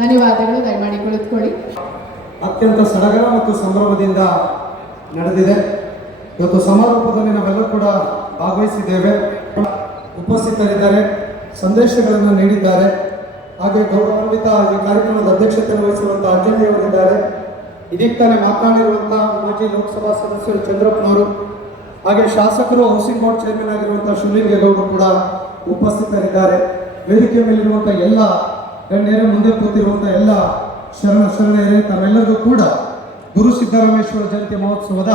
ಧನ್ಯವಾದಗಳು. ದಯಮಾಡಿ ಕುಳಿತುಕೊಳ್ಳಿ. ಅತ್ಯಂತ ಸಡಗರ ಮತ್ತು ಸಂಭ್ರಮದಿಂದ ನಡೆದಿದೆ. ಇವತ್ತು ಸಮಾರೋಪದಲ್ಲಿ ನಾವೆಲ್ಲರೂ ಕೂಡ ಭಾಗವಹಿಸಿದ್ದೇವೆ. ಉಪಸ್ಥಿತರಿದ್ದಾರೆ, ಸಂದೇಶಗಳನ್ನು ನೀಡಿದ್ದಾರೆ. ಹಾಗೆ ಗೌರವಾನ್ವಿತ ಈ ಕಾರ್ಯಕ್ರಮದ ಅಧ್ಯಕ್ಷತೆಯನ್ನು ವಹಿಸುವಂತಹ ಅಂಜನೇಯವರಿದ್ದಾರೆ. ಇದೀಗ ತಾನೇ ಮಾತನಾಡಿರುವಂತಹ ಮಾಜಿ ಲೋಕಸಭಾ ಸದಸ್ಯರು ಚಂದ್ರಪ್ಪನವರು, ಹಾಗೆ ಶಾಸಕರು, ಹೌಸಿಂಗ್ ಬೋರ್ಡ್ ಚೇರ್ಮನ್ ಆಗಿರುವಂತಹ ಶಿವಲಿಂಗೇಗೌಡರು ಕೂಡ ಉಪಸ್ಥಿತರಿದ್ದಾರೆ. ವೇದಿಕೆ ಮೇಲಿರುವಂತಹ ಎಲ್ಲ ಗಣ್ಯರೇ, ಮುಂದೆ ಕೂತಿರುವಂತಹ ಎಲ್ಲ ಶರಣೆಯರೇ, ತಾವೆಲ್ಲರಿಗೂ ಕೂಡ ಗುರು ಸಿದ್ದರಾಮೇಶ್ವರ ಜಯಂತಿ ಮಹೋತ್ಸವದ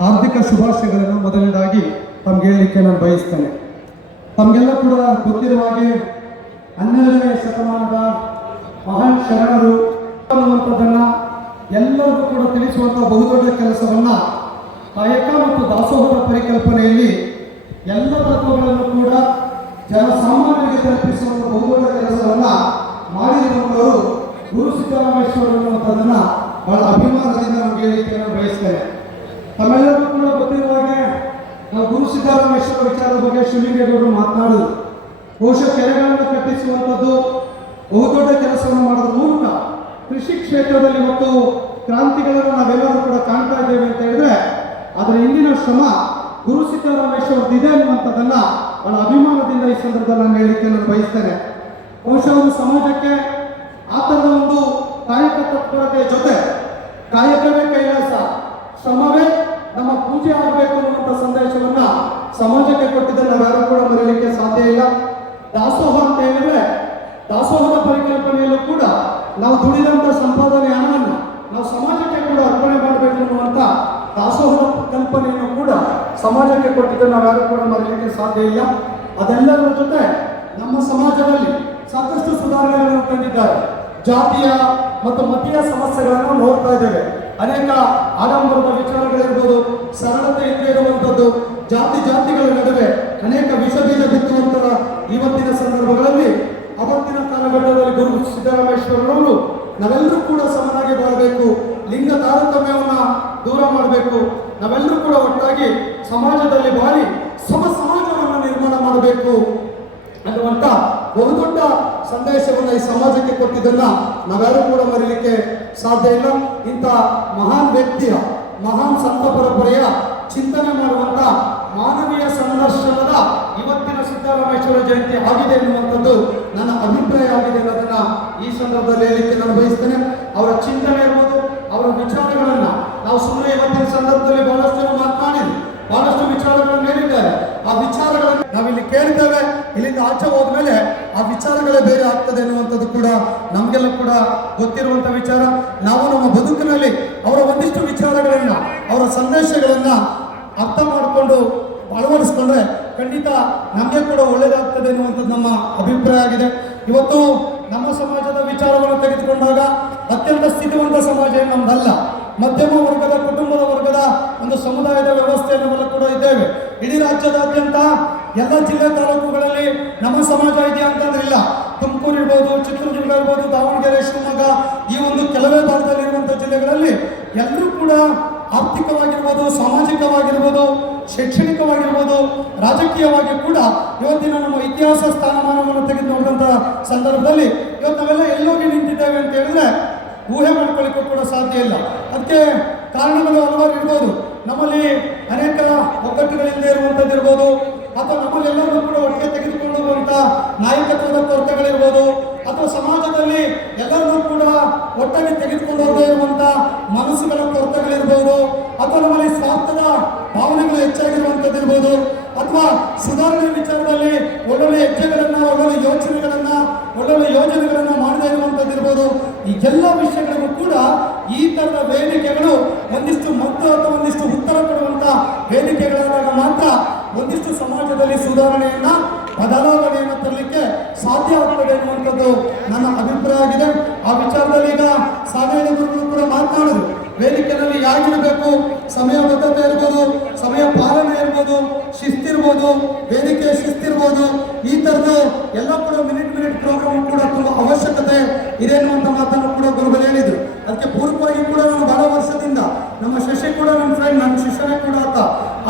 ಹಾರ್ದಿಕ ಶುಭಾಶಯಗಳನ್ನು ಮೊದಲನೇದಾಗಿ ತಮ್ಗೆ ಹೇಳಲಿಕ್ಕೆ ನಾನು ಬಯಸ್ತೇನೆ. ತಮಗೆಲ್ಲ ಕೂಡ ಗೊತ್ತಿರುವ ಹಾಗೆ 12ನೇ ಶತಮಾನದ ಮಹಾನ್ ಶರಣರು ಅನ್ನುವಂಥದ್ದನ್ನು ಎಲ್ಲರಿಗೂ ಕೂಡ ತಿಳಿಸುವಂಥ ಬಹುದೊಡ್ಡ ಕೆಲಸವನ್ನು ಕಾಯಕ ಮತ್ತು ದಾಸೋಹದ ಪರಿಕಲ್ಪನೆಯಲ್ಲಿ ಎಲ್ಲ ತತ್ವಗಳನ್ನು ಕೂಡ ಜನಸಾಮಾನ್ಯರಿಗೆ ತಲುಪಿಸುವಂಥ ಬಹುದೊಡ್ಡ ಕೆಲಸವನ್ನು ಮಾಡಿರುವಂಥವರು ಗುರು ಸಿದ್ದರಾಮೇಶ್ವರ ಅನ್ನುವಂಥದ್ದನ್ನು ಬಹಳ ಅಭಿಮಾನದಿಂದ ನಮಗೆ ಹೇಳಲಿಕ್ಕೆ ನಾನು ಬಯಸ್ತೇನೆ. ತಮ್ಮೆಲ್ಲರಿಗೂ ಕೂಡ ಗೊತ್ತಿರುವ ಹಾಗೆ ನಾವು ಗುರು ಸಿದ್ದರಾಮೇಶ್ವರ ವಿಚಾರದ ಬಗ್ಗೆ ಶಿವಲಿಂಗೇಗೌಡರು ಮಾತನಾಡಿದರು. ಬಹುಶಃ ಕೆರೆಗಳನ್ನು ಕಟ್ಟಿಸುವಂಥದ್ದು ಬಹುದೊಡ್ಡ ಕೆಲಸವನ್ನು ಮಾಡೋದ್ರ ಮೂಲಕ ಕೃಷಿ ಕ್ಷೇತ್ರದಲ್ಲಿ ಇವತ್ತು ಕ್ರಾಂತಿಗಳನ್ನು ನಾವೆಲ್ಲರೂ ಕೂಡ ಕಾಣ್ತಾ ಇದ್ದೇವೆ ಅಂತ ಹೇಳಿದ್ರೆ ಅದರ ಹಿಂದಿನ ಶ್ರಮ ಗುರು ಸಿದ್ದರಾಮೇಶ್ವರದಿದೆ ಅನ್ನುವಂಥದ್ದನ್ನು ಬಹಳ ಅಭಿಮಾನದಿಂದ ಈ ಸಂದರ್ಭದಲ್ಲಿ ನಾನು ಹೇಳಲಿಕ್ಕೆ ನಾನು ಬಯಸ್ತೇನೆ. ಬಹುಶಃ ಒಂದು ಸಮಾಜಕ್ಕೆ ಆ ಥರದ ಒಂದು ಕಾಯಕ ತತ್ಪರತೆಯ ಜೊತೆ ಕಾಯಕವೇ ಕೈಲಾಸ, ಶ್ರಮವೇ ನಮ್ಮ ಪೂಜೆ ಆಗಬೇಕು ಅನ್ನುವಂಥ ಸಂದೇಶವನ್ನ ಸಮಾಜಕ್ಕೆ ಕೊಟ್ಟಿದ್ದರೆ ನಾವ್ಯಾರು ಕೂಡ ಮರೆಯಲಿಕ್ಕೆ ಸಾಧ್ಯ ಇಲ್ಲ. ದಾಸೋಹ ಅಂತ ಹೇಳಿದ್ರೆ ದಾಸೋಹದ ಪರಿಕಲ್ಪನೆಯಲ್ಲೂ ಕೂಡ ನಾವು ದುಡಿದಂಥ ಸಂಪಾದನೆ ಹಣವನ್ನು ನಾವು ಸಮಾಜಕ್ಕೆ ಕೂಡ ಅರ್ಪಣೆ ಮಾಡಬೇಕು ಅನ್ನುವಂಥ ದಾಸೋಹದ ಕಲ್ಪನೆಯನ್ನು ಕೂಡ ಸಮಾಜಕ್ಕೆ ಕೊಟ್ಟಿದ್ದರೆ ನಾವ್ಯಾರು ಕೂಡ ಮರೆಯಲಿಕ್ಕೆ ಸಾಧ್ಯ ಇಲ್ಲ. ಅದೆಲ್ಲರ ಜೊತೆ ನಮ್ಮ ಸಮಾಜದಲ್ಲಿ ಸಾಕಷ್ಟು ಸುಧಾರಣೆಗಳನ್ನು ತಂದಿದ್ದಾರೆ. ಜಾತಿಯ ಮತ್ತು ಮತೀಯ ಸಮಸ್ಯೆಗಳನ್ನು ನೋಡ್ತಾ ಇದ್ದೇವೆ. ಅನೇಕ ಆಡಂಬರದ ವಿಚಾರಗಳಿರ್ಬೋದು, ಸರಳತೆ ಇಲ್ಲದೆ ಇರುವಂಥದ್ದು, ಜಾತಿಗಳ ನಡುವೆ ಅನೇಕ ವಿಷ ಬೀಜ ಬಿತ್ತುವಂತಹ ಇವತ್ತಿನ ಸಂದರ್ಭಗಳಲ್ಲಿ ಅವತ್ತಿನ ಕಾಲಘಟ್ಟದಲ್ಲಿ ಗುರು ಸಿದ್ದರಾಮೇಶ್ವರರವರು ನಾವೆಲ್ಲರೂ ಕೂಡ ಸಮನಾಗಿ ಬಾಳಬೇಕು, ಲಿಂಗ ತಾರತಮ್ಯವನ್ನು ದೂರ ಮಾಡಬೇಕು, ನಾವೆಲ್ಲರೂ ಕೂಡ ಒಟ್ಟಾಗಿ ಸಮಾಜದಲ್ಲಿ ಬಾಳಿ ಸಮಾಜವನ್ನು ನಿರ್ಮಾಣ ಮಾಡಬೇಕು ಅನ್ನುವಂಥ ಬಹುದೊಡ್ಡ ಸಂದೇಶವನ್ನು ಈ ಸಮಾಜಕ್ಕೆ ಕೊಟ್ಟಿದ್ದನ್ನ ನಾವ್ಯಾರು ಕೂಡ ಮರೀಲಿಕ್ಕೆ ಸಾಧ್ಯ ಇಲ್ಲ. ಇಂಥ ಮಹಾನ್ ವ್ಯಕ್ತಿಯ, ಮಹಾನ್ ಸಂತ ಪರಂಪರೆಯ ಚಿಂತನೆ ಮಾಡುವಂಥ ಮಾನವೀಯ ಸಂದರ್ಶನದ ಇವತ್ತಿನ ಸಿದ್ದರಾಮೇಶ್ವರ ಜಯಂತಿ ಆಗಿದೆ ಎನ್ನುವಂಥದ್ದು ನನ್ನ ಅಭಿಪ್ರಾಯ ಆಗಿದೆ ಅನ್ನೋದನ್ನ ಈ ಸಂದರ್ಭದಲ್ಲಿ ಹೇಳಲಿಕ್ಕೆ ನಾನು ಬಯಸ್ತೇನೆ. ಅವರ ಚಿಂತನೆ ಇರ್ಬೋದು, ಅವರ ವಿಚಾರಗಳನ್ನ ನಾವು ಸುಮ್ಮನೆ ಇವತ್ತಿನ ಸಂದರ್ಭದಲ್ಲಿ ಬಹಳಷ್ಟು ಜನ ಮಾತನಾಡಿದ್ವಿ, ಬಹಳಷ್ಟು ವಿಚಾರಗಳನ್ನು ಹೇಳಿದ್ದಾರೆ. ಆ ವಿಚಾರಗಳನ್ನು ನಾವಿಲ್ಲಿ ಕೇಳಿದ್ದೇವೆ. ಇಲ್ಲಿಂದ ಆಚೆ ಹೋದ್ಮೇಲೆ ಆ ವಿಚಾರಗಳೇ ಬೇರೆ ಆಗ್ತದೆ ಎನ್ನುವಂಥದ್ದು ಕೂಡ ನಮಗೆಲ್ಲ ಕೂಡ ಗೊತ್ತಿರುವಂಥ ವಿಚಾರ. ನಾವು ನಮ್ಮ ಬದುಕಿನಲ್ಲಿ ಅವರ ಒಂದಿಷ್ಟು ವಿಚಾರಗಳನ್ನ, ಅವರ ಸಂದೇಶಗಳನ್ನ ಅರ್ಥ ಮಾಡಿಕೊಂಡು ಅಳವಡಿಸ್ಕೊಂಡ್ರೆ ಖಂಡಿತ ನಮಗೆ ಕೂಡ ಒಳ್ಳೆಯದಾಗ್ತದೆ ಎನ್ನುವಂಥದ್ದು ನಮ್ಮ ಅಭಿಪ್ರಾಯ ಆಗಿದೆ. ಇವತ್ತು ನಮ್ಮ ಸಮಾಜದ ವಿಚಾರವನ್ನು ತೆಗೆದುಕೊಂಡಾಗ ಅತ್ಯಂತ ಸ್ಥಿತಿವಂತ ಸಮಾಜ ನಮ್ಮದಲ್ಲ, ಮಧ್ಯಮ ವರ್ಗದ, ಕುಟುಂಬದ ವರ್ಗದ ಒಂದು ಸಮುದಾಯದ ವ್ಯವಸ್ಥೆಯನ್ನು ಕೂಡ ಇದ್ದೇವೆ. ಇಡೀ ರಾಜ್ಯದಾದ್ಯಂತ ಎಲ್ಲ ಜಿಲ್ಲೆ ತಾಲೂಕುಗಳಲ್ಲಿ ನಮ್ಮ ಸಮಾಜ ಇದೆಯಾ ಅಂತಂದ್ರೆ ಇಲ್ಲ. ತುಮಕೂರು ಇರ್ಬೋದು, ಚಿತ್ರದುರ್ಗ ಇರ್ಬೋದು, ದಾವಣಗೆರೆ, ಶಿವಮೊಗ್ಗ, ಈ ಒಂದು ಕೆಲವೇ ಭಾಗದಲ್ಲಿ ಇರುವಂಥ ಜಿಲ್ಲೆಗಳಲ್ಲಿ ಎಲ್ಲರೂ ಕೂಡ ಆರ್ಥಿಕವಾಗಿರ್ಬೋದು, ಸಾಮಾಜಿಕವಾಗಿರ್ಬೋದು, ಶೈಕ್ಷಣಿಕವಾಗಿರ್ಬೋದು, ರಾಜಕೀಯವಾಗಿ ಕೂಡ ಇವತ್ತಿನ ನಮ್ಮ ಇತಿಹಾಸ ಸ್ಥಾನಮಾನವನ್ನು ತೆಗೆದು ನೋಡಿದಂಥ ಸಂದರ್ಭದಲ್ಲಿ ಇವತ್ತು ನಾವೆಲ್ಲ ಎಲ್ಲೋಗಿ ನಿಂತಿದ್ದೇವೆ ಅಂತ ಹೇಳಿದ್ರೆ ಊಹೆ ಮಾಡ್ಕೊಳ್ಳಿಕ್ಕೂ ಕೂಡ ಸಾಧ್ಯ ಇಲ್ಲ. ಅದಕ್ಕೆ ಕಾರಣಗಳು ಹಲವಾರು ಇರ್ಬೋದು. ನಮ್ಮಲ್ಲಿ ಅನೇಕ ಒಗ್ಗಟ್ಟುಗಳಿಲ್ಲದೆ ಇರುವಂಥದ್ದು ಇರ್ಬೋದು, ಅಥವಾ ನಮ್ಮಲ್ಲೆಲ್ಲರೂ ಕೂಡ ಒಟ್ಟಿಗೆ ತೆಗೆದುಕೊಂಡು ಹೋಗುವಂಥ ನಾಯಕತ್ವದ ಕೊರತೆಗಳಿರ್ಬೋದು, ಅಥವಾ ಸಮಾಜದಲ್ಲಿ ಎಲ್ಲರನ್ನೂ ಕೂಡ ಒಟ್ಟಾಗಿ ತೆಗೆದುಕೊಂಡು ಹೋಗದೇ ಇರುವಂಥ ಮನಸ್ಸುಗಳ ಕೊರತೆಗಳಿರ್ಬೋದು, ಅಥವಾ ನಮ್ಮಲ್ಲಿ ಸ್ವಾರ್ಥದ ಭಾವನೆಗಳು ಹೆಚ್ಚಾಗಿರುವಂಥದ್ದಿರ್ಬೋದು, ಅಥವಾ ಸುಧಾರಣೆ ವಿಚಾರದಲ್ಲಿ ಒಳ್ಳೊಳ್ಳೆ ಹೆಜ್ಜೆಗಳನ್ನು, ಒಳ್ಳೊಳ್ಳೆ ಯೋಜನೆಗಳನ್ನು ಮಾಡದೇ ಇರುವಂಥದ್ದಿರ್ಬೋದು. ಈ ಎಲ್ಲ ವಿಷಯಗಳಿಗೂ ಕೂಡ ಈ ಥರದ ವೇದಿಕೆಗಳು ಒಂದಿಷ್ಟು ಮದ್ದು ಅಥವಾ ಒಂದಿಷ್ಟು ಉತ್ತರ ಕೊಡುವಂಥ ವೇದಿಕೆಗಳಾದಾಗ ಮಾತ್ರ ಒಂದಿಷ್ಟು ಸಮಾಜದಲ್ಲಿ ಸುಧಾರಣೆಯನ್ನ, ಬದಲಾವಣೆಯನ್ನು ತರಲಿಕ್ಕೆ ಸಾಧ್ಯ ಆಗ್ತದೆ ಎನ್ನುವಂಥದ್ದು ನನ್ನ ಅಭಿಪ್ರಾಯ ಆಗಿದೆ. ಆ ವಿಚಾರದಲ್ಲಿ ಈಗ ಸಾಧನೆ ಗುರುಗಳು ಕೂಡ ಮಾತನಾಡಿದ್ರು. ವೇದಿಕೆಯಲ್ಲಿ ಯಾಗಿರಬೇಕು, ಸಮಯ ಬದ್ಧತೆ ಇರ್ಬೋದು, ಸಮಯ ಪಾಲನೆ ಇರ್ಬೋದು, ಶಿಸ್ತಿರ್ಬೋದು, ವೇದಿಕೆ ಶಿಸ್ತಿರ್ಬೋದು, ಈ ಥರದ್ದು ಎಲ್ಲ ಕೂಡ ಮಿನಿಟ್ ಪ್ರೋಗ್ರಾಮ್ ಕೂಡ ತುಂಬ ಅವಶ್ಯಕತೆ ಇದೆ ಅನ್ನುವಂಥ ಮಾತನ್ನು ಕೂಡ ಗುರುಗಳು ಹೇಳಿದರು. ಅದಕ್ಕೆ ಪೂರ್ವವಾಗಿ ಕೂಡ ನಾನು ಬಹಳ ವರ್ಷದಿಂದ ನಮ್ಮ ಶಶಿ ಕೂಡ ನನ್ನ ಫ್ರೆಂಡ್, ನನ್ನ ಶಿಷ್ಯನೇ ಕೂಡ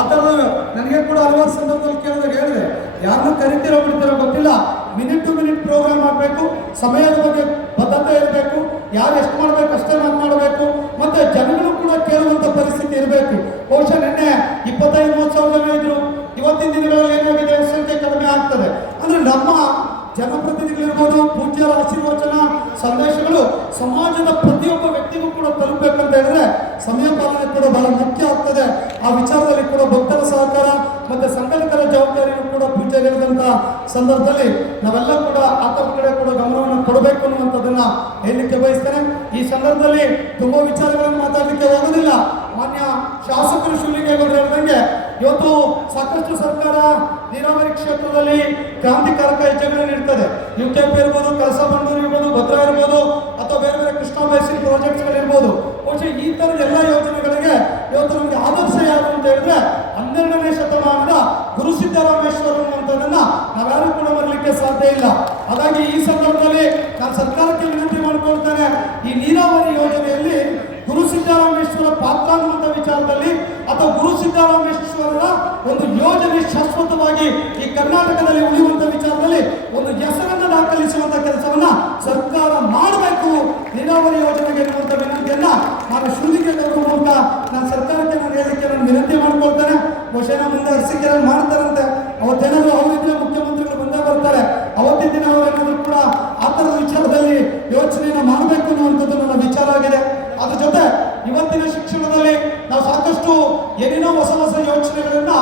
ಆ ಥರದ ನನಗೆ ಕೂಡ ಹಲವಾರು ಸಂದರ್ಭದಲ್ಲಿ ಕೇಳಿದಾಗ ಹೇಳಿದೆ, ಯಾರನ್ನು ಕರಿತೀರೋ ಬಿಡ್ತೀರೋ ಗೊತ್ತಿಲ್ಲ, ಮಿನಿಟ್ ಟು ಮಿನಿಟ್ ಪ್ರೋಗ್ರಾಮ್ ಮಾಡಬೇಕು, ಸಮಯದ ಬಗ್ಗೆ ಬದ್ಧತೆ ಇರಬೇಕು, ಯಾರು ಎಷ್ಟು ಮಾಡಬೇಕು ಅಷ್ಟೇ ಮಾತನಾಡಬೇಕು, ಮತ್ತೆ ಜನಗಳು ಕೂಡ ಕೇಳುವಂಥ ಪರಿಸ್ಥಿತಿ ಇರಬೇಕು. ಬಹುಶಃ ನಿನ್ನೆ 25-30 ಜನ ಇದ್ರು, ಇವತ್ತಿನ ದಿನಗಳಲ್ಲಿ ಏನಾಗಿದೆ, ಸಂಖ್ಯೆ ಕಡಿಮೆ ಆಗ್ತದೆ. ಅಂದ್ರೆ ನಮ್ಮ ಜನಪ್ರತಿನಿಧಿಗಳಿರ್ಬೋದು, ಪೂಜ್ಯರ ಆಶೀರ್ವಚನ ಸಂದೇಶಗಳು ಸಮಾಜದ ಪ್ರತಿಯೊಬ್ಬ ವ್ಯಕ್ತಿಗೂ ಕೂಡ ತಲುಪಬೇಕಂತ ಹೇಳಿದ್ರೆ ಸಮಯ ಪಾಲನೆ ಕೂಡ ಬಹಳ ಮುಖ್ಯ ಆಗ್ತದೆ. ಆ ವಿಚಾರದಲ್ಲಿ ಕೂಡ ಭಕ್ತರ ಸಹಕಾರ ಮತ್ತೆ ಸಂಘಟಕರ ಜವಾಬ್ದಾರಿಯೂ ಕೂಡ ಪೂಜೆ ಹೇಳಿದಂಥ ಸಂದರ್ಭದಲ್ಲಿ ನಾವೆಲ್ಲ ಕೂಡ ಆತ ಕಡೆ ಕೂಡ ಗಮನವನ್ನು ಕೊಡಬೇಕು ಅನ್ನುವಂಥದ್ದನ್ನ ಹೇಳಲಿಕ್ಕೆ ಬಯಸ್ತೇನೆ. ಈ ಸಂದರ್ಭದಲ್ಲಿ ತುಂಬಾ ವಿಚಾರಗಳನ್ನು ಮಾತಾಡಲಿಕ್ಕೆ ಹೋಗೋದಿಲ್ಲ. ಮಾನ್ಯ ಶಾಸಕರು ಶಿವಲಿಂಗೇಗೌಡರು ಹೇಳಿದಂಗೆ ಇವತ್ತು ಸಾಕಷ್ಟು ಸರ್ಕಾರ ನೀರಾವರಿ ಕ್ಷೇತ್ರದಲ್ಲಿ ಕ್ರಾಂತಿಕಾರಕ ಹೆಜ್ಜೆಗಳನ್ನು ಇರ್ತದೆ. UKP ಇರ್ಬೋದು, ಕಳಸಾ ಬಂಡೂರು ಇರ್ಬೋದು, ಭದ್ರಾ ಇರ್ಬೋದು, ಅಥವಾ ಬೇರೆ ಬೇರೆ ಕೃಷ್ಣಾ ಬೇಸಿನ್ ಪ್ರಾಜೆಕ್ಟ್ಸ್ಗಳಿರ್ಬೋದು. ಬಹುಶಃ ಈ ಥರದ ಎಲ್ಲ ಯೋಜನೆಗಳಿಗೆ ಇವತ್ತು ನಮಗೆ ಆದರ್ಶ ಯಾರು ಅಂತ ಹೇಳಿದ್ರೆ 12ನೇ ಶತಮಾನದ ಗುರು ಸಿದ್ದರಾಮೇಶ್ವರ ಅನ್ನುವಂಥದ್ದನ್ನ ನಾವ್ಯಾರು ಕೂಡ ಬರಲಿಕ್ಕೆ ಸಾಧ್ಯ ಇಲ್ಲ. ಹಾಗಾಗಿ ಈ ಸಂದರ್ಭದಲ್ಲಿ ನಾನು ಸರ್ಕಾರಕ್ಕೆ ವಿನಂತಿ ಮಾಡಿಕೊಳ್ತೇನೆ, ಈ ನೀರಾವರಿ ಯೋಜನೆಯಲ್ಲಿ ಗುರು ಸಿದ್ದರಾಮೇಶ್ವರ ಪಾತ್ರ ಅನ್ನುವಂಥ ವಿಚಾರದಲ್ಲಿ ಅಥವಾ ಗುರು ಸಿದ್ದರಾಮೇಶ್ವರರ ಒಂದು ಯೋಜನೆ ಶಾಶ್ವತವಾಗಿ ಈ ಕರ್ನಾಟಕದಲ್ಲಿ ಉಳಿಯುವಂಥ ವಿಚಾರದಲ್ಲಿ ಒಂದು ಹೆಸರನ್ನು ದಾಖಲಿಸುವಂಥ ಕೆಲಸವನ್ನ ಸರ್ಕಾರ ಮಾಡಬೇಕು ನೀರಾವರಿ ಯೋಜನೆಗೆ ಎನ್ನುವಂಥ ವಿನಂತಿಯನ್ನ ನಾನು ಶಿವಲಿಂಗೇಗೌಡರ ಮೂಲಕ ನಾನು ಸರ್ಕಾರಕ್ಕೆ ನಾನು ಹೇಳಲಿಕ್ಕೆ ನಾನು ವಿನಂತಿ ಮಾಡ್ಕೊಳ್ತೇನೆ. ಬಹುಶಃ ಮುಂದೆ ಅರಸಿಕೆಯನ್ನು ಮಾಡ್ತಾರಂತೆ, ಅವತ್ತೇನಾದ್ರು ಅವರಿದ್ರೆ ಮುಖ್ಯಮಂತ್ರಿಗಳು ಬಂದೇ ಬರ್ತಾರೆ. ಅವತ್ತಿನ ದಿನ ಅವರೇನಾದ್ರೂ ಕೂಡ ಆ ಥರದ ವಿಚಾರದಲ್ಲಿ ಯೋಚನೆಯನ್ನು ಮಾಡಬೇಕು ಅನ್ನುವಂಥದ್ದು ನನ್ನ ವಿಚಾರ ಆಗಿದೆ. ಅದ್ರ ಜೊತೆ ಇವತ್ತಿನ ಶಿಕ್ಷಣದಲ್ಲಿ ನಾವು ಸಾಕಷ್ಟು ಏನೇನೋ ಹೊಸ ಯೋಚನೆಗಳನ್ನ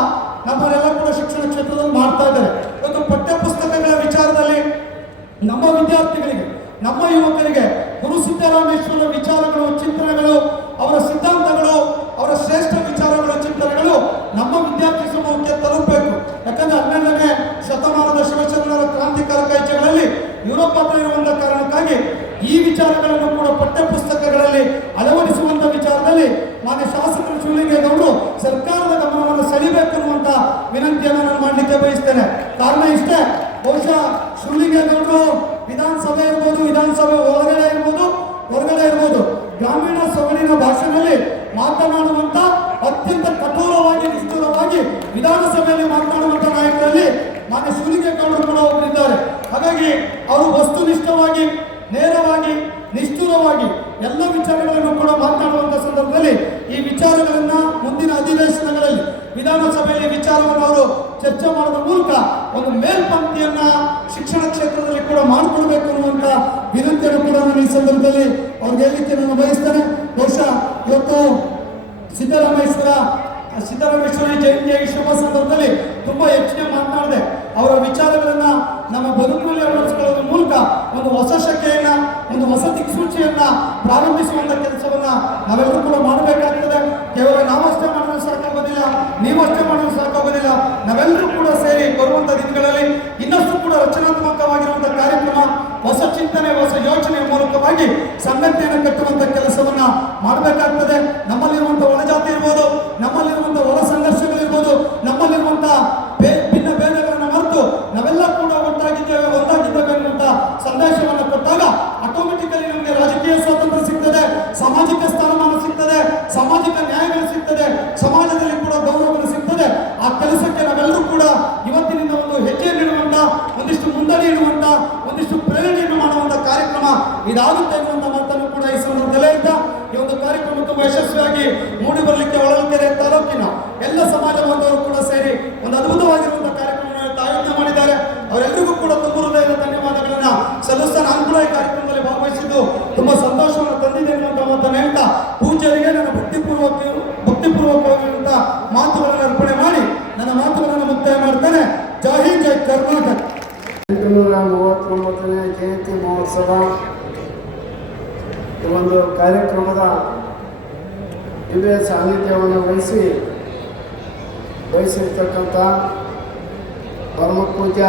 ನಮ್ಮವರೆಲ್ಲ ಕೂಡ ಶಿಕ್ಷಣ ಕ್ಷೇತ್ರದಲ್ಲಿ ಮಾಡ್ತಾ ಇದ್ದಾರೆ. ಇವತ್ತು ಪಠ್ಯ ಪುಸ್ತಕಗಳ ವಿಚಾರದಲ್ಲಿ ನಮ್ಮ ವಿದ್ಯಾರ್ಥಿಗಳಿಗೆ, ನಮ್ಮ ಯುವಕರಿಗೆ ಗುರು ಸಿದ್ದರಾಮೇಶ್ವರ ವಿಚಾರಗಳು, ಚಿಂತನೆಗಳು, ಅವರ ಸಿದ್ಧಾಂತಗಳು, ಅವರ ಶ್ರೇಷ್ಠ ವಿಚಾರಗಳು, ಚಿಂತನೆಗಳು ನಮ್ಮ ವಿದ್ಯಾರ್ಥಿ ಸಮೂಹಕ್ಕೆ ತಲುಪಬೇಕು. ಯಾಕಂದ್ರೆ 12ನೇ ಶತಮಾನದ ಶಿವಚಂದ್ರರ ಕ್ರಾಂತಿಕಾರಕ ಹೆಜ್ಜೆಗಳಲ್ಲಿ ಯುರೋಪ್ ಹತ್ರ ಇರುವಂತ ಕಾರಣಕ್ಕಾಗಿ ಈ ವಿಚಾರಗಳನ್ನು ಕೂಡ ಪಠ್ಯ ಪುಸ್ತಕಗಳಲ್ಲಿ ಅಳವಡಿಸುವಂತ ವಿಚಾರದಲ್ಲಿ ಮಾನ್ಯ ಶಾಸಕರು ಶಿವಲಿಂಗೇಗೌಡರು ಸರ್ಕಾರದ ಗಮನವನ್ನು ಸೆಳೆಯಬೇಕು ಅನ್ನುವಂತ ವಿನಂತಿಯನ್ನು ನಾನು ಮಾಡಲಿಕ್ಕೆ ಬಯಸ್ತೇನೆ. ಕಾರಣ ಇಷ್ಟೇ, ಬಹುಶಃ ಶಿವಲಿಂಗೇಗೌಡರು ವಿಧಾನಸಭೆ ಇರ್ಬೋದು, ವಿಧಾನಸಭೆ ಹೊರಗಡೆ ಇರ್ಬೋದು, ಗ್ರಾಮೀಣ ಸೊಗಡಿನ ಭಾಷೆಯಲ್ಲಿ ಮಾತನಾಡುವಂತ ಅತ್ಯಂತ ಕಠೋರವಾಗಿ, ನಿಷ್ಠುರವಾಗಿ ವಿಧಾನಸಭೆಯಲ್ಲಿ ಮಾತನಾಡುವಂತ ನಾಯಕರಲ್ಲಿ ಮಾನ್ಯ ಶಿವಲಿಂಗೇಗೌಡರು ಕೂಡ ಒಬ್ಬರಿದ್ದಾರೆ. ಹಾಗಾಗಿ ಅವರು ವಸ್ತುನಿಷ್ಠವಾಗಿ, ನೇರವಾಗಿ, ನಿಷ್ಠುರವಾಗಿ ಎಲ್ಲ ವಿಚಾರಗಳನ್ನು ಕೂಡ ಮಾತನಾಡುವಂಥ ಸಂದರ್ಭದಲ್ಲಿ ಈ ವಿಚಾರಗಳನ್ನ ಮುಂದಿನ ಅಧಿವೇಶನಗಳಲ್ಲಿ ವಿಧಾನಸಭೆಯಲ್ಲಿ ವಿಚಾರವನ್ನು ಅವರು ಚರ್ಚೆ ಮಾಡುವ ಮೂಲಕ ಒಂದು ಮೇಲ್ಪಂಕ್ತಿಯನ್ನ ಶಿಕ್ಷಣ ಕ್ಷೇತ್ರದಲ್ಲಿ ಕೂಡ ಮಾಡಿಕೊಡ್ಬೇಕು ಅನ್ನುವಂಥ ವಿನಂತಿಯನ್ನು ಕೂಡ ನಾನು ಈ ಸಂದರ್ಭದಲ್ಲಿ ಅವ್ರಿಗೆ ಹೇಳಲಿಕ್ಕೆ ನಾನು ಬಯಸ್ತೇನೆ. ಬಹುಶಃ ಇವತ್ತು ಸಿದ್ದರಾಮೇಶ್ವರಿ ಜಯಂತಿಯ ಈ ಶುಭ ಸಂದರ್ಭದಲ್ಲಿ ತುಂಬಾ ಹೆಚ್ಚಿಗೆ ಮಾತನಾಡಿದೆ. ಅವರ ವಿಚಾರಗಳನ್ನ ನಮ್ಮ ಬದುಕಿನಲ್ಲಿ ಅಳವಡಿಸಿಕೊಳ್ಳೋದ್ರ ಮೂಲಕ ಒಂದು ಹೊಸ ಶಕ್ತಿಯನ್ನ, ಒಂದು ಹೊಸ ದಿಕ್ಸೂಚಿಯನ್ನ ಪ್ರಾರಂಭಿಸುವಂತ ಕೆಲಸವನ್ನ ನಾವೆಲ್ಲರೂ ಕೂಡ ಮಾಡಬೇಕಾಗ್ತದೆ. ಕೇವಲ ನಾವಷ್ಟೇ ಮಾಡಲು ಸಾಕಾಗೋದಿಲ್ಲ, ನೀವಷ್ಟೇ ಮಾಡಲು ಸಾಕಾಗೋದಿಲ್ಲ. ನಾವೆಲ್ಲರೂ ಕೂಡ ಸೇರಿ ಬರುವಂತ ದಿನಗಳಲ್ಲಿ ಇನ್ನಷ್ಟು ಕೂಡ ರಚನಾತ್ಮಕವಾಗಿರುವಂತಹ ಕಾರ್ಯಕ್ರಮ, ಹೊಸ ಚಿಂತನೆ, ಹೊಸ ಯೋಚನೆಯ ಮೂಲಕವಾಗಿ ಸಂಘಟನೆಯನ್ನು ಕಟ್ಟುವಂತ ಕೆಲಸವನ್ನ ಮಾಡಬೇಕಾಗ್ತದೆ. ನಮ್ಮಲ್ಲಿರುವಂತಹ ಒಳಜಾತಿ ಇರ್ಬೋದು, ನಮ್ಮಲ್ಲಿರುವಂತಹ ಒಳ ಸಂಘರ್ಷಗಳಿರ್ಬೋದು, ನಮ್ಮಲ್ಲಿರುವಂತಹ ಭಿನ್ನ ಭೇದಗಳನ್ನು ಮರೆತು ನಾವೆಲ್ಲ ಕೂಡ ಒಟ್ಟಾಗಿದ್ದೇವೆ, ಒಂದಾಗಿದ್ದೇವೆ ಅನ್ನುವಂಥ ಸಂದೇಶವನ್ನು ಕೊಟ್ಟಾಗ ಆಟೋಮೆಟಿಕಲಿ ನಮಗೆ ರಾಜಕೀಯ ಸ್ವಾತಂತ್ರ್ಯ ಸಿಗ್ತದೆ, ಸಾಮಾಜಿಕ ಸ್ಥಾನಮಾನ ಸಿಗ್ತದೆ, ಸಾಮಾಜಿಕ ನ್ಯಾಯಗಳು ಸಿಗ್ತದೆ, ಸಮಾಜದಲ್ಲಿ ಕೂಡ ಗೌರವಗಳು ಸಿಗ್ತದೆ. ಆ ಕೆಲಸಕ್ಕೆ ನಾವೆಲ್ಲರೂ ಕೂಡ ಇವತ್ತಿನಿಂದ ಒಂದು ಹೆಜ್ಜೆ ನೀಡುವಂತ, ಒಂದಿಷ್ಟು ಮುನ್ನಡೆ ಇಡುವಂತ, ಒಂದಿಷ್ಟು ಪ್ರೇರಣೆಯನ್ನು ಮಾಡುವಂತ ಕಾರ್ಯಕ್ರಮ ಇದಾಗುತ್ತೆ ಅನ್ನುವಂಥ ಮಾತನ್ನು ಕೂಡ ಈ ಸಂದರ್ಭದಲ್ಲಿ ಅಂತ ಹೇಳ್ತಾ ಈ ಒಂದು ಕಾರ್ಯಕ್ರಮ ತುಂಬಾ ಯಶಸ್ವಿಯಾಗಿ ಮೂಡಿ ಬರಲಿಕ್ಕೆ ಹೊಳಲ್ಕೆರೆ ತಾಲೂಕಿನ ಎಲ್ಲ ಸಮಾಜ ಬಾಂಧವರು ಕೂಡ ಸೇರಿ ಒಂದು ಅದ್ಭುತವಾಗಿರುವಂತಹ ಕಾರ್ಯಕ್ರಮವನ್ನು ಆಯೋಜನೆ ಮಾಡಿದ್ದಾರೆ. ಅವರೆಲ್ಲರಿಗೂ ಕೂಡ ತುಂಬ ಹೃದಯದ ಧನ್ಯವಾದಗಳನ್ನ ಸಲ್ಲಿಸ್ತಾ ನಾನು ಕೂಡ ಈ ಕಾರ್ಯಕ್ರಮದಲ್ಲಿ ಭಾಗವಹಿಸಿದ್ದು ತುಂಬಾ ಸಂತೋಷವನ್ನು ತಂದಿದೆ ಎನ್ನುವಂತ ಮಾತನ್ನು ಹೇಳ್ತಾ ಪೂಜ್ಯರಿಗೆ ನನ್ನ ಭಕ್ತಿಪೂರ್ವಕವಾದಂತ ಮಾತುಗಳನ್ನು ಅರ್ಪಣೆ ಮಾಡಿ ನನ್ನ ಮಾತುಗಳನ್ನು ಮುಕ್ತಾಯ ಮಾಡ್ತೇನೆ. ಜೈ ಹಿಂದ್, ಜೈ ಕರ್ನಾಟಕ. 839ನೇ ಜಯಂತಿ ಮಹೋತ್ಸವ ಈ ಒಂದು ಕಾರ್ಯಕ್ರಮದ ದಿವ್ಯ ಸಾನ್ನಿಧ್ಯವನ್ನು ವಹಿಸಿರ್ತಕ್ಕಂಥ ಪರಮ ಪೂಜ್ಯ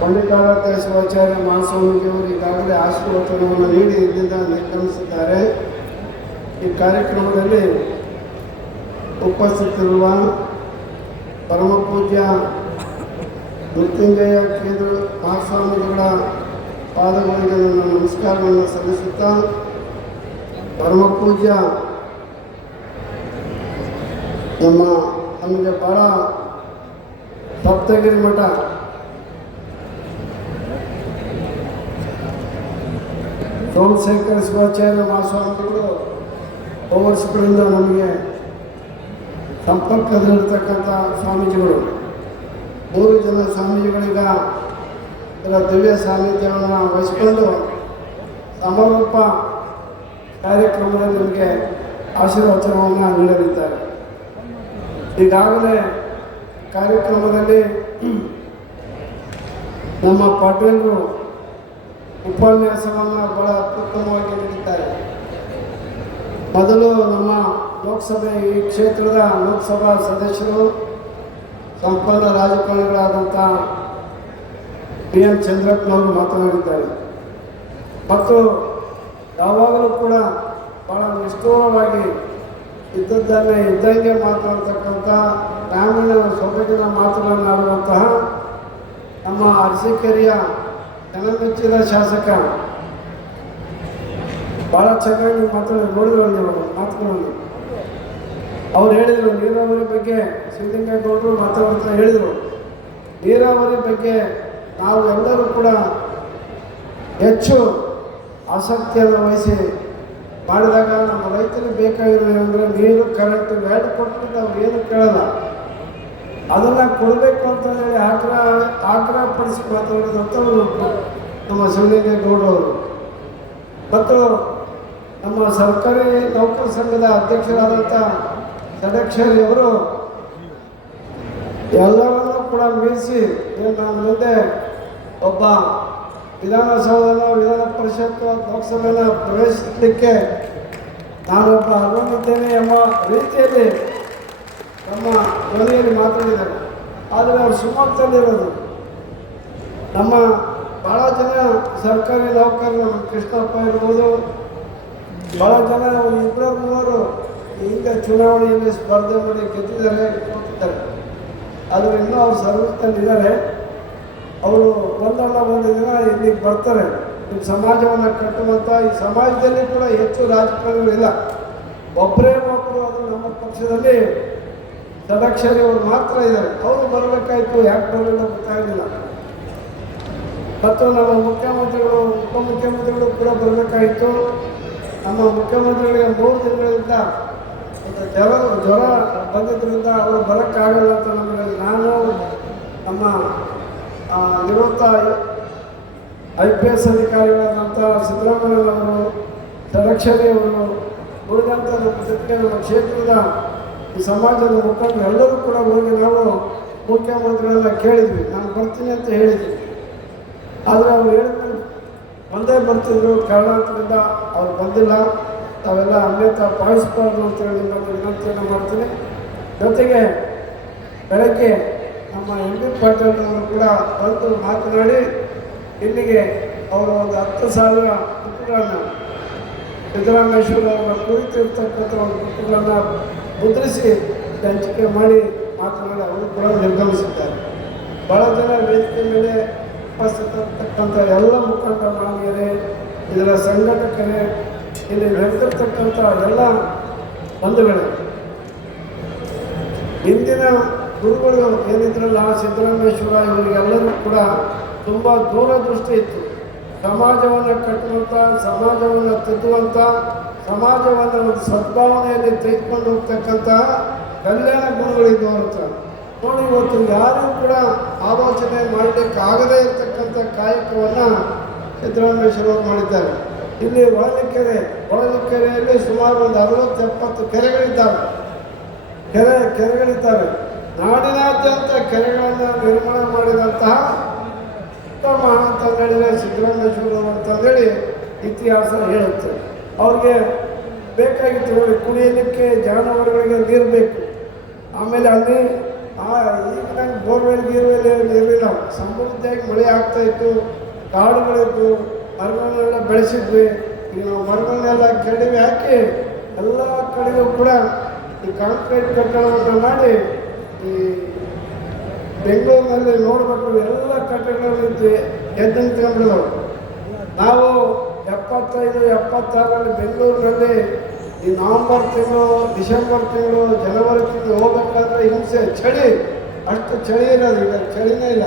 ಪಂಡಿತಾರಾಧ್ಯ ಶಿವಾಚಾರ್ಯ ಮಹಾಸ್ವಾಮೀಜಿಯವರು ಈಗಾಗಲೇ ಆಶೀರ್ವಚನವನ್ನು ನೀಡಿ ಇಲ್ಲಿಂದ ನಿರ್ಗಮಿಸಿದ್ದಾರೆ. ಈ ಕಾರ್ಯಕ್ರಮದಲ್ಲಿ ಉಪಸ್ಥಿತರಿರುವ ಪರಮ ಪೂಜ್ಯ ಮೃತ್ಯುಂಜಯ ಕೇಂದ್ರ ಮಹಾಸ್ವಾಮೀಜಿಗಳ ಪಾದಗಳಿಗೆ ನನ್ನ ನಮಸ್ಕಾರವನ್ನು ಸಲ್ಲಿಸುತ್ತಾ, ಪರಮ ಪೂಜ್ಯ ನಮಗೆ ಭಾಳ ಸಪ್ತಗಿರಿ ಮಠ ಸೋಮಶೇಖರ ಶಿವಾಚಾರ್ಯ ಮಹಾಸ್ವಾಮಿಗಳು ವರ್ಷಗಳಿಂದ ನಮಗೆ ಸಂಪರ್ಕದಲ್ಲಿರ್ತಕ್ಕಂಥ ಸ್ವಾಮೀಜಿಗಳು. 3 ಜನ ಸ್ವಾಮೀಜಿಗಳೀಗ ಇದರ ದಿವ್ಯ ಸಾನ್ನಿಧ್ಯವನ್ನು ವಹಿಸಿಕೊಂಡು ಸಮಾರೋಪ ಕಾರ್ಯಕ್ರಮದಲ್ಲಿ ನಮಗೆ ಆಶೀರ್ವಚನವನ್ನು ನೀಡಲಿದ್ದಾರೆ. ಈಗಾಗಲೇ ಕಾರ್ಯಕ್ರಮದಲ್ಲಿ ನಮ್ಮ ಪಾಟೀಲರು ಉಪನ್ಯಾಸವನ್ನು ಬಹಳ ಅತ್ಯುತ್ತಮವಾಗಿ ನೀಡಿದ್ದಾರೆ. ಮೊದಲು ನಮ್ಮ ಲೋಕಸಭೆ ಈ ಕ್ಷೇತ್ರದ ಲೋಕಸಭಾ ಸದಸ್ಯರು ಸಂಪನ್ನ ರಾಜಕಾರಣಿಗಳಾದಂಥ PM ಚಂದ್ರಪ್ಪನವರು ಮಾತನಾಡಿದ್ದಾರೆ. ಮತ್ತು ಯಾವಾಗಲೂ ಕೂಡ ಭಾಳ ನಿಷ್ಠುರವಾಗಿ ಇದ್ದಂಗೆ ಮಾತನಾಡ್ತಕ್ಕಂಥ ಗ್ರಾಮೀಣ ಸೊಬಗಿನ ಮಾತುಗಳನ್ನು ಆಡುವಂತಹ ನಮ್ಮ ಅರಸೀಕೆರೆಯ ಜನಮೆಚ್ಚಿದ ಶಾಸಕ ಭಾಳ ಚೆನ್ನಾಗಿ ನೋಡಿದ್ರು ನೀವು ಮಾತುಗಳನ್ನು. ಅವ್ರು ಹೇಳಿದರು ನೀರಾವರಿ ಬಗ್ಗೆ, ಸಿದ್ದಲಿಂಗೇಗೌಡರು ಮಾತಾಡ್ತಾ ಹೇಳಿದರು ನೀರಾವರಿ ಬಗ್ಗೆ ನಾವು ಎಲ್ಲರೂ ಕೂಡ ಹೆಚ್ಚು ಆಸಕ್ತಿಯನ್ನು ವಹಿಸಿ ಮಾಡಿದಾಗ ನಮ್ಮ ರೈತರಿಗೆ ಬೇಕಾಗಿರೋದು ಅಂದರೆ ನೀರು, ಕರೆಂಟ್ ಎರಡು ಕೊಟ್ಟರೆ ಅವ್ರು ಏನು ಕೇಳಲ್ಲ. ಅದನ್ನು ಕೊಡಬೇಕು ಅಂತ ಹೇಳಿ ಆಗ್ರಹಪಡಿಸಿ ಮಾತಾಡೋದಂಥವರು ನಮ್ಮ ಸಿದ್ದಲಿಂಗೇಗೌಡರವರು. ಮತ್ತು ನಮ್ಮ ಸರ್ಕಾರಿ ನೌಕರ ಸಂಘದ ಅಧ್ಯಕ್ಷರಾದಂಥ ಷಡಕ್ಷರಿಯವರು ಎಲ್ಲರನ್ನೂ ಕೂಡ ಮೀರಿಸಿ ನಾನು ಮುಂದೆ ಒಬ್ಬ ವಿಧಾನಸೌಧನ ವಿಧಾನ ಪರಿಷತ್ ಲೋಕಸಭೆನ ಪ್ರವೇಶಿಸಲಿಕ್ಕೆ ನಾನೊಬ್ಬ ಅರ್ಹನಿದ್ದೇನೆ ಎಂಬ ರೀತಿಯಲ್ಲಿ ನಮ್ಮ ಧ್ವನಿಯಲ್ಲಿ ಮಾತಾಡಿದ್ದಾರೆ. ಆದರೆ ಅವರು ಶಿವಮೊಗ್ಗದಲ್ಲಿರೋದು. ನಮ್ಮ ಭಾಳ ಜನ ಸರ್ಕಾರಿ ನೌಕರರು, ನಮ್ಮ ಕೃಷ್ಣಪ್ಪ ಇರ್ಬೋದು, ಭಾಳ ಜನ 2-3 ಈಗ ಚುನಾವಣೆಯಲ್ಲಿ ಸ್ಪರ್ಧೆ ಮಾಡಿ ಗೆದ್ದಿದ್ದಾರೆ, ಕೊಟ್ಟಿದ್ದಾರೆ. ಆದರೆ ಇನ್ನೂ ಅವ್ರು ಸರ್ವಿಸ್ನಲ್ಲಿದ್ದಾರೆ. ಅವರು ಒಂದು ದಿನ ಇಲ್ಲಿಗೆ ಬರ್ತಾರೆ. ನಿಮ್ಮ ಸಮಾಜವನ್ನು ಕಟ್ಟುವಂಥ ಈ ಸಮಾಜದಲ್ಲಿ ಕೂಡ ಹೆಚ್ಚು ರಾಜಕಾರಣಿಗಳಿಲ್ಲ, ಒಬ್ಬರೇ ಒಬ್ಬರು. ಅದು ನಮ್ಮ ಪಕ್ಷದಲ್ಲಿ ಷಡಕ್ಷರಿ ಅವರು ಮಾತ್ರ ಇದ್ದಾರೆ. ಅವರು ಬರಬೇಕಾಯಿತು, ಯಾಕೆ ಬರಲಿಲ್ಲ ಗೊತ್ತಾಗಲಿಲ್ಲ. ಮತ್ತು ನಮ್ಮ ಮುಖ್ಯಮಂತ್ರಿಗಳು, ಉಪಮುಖ್ಯಮಂತ್ರಿಗಳು ಕೂಡ ಬರಬೇಕಾಯಿತು. ನಮ್ಮ ಮುಖ್ಯಮಂತ್ರಿಗಳಿಗೆ 3 ದಿನಗಳಿಂದ ಜ್ವರ ಬಂದಿದ್ದರಿಂದ ಅವರು ಬರೋಕ್ಕಾಗಲ್ಲ ಅಂತ ನಮಗೆ ನಾನು ನಮ್ಮ ನಿವೃತ್ತ IPS ಅಧಿಕಾರಿಗಳಾದಂಥ ಸಿದ್ದರಾಮಯ್ಯನವರು, ಷಡಕ್ಷರಿಯವರು, ಉಳಿದಂಥ ನಮ್ಮ ಜೊತೆಗೆ ನಮ್ಮ ಕ್ಷೇತ್ರದ ಈ ಸಮಾಜದ ಮುಖಂಡರು ಎಲ್ಲರೂ ಕೂಡ ಹೋಗಿ ನಾವು ಮುಖ್ಯಮಂತ್ರಿಗಳನ್ನ ಕೇಳಿದ್ವಿ. ನಾನು ಬರ್ತೀನಿ ಅಂತ ಹೇಳಿದ್ವಿ. ಆದರೆ ಅವ್ರು ಹೇಳಿದ್ರು ಒಂದೇ ಬರ್ತಿದ್ರು, ಕಾರಣಾಂತರದಿಂದ ಅವ್ರು ಬಂದಿಲ್ಲ. ತಾವೆಲ್ಲ ಅನ್ಯತಾ ಪಾಲಿಸಬಾರ್ದು ಅಂತೇಳಿ ನಾನು ವಿನಂತಿಯನ್ನು ಮಾಡ್ತೀನಿ. ಜೊತೆಗೆ ಬೆಳಗ್ಗೆ ನಮ್ಮ MB ಪಾಟೀಲ್ ಅವರು ಕೂಡ ಬಂದು ಮಾತನಾಡಿ ಇಲ್ಲಿಗೆ ಅವರು ಒಂದು 10,000 ಬುಕ್ಗಳನ್ನು ಸಿದ್ದರಾಮೇಶ್ವರ ಅವರ ಕುರಿತಿರ್ತಕ್ಕಂಥ ಒಂದು ಬುಕ್ಗಳನ್ನು ಮುದ್ರಿಸಿ ಹಂಚಿಕೆ ಮಾಡಿ ಮಾತನಾಡಿ ಅವರು ಕೂಡ ನಿರ್ಗಮಿಸಿದ್ದಾರೆ. ಭಾಳ ಜನ ವೇದಿಕೆ ಮೇಲೆ ಉಪಸ್ಥಿತರ್ತಕ್ಕಂಥ ಎಲ್ಲ ಮುಖಂಡ ಮಾನ್ಯರೇ, ಇದರ ಸಂಘಟಕರೇ, ಇಲ್ಲಿ ನಡೆದಿರ್ತಕ್ಕಂಥ ಎಲ್ಲ ಬಂಧುಗಳೇ, ಇಂದಿನ ಗುರುಗಳು ಏನಿದ್ರಲ್ಲ ಸಿದ್ದರಾಮೇಶ್ವರ, ಇವರಿಗೆಲ್ಲರೂ ಕೂಡ ತುಂಬ ದೂರದೃಷ್ಟಿ ಇತ್ತು. ಸಮಾಜವನ್ನು ಕಟ್ಟುವಂಥ, ಸಮಾಜವನ್ನು ತಿದ್ದುವಂಥ, ಸಮಾಜವನ್ನು ಒಂದು ಸದ್ಭಾವನೆಯಲ್ಲಿ ತೆಗೆದುಕೊಂಡು ಹೋಗ್ತಕ್ಕಂತಹ ಕಲ್ಯಾಣ ಗುಣಗಳಿದ್ದು ಅಂತ ನೋಡಿ. ಇವತ್ತು ಯಾರೂ ಕೂಡ ಆಲೋಚನೆ ಮಾಡಲಿಕ್ಕಾಗದೇ ಇರತಕ್ಕಂಥ ಕಾಯಕವನ್ನು ಸಿದ್ದರಾಮೇಶ್ವರವರು ಮಾಡಿದ್ದಾರೆ. ಇಲ್ಲಿ ಹೊಳಲಿಕೆರೆಯಲ್ಲಿ ಸುಮಾರು ಒಂದು 60-70 ಕೆರೆಗಳಿದ್ದಾವೆ. ಕೆರೆಗಳಿದ್ದಾವೆ. ನಾಡಿನಾದ್ಯಂತ ಕೆರೆಗಳನ್ನು ನಿರ್ಮಾಣ ಮಾಡಿದಂತಹ ಉತ್ತಮ ಅಂತ ಹೇಳಿದರೆ ಸಿದ್ದರಾಮೇಶ್ವರವರು ಅಂತಂದೇಳಿ ಇತಿಹಾಸ ಹೇಳುತ್ತೆ. ಅವ್ರಿಗೆ ಬೇಕಾಗಿತ್ತು ನೋಡಿ, ಕುಡಿಯಲಿಕ್ಕೆ ಜಾನುವಾರುಗಳಿಗೆ ನೀರು ಬೇಕು. ಆಮೇಲೆ ಅಲ್ಲಿ ಈಗ ನಂಗೆ ಬೋರ್ವೆಲ್ ಇರಲಿಲ್ಲ, ಸಮೃದ್ಧಿಯಾಗಿ ಮಳೆ ಆಗ್ತಾಯಿತ್ತು, ಕಾಡುಗಳಿದ್ದು, ಮರಗಳನ್ನೆಲ್ಲ ಬೆಳೆಸಿದ್ವಿ. ಈಗ ನಾವು ಮರಗಳನ್ನೆಲ್ಲ ಕೆಡವಿ ಹಾಕಿ ಎಲ್ಲ ಕಡೆಗೂ ಕೂಡ ಈ ಕಾಂಕ್ರೀಟ್ ಕಟ್ಟಡವನ್ನು ಮಾಡಿ ಈ ಬೆಂಗಳೂರಿನಲ್ಲಿ ನೋಡಬೇಕು ಎಲ್ಲ ಕಟ್ಟಡಗಳಿದ್ದು ಎದ್ದು ನಿಂತ್ಕೊಂಡ್ಬಿಡೋದು. ನಾವು 75-76ರಲ್ಲಿ ಬೆಂಗಳೂರಿನಲ್ಲಿ ಈ ನವಂಬರ್ ತಿಂಗಳು, ಡಿಸೆಂಬರ್ ತಿಂಗಳು, ಜನವರಿ ತಿಂಗಳು ಹೋಗ್ಬೇಕಾದ್ರೆ ಹಿಂಸೆ, ಚಳಿ, ಅಷ್ಟು ಚಳಿ ಇರೋದು. ಈಗ ಚಳಿನೇ ಇಲ್ಲ,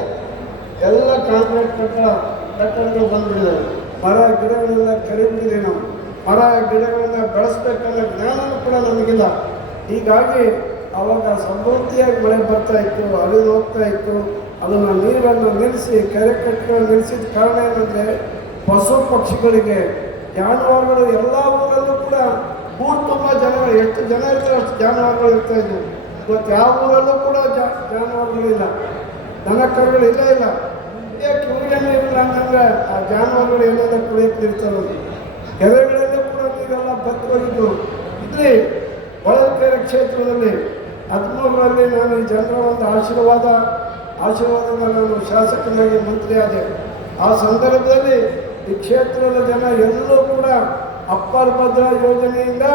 ಎಲ್ಲ ಕಾಂಕ್ರೀಟ್ ಕಟ್ಟಡಗಳು ಬಂದುಬಿಟ್ಟಿದ್ದಾರೆ. ಮರ ಗಿಡಗಳೆಲ್ಲ ಕಡಿಬಿಟ್ಟಿದ್ದೀವಿ ನಾವು. ಮರ ಗಿಡಗಳನ್ನ ಬೆಳೆಸ್ಬೇಕನ್ನೋ ಜ್ಞಾನವೂ ಕೂಡ ನಮಗಿಲ್ಲ. ಹೀಗಾಗಿ ಅವಾಗ ಸಮೃದ್ಧಿಯಾಗಿ ಮಳೆ ಬರ್ತಾ ಇತ್ತು, ಹರಿದು ಹೋಗ್ತಾ ಇತ್ತು. ಅದನ್ನು ನೀರನ್ನು ನಿಲ್ಲಿಸಿ, ಕೆರೆ ಕಟ್ಟೆಗಳನ್ನು ನಿಲ್ಲಿಸಿದ ಕಾರಣ ಏನಂದರೆ ಪಶು ಪಕ್ಷಿಗಳಿಗೆ, ಜಾನುವಾರುಗಳು ಎಲ್ಲ ಊರಲ್ಲೂ ಕೂಡ ಊರು ತುಂಬ ಜನಗಳು, ಎಷ್ಟು ಜನ ಇರ್ತಾರೆ ಅಷ್ಟು ಜಾನುವಾರುಗಳು ಇರ್ತಾಯಿದ್ವು. ಇವತ್ತು ಯಾವ ಊರಲ್ಲೂ ಕೂಡ ಜಾನುವಾರುಗಳಿಲ್ಲ, ದನ ಕರುಗಳು ಇಲ್ಲೇ ಇಲ್ಲ. ಕಿವಿಗೆಲ್ಲ ಇಲ್ಲ ಅಂತಂದರೆ ಆ ಜಾನುವಾರುಗಳು ಎಲ್ಲೆಲ್ಲ ಕುಡಿಯಕ್ಕೆ ಇರ್ತವೆ. ಕೆರೆಗಳಲ್ಲೂ ಕೂಡ ನೀರೆಲ್ಲ ಬತ್ತೋಗಿದ್ದು. ಇಲ್ಲಿ ಹೊಳಲ್ಕೆರೆ ಕ್ಷೇತ್ರದಲ್ಲಿ 13ರಲ್ಲಿ ನಾನು ಈ ಜನರ ಒಂದು ಆಶೀರ್ವಾದದಿಂದ ನಾನು ಶಾಸಕನಾಗಿ ಮಂತ್ರಿ ಆದೆ. ಆ ಸಂದರ್ಭದಲ್ಲಿ ಈ ಕ್ಷೇತ್ರದ ಜನ ಎಲ್ಲರೂ ಕೂಡ ಅಪ್ಪರ್ ಭದ್ರಾ ಯೋಜನೆಯಿಂದ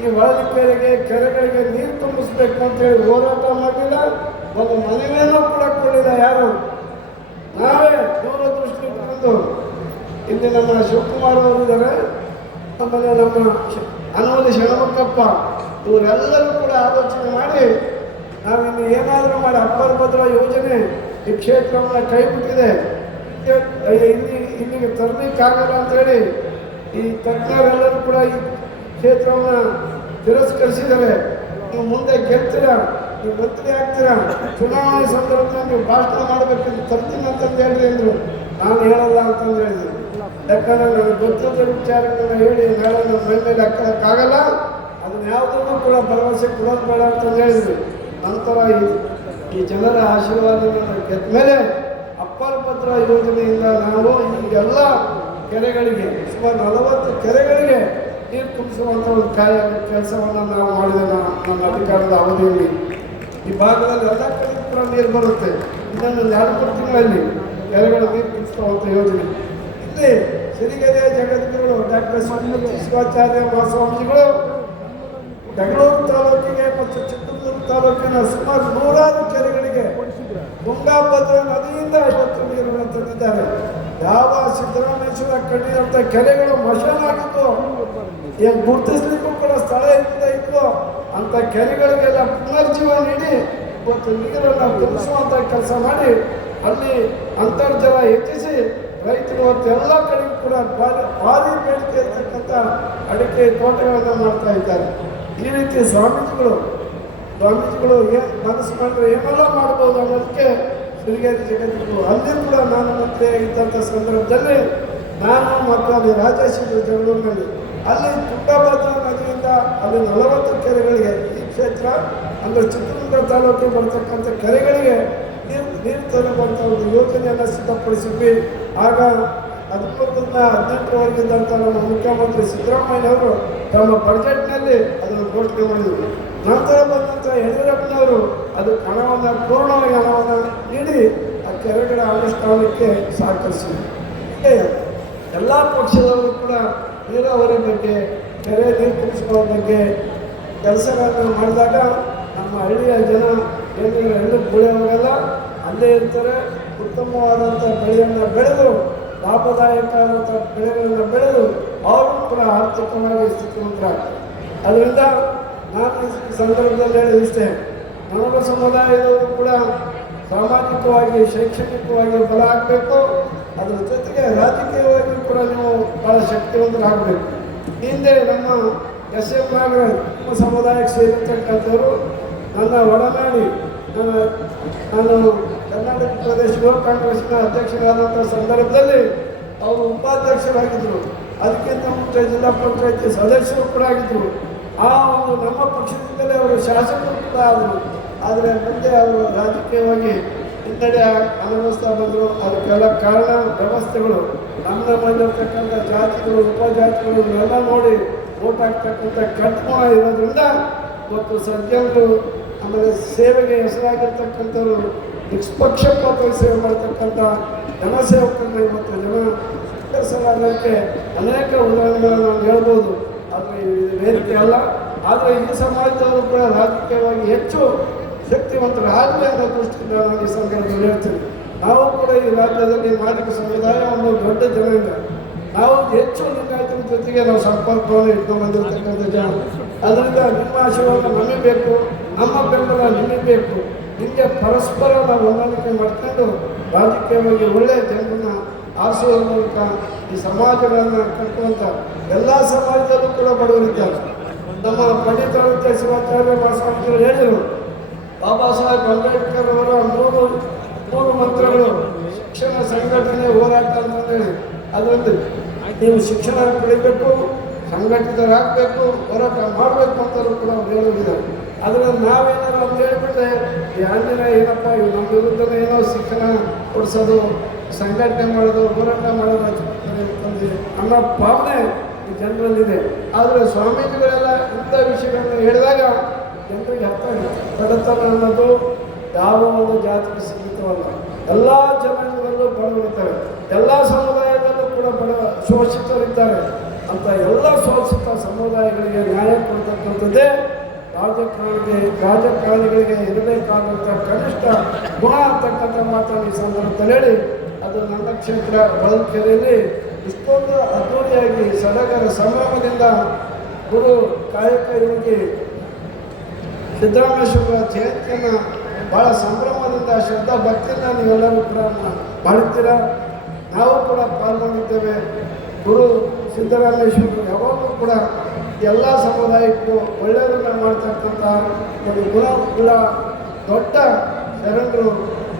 ಈ ಹೊಳಲ್ಕೆರೆಗೆ, ಕೆರೆಗಳಿಗೆ ನೀರು ತುಂಬಿಸ್ಬೇಕು ಅಂತೇಳಿ ಹೋರಾಟ ಮಾಡಲಿಲ್ಲ. ಒಂದು ಮನವಿಯನ್ನು ಕೂಡ ಕೊಡಲಿಲ್ಲ ಯಾರು. ನಾವೇ ದೂರದೃಷ್ಟಿ ಇಟ್ಕೊಂಡು, ಇಲ್ಲಿ ನಮ್ಮ ಶಿವಕುಮಾರ್ ಅವರು ಇದ್ದಾರೆ, ಆಮೇಲೆ ನಮ್ಮ ಅನವಲಿ ಶರಣಮಕ್ಕಪ್ಪ, ಇವರೆಲ್ಲರೂ ಕೂಡ ಆಲೋಚನೆ ಮಾಡಿ ನಾವಿನ್ನು ಏನಾದರೂ ಮಾಡಿ ಅಪ್ಪರ್ ಭದ್ರಾ ಯೋಜನೆ ಈ ಕ್ಷೇತ್ರವನ್ನು ಕೈ ಬಿಟ್ಟಿದೆ, ಇಲ್ಲಿಗೆ ತರಲಿಕ್ಕಾಗಲ್ಲ ಅಂತೇಳಿ ಈ ತಜ್ಞರೆಲ್ಲರೂ ಕೂಡ ಈ ಕ್ಷೇತ್ರವನ್ನು ತಿರಸ್ಕರಿಸಿದ್ದಾರೆ. ನೀವು ಮುಂದೆ ಗೆಲ್ತೀರಾ, ನೀವು ಮಂತ್ರಿ ಆಗ್ತೀರಾ, ಚುನಾವಣೆ ಸಂದರ್ಭದಲ್ಲಿ ನೀವು ಭಾಷಣ ಮಾಡಬೇಕಂತ ತರ್ತೀನಿ ಅಂತಂದು ಹೇಳ್ರಿ ಅಂದರು. ನಾನು ಹೇಳಲ್ಲ ಅಂತಂದು ಹೇಳಿದೆ. ಯಾಕಂದರೆ ನನಗೆ ಗೊತ್ತಿದ್ದ ವಿಚಾರಗಳನ್ನ ಹೇಳಿ ನಾಳೆ ನಮ್ಮ ಮೈ ಮೇಲೆ ಹಾಕೋಕ್ಕಾಗಲ್ಲ. ಅದನ್ನ ಯಾವುದನ್ನು ಕೂಡ ಭರವಸೆ ಕೊಡೋದು ಬೇಡ ಅಂತಂದು ಹೇಳಿದ್ವಿ. ನಂತರ ಈ ಜನರ ಆಶೀರ್ವಾದವನ್ನು ಗೆದ್ದ ಮೇಲೆ ಅಪ್ಪರ್ ಭದ್ರಾ ಯೋಜನೆಯಿಂದ ನಾವು ಈಗೆಲ್ಲ ಕೆರೆಗಳಿಗೆ, ಸುಮಾರು 40 ಕೆರೆಗಳಿಗೆ ನೀರು ತುಂಬಿಸುವಂಥ ಒಂದು ಕೆಲಸವನ್ನು ನಾವು ಮಾಡಿದೆ. ನಮ್ಮ ಅಧಿಕಾರದ ಅವಧಿಯಲ್ಲಿ ಈ ಭಾಗದಲ್ಲಿ ಎಲ್ಲ ಕಡೆಗೂ ಕೂಡ ನೀರು ಬರುತ್ತೆ. ಇನ್ನೊಂದು 2-3 ತಿಂಗಳಲ್ಲಿ ಕೆರೆಗಳ ನೀರು ತುಂಬಿಸುವಂಥ ಯೋಜನೆ. ಇಲ್ಲಿ ಸಿರಿಗೆರೆಯ ಜಗದ್ಗುರುಗಳು ಡಾಕ್ಟರ್ ಶಿವಾಚಾರ್ಯ ಮಹಾಸ್ವಾಮೀಜಿಗಳು ಬೆಂಗಳೂರು ತಾಲೂಕಿಗೆ ಮತ್ತು ಚಿತ್ರದುರ್ಗ ತಾಲೂಕಿನ ಸುಮಾರು 100 ಕೆರೆಗಳಿಗೆ ತುಂಗಾಭದ್ರಾ ನದಿಯಿಂದ 50 ನೀರನ್ನು ತಂದಿದ್ದಾರೆ. ಯಾವ ಸಿದ್ದರಾಮೇಶ್ವರ ಕಟ್ಟಿದಂಥ ಕೆರೆಗಳು ಮಶಾನಾಗಿದ್ದು, ಏನು ಗುರುತಿಸ್ಲಿಕ್ಕೂ ಕೂಡ ಸ್ಥಳ ಇತ್ತು, ಅಂಥ ಕೆರೆಗಳಿಗೆಲ್ಲ ಪುನರ್ಜೀವ ನೀಡಿ ಇವತ್ತು ನೀರನ್ನು ತುಂಬಿಸುವಂಥ ಕೆಲಸ ಮಾಡಿ ಅಲ್ಲಿ ಅಂತರ್ಜಲ ಹೆಚ್ಚಿಸಿ ರೈತರು ಇವತ್ತು ಎಲ್ಲ ಕಡೆಗೂ ಕೂಡ ಭಾರಿ ಬೇಡಿಕೆ ಇರ್ತಕ್ಕಂಥ ಅಡಿಕೆ ತೋಟಗಳನ್ನು ಮಾಡ್ತಾ ಇದ್ದಾರೆ. ಈ ರೀತಿ ಸ್ವಾಮೀಜಿಗಳು ಏನು ಮನಸ್ಸು ಮಾಡಿದ್ರೆ ಏನೆಲ್ಲ ಮಾಡ್ಬೋದು ಅನ್ನೋದಕ್ಕೆ ಸಿರಿಗೆರೆ ಜಗದ್ಗುರು ಅಲ್ಲಿ ಕೂಡ ನಾನು ಮಂತ್ರಿ ಇದ್ದಂಥ ಸಂದರ್ಭದಲ್ಲಿ ನಾನು ಮತ್ತು ಅಲ್ಲಿ ರಾಜೇಶ್ ಜಗಳೂರಿನಲ್ಲಿ ಅಲ್ಲಿ ತುಂಗಭದ್ರಾ ನದಿಯಿಂದ ಅಲ್ಲಿ 40 ಕೆರೆಗಳಿಗೆ, ಈ ಕ್ಷೇತ್ರ ಅಂದರೆ ಚಿತ್ರದುರ್ಗ ತಾಲೂಕಿಗೆ ಬರ್ತಕ್ಕಂಥ ಕೆರೆಗಳಿಗೆ ನೀರು ತರುವಂಥ ಒಂದು ಯೋಜನೆಯನ್ನು ಸಿದ್ಧಪಡಿಸಿದ್ವಿ. ಆಗ 13-18ರವರೆಗಿದ್ದಂಥ ನಮ್ಮ ಮುಖ್ಯಮಂತ್ರಿ ಸಿದ್ದರಾಮಯ್ಯನವರು ತಮ್ಮ ಬಜೆಟ್ನಲ್ಲಿ ಅದನ್ನು ಘೋಷಣೆ ಮಾಡಿದರು. ನಂತರ ಬಂದಂಥ ಯಡಿಯೂರಪ್ಪನವರು ಅದು ಪೂರ್ಣವಾಗಿ ಹಣವನ್ನು ನೀಡಿ ಆ ಕೆರೆಗಳ ಅನುಷ್ಠಾನಕ್ಕೆ ಸಹಕರಿಸಿದರು. ಹೀಗೆ ಎಲ್ಲ ಪಕ್ಷದವರು ಕೂಡ ನೀರಾವರಿ ಬಗ್ಗೆ, ಕೆರೆ ನೀರು ತುಂಬಿಸುವ ಬಗ್ಗೆ ಕೆಲಸಗಳನ್ನು ಮಾಡಿದಾಗ ನಮ್ಮ ಹಳ್ಳಿಯ ಜನ ಏನು ಎಲ್ಲೂ ಗುಳೆ ಹೋಗಲ್ಲ, ಅಲ್ಲೇ ಇರ್ತಾರೆ. ಉತ್ತಮವಾದಂಥ ಬೆಳೆಯನ್ನು ಬೆಳೆದು, ಲಾಭದಾಯಕ ಆದಂಥ ಬೆಳೆಗಳನ್ನು ಬೆಳೆದು ಅವರು ಕೂಡ ಆರ್ಥಿಕವಾಗಿ ಸ್ಥಿತಿವಂತರಾಗ್ತಾರೆ. ಅದರಿಂದ ನಾನು ಈ ಸಂದರ್ಭದಲ್ಲಿ ಹೇಳಿದಿಷ್ಟೇ, ನಮಗೆ ಸಮುದಾಯದವರು ಕೂಡ ಸಾಮಾಜಿಕವಾಗಿ, ಶೈಕ್ಷಣಿಕವಾಗಿ ಬಲ ಆಗಬೇಕು. ಅದರ ಜೊತೆಗೆ ರಾಜಕೀಯವಾಗಿ ಕೂಡ ನೀವು ಭಾಳ ಶಕ್ತಿವಂತರಾಗಬೇಕು. ಹಿಂದೆ ನಮ್ಮ ಎಸ್.ಎಂ. ನಾಗರಾಜ್ ನಮ್ಮ ಸಮುದಾಯಕ್ಕೆ ಸೇರಿರ್ತಕ್ಕಂಥವರು ನನ್ನ ಒಡನಾಡಿ ನಾನು ಕರ್ನಾಟಕ ಪ್ರದೇಶ ಯುವ ಕಾಂಗ್ರೆಸ್ನ ಅಧ್ಯಕ್ಷರಾದಂಥ ಸಂದರ್ಭದಲ್ಲಿ ಅವರು ಉಪಾಧ್ಯಕ್ಷರಾಗಿದ್ದರು. ಅದಕ್ಕಿಂತ ಮುಂಚೆ ಜಿಲ್ಲಾ ಪಂಚಾಯತಿ ಸದಸ್ಯರು ಕೂಡ ಆಗಿದ್ದರು. ಆ ಒಂದು ನಮ್ಮ ಪಕ್ಷದಿಂದಲೇ ಅವರು ಶಾಸಕರು ಕೂಡ ಆದರು. ಆದರೆ ಮುಂದೆ ಅವರು ರಾಜಕೀಯವಾಗಿ ಹಿನ್ನಡೆ ಅನುಭವಿಸ್ತಾ ಬಂದರು. ಅದಕ್ಕೆಲ್ಲ ಕಾರಣ ವ್ಯವಸ್ಥೆಗಳು. ನಮ್ಮಲ್ಲಿರ್ತಕ್ಕಂಥ ಜಾತಿಗಳು ಉಪಜಾತಿಗಳು ಇವನ್ನೆಲ್ಲ ನೋಡಿ ಓಟ್ ಹಾಕ್ತಕ್ಕಂಥ ಕಟ್ಗುಣ ಇರೋದ್ರಿಂದ ಮತ್ತು ಸಜ್ಜನರು ಆಮೇಲೆ ಸೇವೆಗೆ ಹೆಸರಾಗಿರ್ತಕ್ಕಂಥವ್ರು ನಿಷ್ಪಕ್ಷಪಾತವಾಗಿ ಸೇವೆ ಮಾಡ್ತಕ್ಕಂಥ ಜನಸೇವಕರನ್ನ ಇವತ್ತು ಹೆಸರಾಗಲಿಕ್ಕೆ ಅನೇಕ ಉದಾಹರಣೆಗಳನ್ನು ನಾವು ಹೇಳ್ಬೋದು. ಆದರೆ ಇದು ವೇದಿಕೆ ಅಲ್ಲ. ಆದರೆ ಈ ಸಮಾಜದವರು ಕೂಡ ರಾಜಕೀಯವಾಗಿ ಹೆಚ್ಚು ಶಕ್ತಿವಂತರಾಗಲಿ ಅನ್ನೋ ದೃಷ್ಟಿಯಿಂದ ನಾನು ಈ ಸಂದರ್ಭದಲ್ಲಿ ಹೇಳ್ತೀನಿ. ನಾವು ಕೂಡ ಈ ರಾಜ್ಯದಲ್ಲಿ ಮಾದಿಗ ಸಮುದಾಯ ಒಂದು ದೊಡ್ಡ ಜನಾಂಗ. ನಾವು ಹೆಚ್ಚು ಲಿಂಗಾಯತರ ಜೊತೆಗೆ ನಾವು ಸಂಪರ್ಕವನ್ನು ಇಟ್ಕೊಂಡು ಬಂದಿರತಕ್ಕಂಥ ಜನ. ಅದರಿಂದ ನಿಮ್ಮ ಆಶೀರ್ವಾದ ನಮಗೆ ಬೇಕು, ನಮ್ಮ ಬೆಂಬಲ ನಿಮಗೆ ಬೇಕು. ಹೀಗೆ ಪರಸ್ಪರ ನಾವು ಹೊಂದಾಣಿಕೆ ಮಾಡ್ಕೊಂಡು ರಾಜಕೀಯವಾಗಿ ಒಳ್ಳೆಯ ಜನರನ್ನ ಆರಿಸುವ ಮೂಲಕ ಈ ಸಮಾಜಗಳನ್ನು ಕಟ್ಟುವಂಥ ಎಲ್ಲ ಸಮಾಜದಲ್ಲೂ ಕೂಡ ಬಡವರಿದ್ದಾರೆ. ನಮ್ಮ ಪಂಡಿತ ಶಿವಾಚಾರ್ಯ ಮಹಾಸ್ವಾಮಿಗಳು ಹೇಳಿದರು, ಬಾಬಾ ಸಾಹೇಬ್ ಅಂಬೇಡ್ಕರ್ ಅವರ ಮೂರು ಮಂತ್ರಗಳು ಶಿಕ್ಷಣ, ಸಂಘಟನೆ, ಹೋರಾಟ ಅಂತಂದೇಳಿ. ಅದರಲ್ಲಿ ನೀವು ಶಿಕ್ಷಣ ಪಡಿಬೇಕು, ಸಂಘಟಿತರಾಗಬೇಕು, ಹೋರಾಟ ಮಾಡಬೇಕು ಅಂತಲೂ ಕೂಡ ಅವ್ರು ಹೇಳಿದ್ದಾರೆ. ಅದರಲ್ಲಿ ನಾವೇನಾದ್ರು ಅಂತ ಹೇಳ್ಬಿಟ್ರೆ ಈ ಆಂಜನೇಯ ಏನಪ್ಪ ಇವು ನಮ್ಮ ವಿರುದ್ಧನೇ ಏನೋ ಶಿಕ್ಷಣ ಕೊಡಿಸೋದು, ಸಂಘಟನೆ ಮಾಡೋದು, ಹೋರಾಟ ಮಾಡೋದು ಅನ್ನೋ ಭಾವನೆ ಈ ಜನರಲ್ಲಿದೆ. ಆದರೆ ಸ್ವಾಮೀಜಿಗಳೆಲ್ಲ ಇಂಥ ವಿಷಯಗಳನ್ನು ಹೇಳಿದಾಗ ಜನರಿಗೆ ಅರ್ಥ ಆಗುತ್ತೆ. ಬಡತನ ಅನ್ನೋದು ಯಾವ ಒಂದು ಜಾತಿಗೆ ಸೀಮಿತವಲ್ಲ. ಎಲ್ಲ ಜನಾಂಗದಲ್ಲೂ ಬಡವರಿದ್ದಾರೆ, ಎಲ್ಲ ಸಮುದಾಯದಲ್ಲೂ ಕೂಡ ಶೋಷಿತರಿದ್ದಾರೆ. ಅಂತ ಎಲ್ಲ ಶೋಷಿತ ಸಮುದಾಯಗಳಿಗೆ ನ್ಯಾಯ ಕೊಡ್ತಕ್ಕಂಥದ್ದೇ ರಾಜಕಾರಣಿಗಳಿಗೆ ಇರಬೇಕಾದಂಥ ಕನಿಷ್ಠ ಗುಣ ಅಂತಕ್ಕಂಥ ಮಾತನ್ನು ಈ ಸಂದರ್ಭದಲ್ಲಿ ಹೇಳಿ, ಅದು ನನ್ನ ಕ್ಷೇತ್ರ ಹೊಳಲ್ಕೆರೆಯಲ್ಲಿ ಇಷ್ಟೊಂದು ಅದ್ದೂರಿಯಾಗಿ ಸಡಗರ ಸಂಭ್ರಮದಿಂದ ಗುರು ಕಾಯಕ ಯೋಗಿ ಸಿದ್ದರಾಮೇಶ್ವರ ಜಯಂತಿಯನ್ನು ಭಾಳ ಸಂಭ್ರಮದಿಂದ ಶ್ರದ್ಧಾ ಭಕ್ತಿಯಿಂದ ನೀವೆಲ್ಲರೂ ಕೂಡ ಮಾಡುತ್ತೀರಾ. ನಾವು ಕೂಡ ಪಾಲ್ಗೊಂಡಿದ್ದೇವೆ. ಗುರು ಸಿದ್ದರಾಮೇಶ್ವರರು ಯಾವಾಗಲೂ ಕೂಡ ಎಲ್ಲ ಸಮುದಾಯಕ್ಕೂ ಒಳ್ಳೆಯದನ್ನು ಮಾಡ್ತಕ್ಕಂಥ ಒಂದು ಗುಣ ದೊಡ್ಡ ಶರಣರು,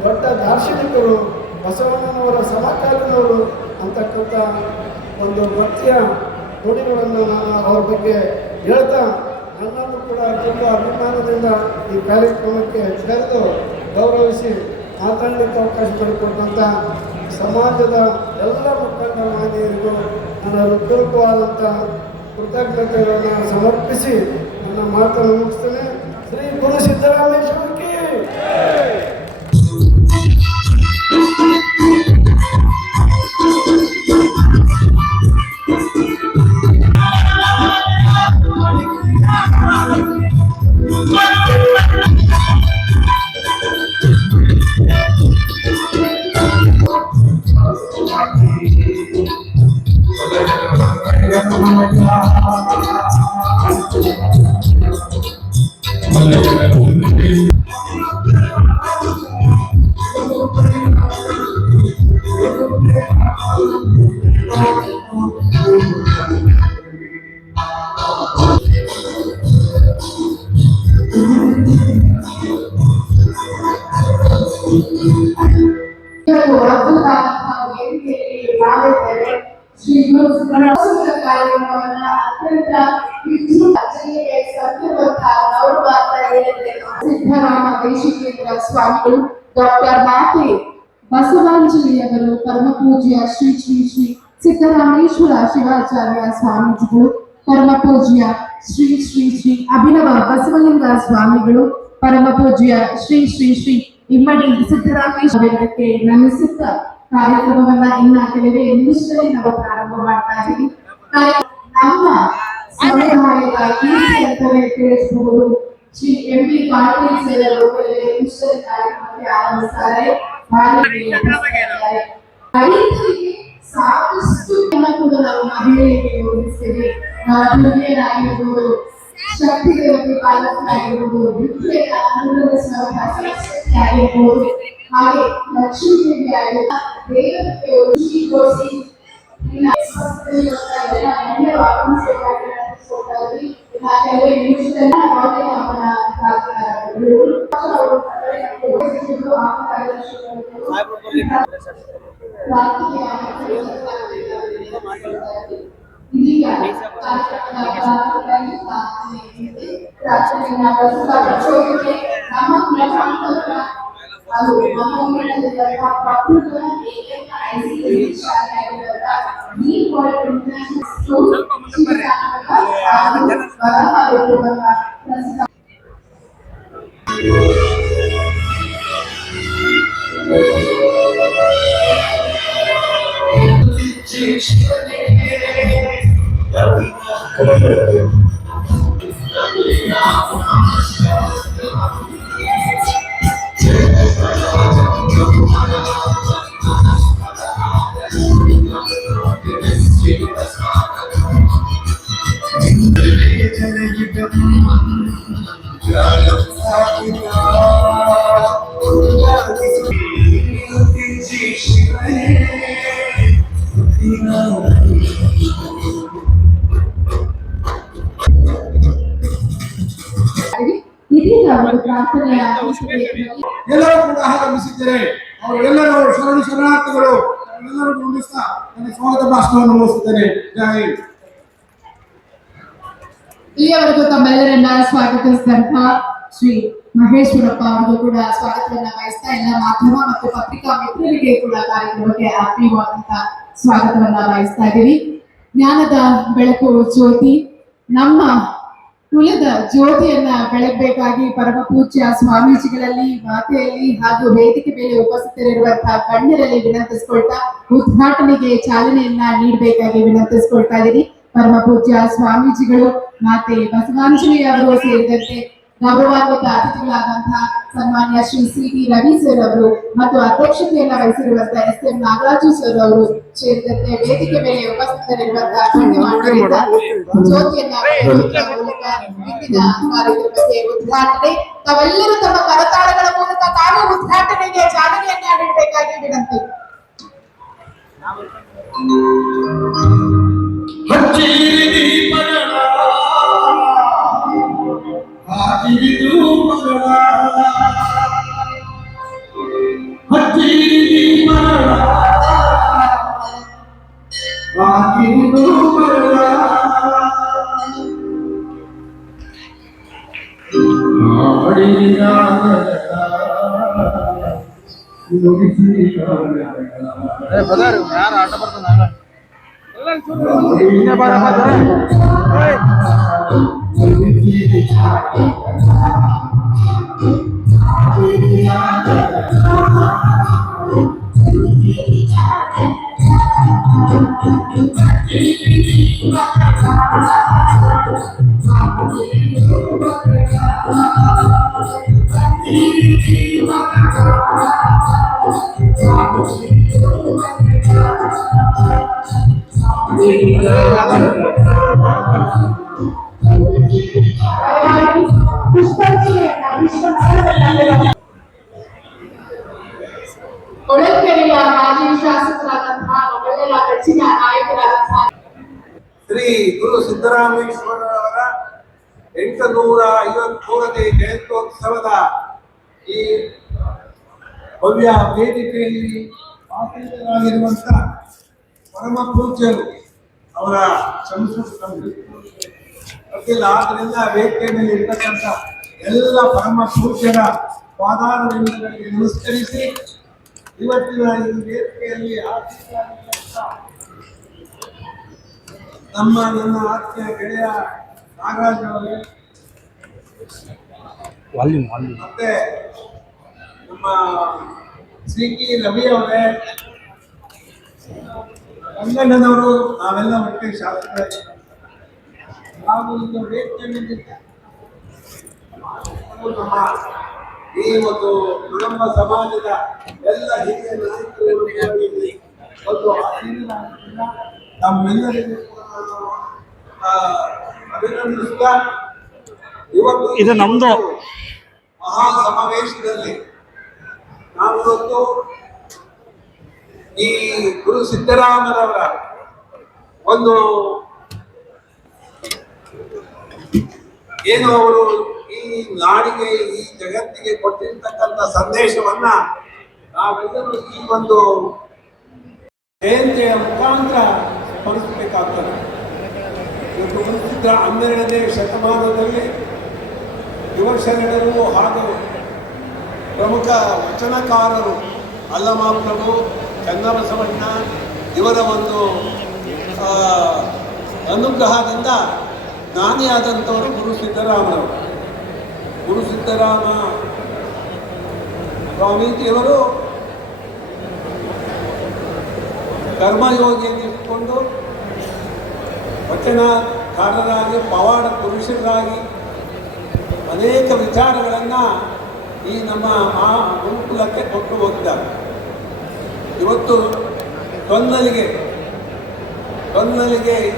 ದೊಡ್ಡ ದಾರ್ಶನಿಕರು, ಬಸವಣ್ಣನವರ ಸಮಕಾಲೀನವರು ಅಂತಕ್ಕಂಥ ಒಂದು ಭಕ್ತಿಯ ನುಡಿಗಳನ್ನು ನಾನು ಅವ್ರ ಬಗ್ಗೆ ಹೇಳ್ತಾ ನನ್ನನ್ನು ಕೂಡ ತುಂಬ ಅಭಿಮಾನದಿಂದ ಈ ಕಾರ್ಯಕ್ರಮಕ್ಕೆ ಕರೆದು ಗೌರವಿಸಿ ಮಾತಾಡಲಿಕ್ಕೆ ಅವಕಾಶ ಮಾಡಿಕೊಟ್ಟಂಥ ಸಮಾಜದ ಎಲ್ಲ ಮುಖಂಡ ಮಾನ್ಯರಿಗೂ ನನ್ನ ಹೃತ್ಪೂರ್ವಕವಾದಂಥ ಕೃತಜ್ಞತೆಗಳನ್ನು ಸಮರ್ಪಿಸಿ ನನ್ನ ಮಾತನ್ನು ಮುಗಿಸ್ತೇನೆ. ಶ್ರೀ ಗುರು ಸಿದ್ದರಾಮೇಶ್ವರಕ್ಕೆ ಶ್ರೀ ಗುರು ಸಿದ್ದರಾಮೇಶ್ವರ ಕಾರ್ಯಕ್ರಮವನ್ನ ಅತ್ಯಂತ ಸಿದ್ದರಾಮ ದೇಶಿಕೇಂದ್ರ ಸ್ವಾಮಿಗಳು, ಡಾಕ್ಟರ್ ಮಾತೆ ಬಸವಾಂಜಲಿಯವರು, ಪರಮ ಪೂಜ್ಯ ಶ್ರೀ ಶ್ರೀ ಶ್ರೀ ಸಿದ್ದರಾಮೇಶ್ವರ ಶಿವಾಚಾರ್ಯ ಸ್ವಾಮೀಜಿಗಳು, ಪರಮ ಪೂಜ್ಯ ಶ್ರೀ ಶ್ರೀ ಶ್ರೀ ಅಭಿನವ ಬಸವಲಿಂಗ ಸ್ವಾಮಿಗಳು, ಪರಮ ಪೂಜ್ಯ ಶ್ರೀ ಶ್ರೀ ಶ್ರೀ ಇಮ್ಮಡಿ ಸಿದ್ದರಾಮೇಶ್ವರಕ್ಕೆ ನಮಿಸುತ್ತ ಕಾರ್ಯಕ್ರಮವನ್ನ ಇನ್ನ ಕೆಲವೇ ನಿಮಿಷದಲ್ಲಿ ನಾವು ಪ್ರಾರಂಭ ಮಾಡ್ತಾ ಇದ್ದೀವಿ. ನಮ್ಮ ಸಮುದಾಯದ ಕೀರ್ತಿ ಅಂತಲೇ ತಿಳಿಸಬಹುದು. ಶ್ರೀ ಎಂ.ಬಿ. ಪಾಟೀಲ್ ಸರ್ ಅವರು ಕೆಲವೇ ನಿಮಿಷದಲ್ಲಿ ಕಾರ್ಯಕ್ರಮಕ್ಕೆ ಆರಂಭಿಸ್ತಾರೆ. ರೈತರಿಗೆ ಸಾಕಷ್ಟು ಕೂಡ ನಾವು ಮಹಿಳೆಯರಿಗೆ ಯೋಜಿಸ್ತೇವೆ. ದುರ್ಗೆಯರಾಗಿರ್ಬೋದು, ಶಕ್ತಿಗಳಿಗೆ ಪಾಲಕರಾಗಿರ್ಬೋದು, ಆಗಿರ್ಬೋದು, ಹಾಗೆ ಲಕ್ಷ್ಮೀ ದೇವಿ ಆಗಿರುವ ದೇವತೆಯು ಶ್ರೀಗೋಸಿ ಇನ್ನ ಸ್ವಸ್ಥತೆಯಲ್ಲಿ ಎಲ್ಲ ಮಹಿಳೆಯರು ಆಗಮಿಸಬೇಕಾಗಿ ನಡೆಸಿಕೊಟ್ಟಾಗಿ ಕೆಲವೇ ನಿಮಿಷದಲ್ಲಿ ಯಾವುದೇ ಅವನ ಪ್ರಾರ್ಥನೆಗಳು ಅವರು ಇದೀಗ ಪ್ರಾರ್ಥನೆಯ ಪ್ರಚೋದನೆ ನಮ್ಮ ಕುಲಸಂಕಲ್ಪ ಅದು ಮನೋಮಂಡಲದಲ್ಲಿರುವ ಪ್ರಕೃತಿಯ ಏಕೈಕ ಐಸಿಐಸಿಐ ಶಾಲೆಯಾಗಿರುವ ಈ ಕಾಲೇಜ್ ಇಂಟರ್ನ್ಯಾಷನಲ್ ಸ್ಕೂಲ್ ಇದೀಗ ಒಂದು ಪ್ರಾರ್ಥನೆಯ ಎಲ್ಲರೂ ಕೂಡ ಆಗಮಿಸಿದ್ದಾರೆ. ಅವರೆಲ್ಲರೂ ಶರಣಾರ್ಥಿಗಳು. ಎಲ್ಲರೂ ಗಮನಿಸ್ತಾ ನನ್ನ ಸ್ವಾಗತ ಭಾಷಣವನ್ನು ಮುಗಿಸುತ್ತೇನೆ. ಜೈ ಇಲ್ಲಿಯವರೆಗೂ ತಮ್ಮೆಲ್ಲರನ್ನ ಸ್ವಾಗತಿಸಿದಂತ ಶ್ರೀ ಮಹೇಶ್ವರಪ್ಪ ಅವರಿಗೂ ಕೂಡ ಸ್ವಾಗತವನ್ನ ವಹಿಸ್ತಾ ಎಲ್ಲ ಮಾಧ್ಯಮ ಮತ್ತು ಪತ್ರಿಕಾ ಮಿತ್ರರಿಗೆ ಕೂಡ ಕಾರ್ಯಕ್ರಮಕ್ಕೆ ಆತ್ಮೀಯವಾದಂತಹ ಸ್ವಾಗತವನ್ನ ವಹಿಸ್ತಾ ಇದ್ದೀವಿ. ಜ್ಞಾನದ ಬೆಳಕು ಜ್ಯೋತಿ ನಮ್ಮ ಕುಲದ ಜ್ಯೋತಿಯನ್ನ ಬೆಳಗಬೇಕಾಗಿ ಪರಮ ಪೂಜ್ಯ ಸ್ವಾಮೀಜಿಗಳಲ್ಲಿ ಮಾತೆಯಲ್ಲಿ ಹಾಗೂ ವೇದಿಕೆ ಮೇಲೆ ಉಪಸ್ಥಿತರಿರುವಂತಹ ಗಣ್ಯರಲ್ಲಿ ವಿನಂತಿಸಿಕೊಳ್ತಾ ಉದ್ಘಾಟನೆಗೆ ಚಾಲನೆಯನ್ನ ನೀಡಬೇಕಾಗಿ ವಿನಂತಿಸಿಕೊಳ್ತಾ ಇದ್ದೀನಿ. ಪರಮ ಪೂಜ್ಯ ಸ್ವಾಮೀಜಿಗಳು ಮಾತೆ ಬಸವಾಂಜಲಿ ಅವರು ಸೇರಿದಂತೆ ಗೌರವಾನ್ವಿತ ಅತಿಥಿಗಳಾದಂತಹ ಸನ್ಮಾನ್ಯ ಶ್ರೀ ಸಿ.ಟಿ. ರವಿ ಸರ್ ಅವರು ಮತ್ತು ಅಧ್ಯಕ್ಷತೆಯನ್ನ ವಹಿಸಿರುವಂತಹ ಎಸ್.ಎಂ. ನಾಗರಾಜು ಸರ್ ಅವರು ಸೇರಿದಂತೆ ವೇದಿಕೆ ಮೇಲೆ ಉಪಸ್ಥಿತರಿರುವಂತಹ ಗಣ್ಯಮಾನ್ಯರಿಂದ ಜ್ಯೋತಿಯನ್ನ ಬೆಳಗುವುದರ ಮೂಲಕ ಇಂದಿನ ಕಾರ್ಯಕ್ರಮಕ್ಕೆ ಉದ್ಘಾಟನೆ ತಾವೆಲ್ಲರೂ ತಮ್ಮ ಕರತಾಳಗಳ ಮೂಲಕ ತಾವು ಉದ್ಘಾಟನೆಗೆ ಚಾಲನೆಯನ್ನ ನೀಡಬೇಕಾಗಿ ವಿನಂತಿ. ಯಾರು ಆಟ ಬರ್ತಾನ ಹೊಳಲ್ಕೆರೆಯ ಮಾಜಿ ಶಾಸಕರಾದಂತಹ ನಮ್ಮೆಲ್ಲರ ನೆಚ್ಚಿನ ನಾಯಕರಾದಂತಹ ಶ್ರೀ ಗುರು ಸಿದ್ದರಾಮೇಶ್ವರವರ 853ನೇ ಜಯಂತ್ಯೋತ್ಸವದ ಈ ಭವ್ಯ ವೇದಿಕೆಯಲ್ಲಿ ಆಸೀನರಾಗಿರುವಂತ ಪರಮ ಪೂಜ್ಯರು ಅವರ ಗೊತ್ತಿಲ್ಲ. ಆದ್ದರಿಂದ ವೇದಿಕೆ ಮೇಲೆ ಇರ್ತಕ್ಕಂಥ ಎಲ್ಲ ಪರಮ ಪೂಜ್ಯರ ಪಾದಾರವಿಂದಗಳಿಗೆ ನಮಸ್ಕರಿಸಿ ಇವತ್ತಿನ ಈ ವೇದಿಕೆಯಲ್ಲಿ ನನ್ನ ಆತ್ಮೀಯ ಗೆಳೆಯ ನಾಗರಾಜ್ ಅವರೇ ಮತ್ತೆ ನಮ್ಮ ಸಿ.ಟಿ. ರವಿ ಅವರೇ, ರಂಗಣ್ಣನವರು, ನಾವೆಲ್ಲ ಒಟ್ಟಿಗೆ ಶಾಸಕರೇ ನಾವು ಇಂದು ವೇದಿಕೆ ನಮ್ಮ ಈ ಒಂದು ಕುಟುಂಬ ಸಮಾಜದ ಎಲ್ಲ ಹಿರಿಯ ನಾಯಕರು ಒಂದು ನಮ್ಮೆಲ್ಲರಿಗೂ ಅಭಿನಂದಿಸುತ್ತಾ ಇವತ್ತು ಇದು ನಮ್ದು ಮಹಾ ಸಮಾವೇಶದಲ್ಲಿ ನಾವಿವತ್ತು ಈ ಗುರು ಸಿದ್ದರಾಮರವರ ಒಂದು ಏನು ಅವರು ಈ ನಾಡಿಗೆ ಈ ಜಗತ್ತಿಗೆ ಕೊಟ್ಟಿರ್ತಕ್ಕಂಥ ಸಂದೇಶವನ್ನ ನಾವೆಲ್ಲರೂ ಈ ಒಂದು ಜಯಂತಿಯ ಮುಖಾಂತರ ಸ್ಮರಿಸಬೇಕಾಗ್ತದೆ. ಇವತ್ತು ಗುರುಸಿದ್ದ 12ನೇ ಶತಮಾನದಲ್ಲಿ ಯುವ ಶರಣರು ಹಾಗೂ ಪ್ರಮುಖ ವಚನಕಾರರು ಅಲ್ಲಮಪ್ರಭು, ಚನ್ನಬಸವಣ್ಣ ಇವರ ಒಂದು ಅನುಗ್ರಹದಿಂದ ಜ್ಞಾನಿಯಾದಂಥವರು ಗುರು ಸಿದ್ದರಾಮರವರು. ಗುರು ಸಿದ್ದರಾಮ ಸ್ವಾಮೀಜಿಯವರು ಕರ್ಮಯೋಗಿಯನ್ನಿಟ್ಟುಕೊಂಡು ವಚನಕಾರರಾಗಿ ಪವಾಡ ಪುರುಷರಾಗಿ ಅನೇಕ ವಿಚಾರಗಳನ್ನು ಈ ನಮ್ಮ ಆ ಗುರುಕುಲಕ್ಕೆ ಕೊಟ್ಟು ಹೋಗಿದ್ದಾರೆ. ಇವತ್ತು ತೊನ್ನಲಿಗೆ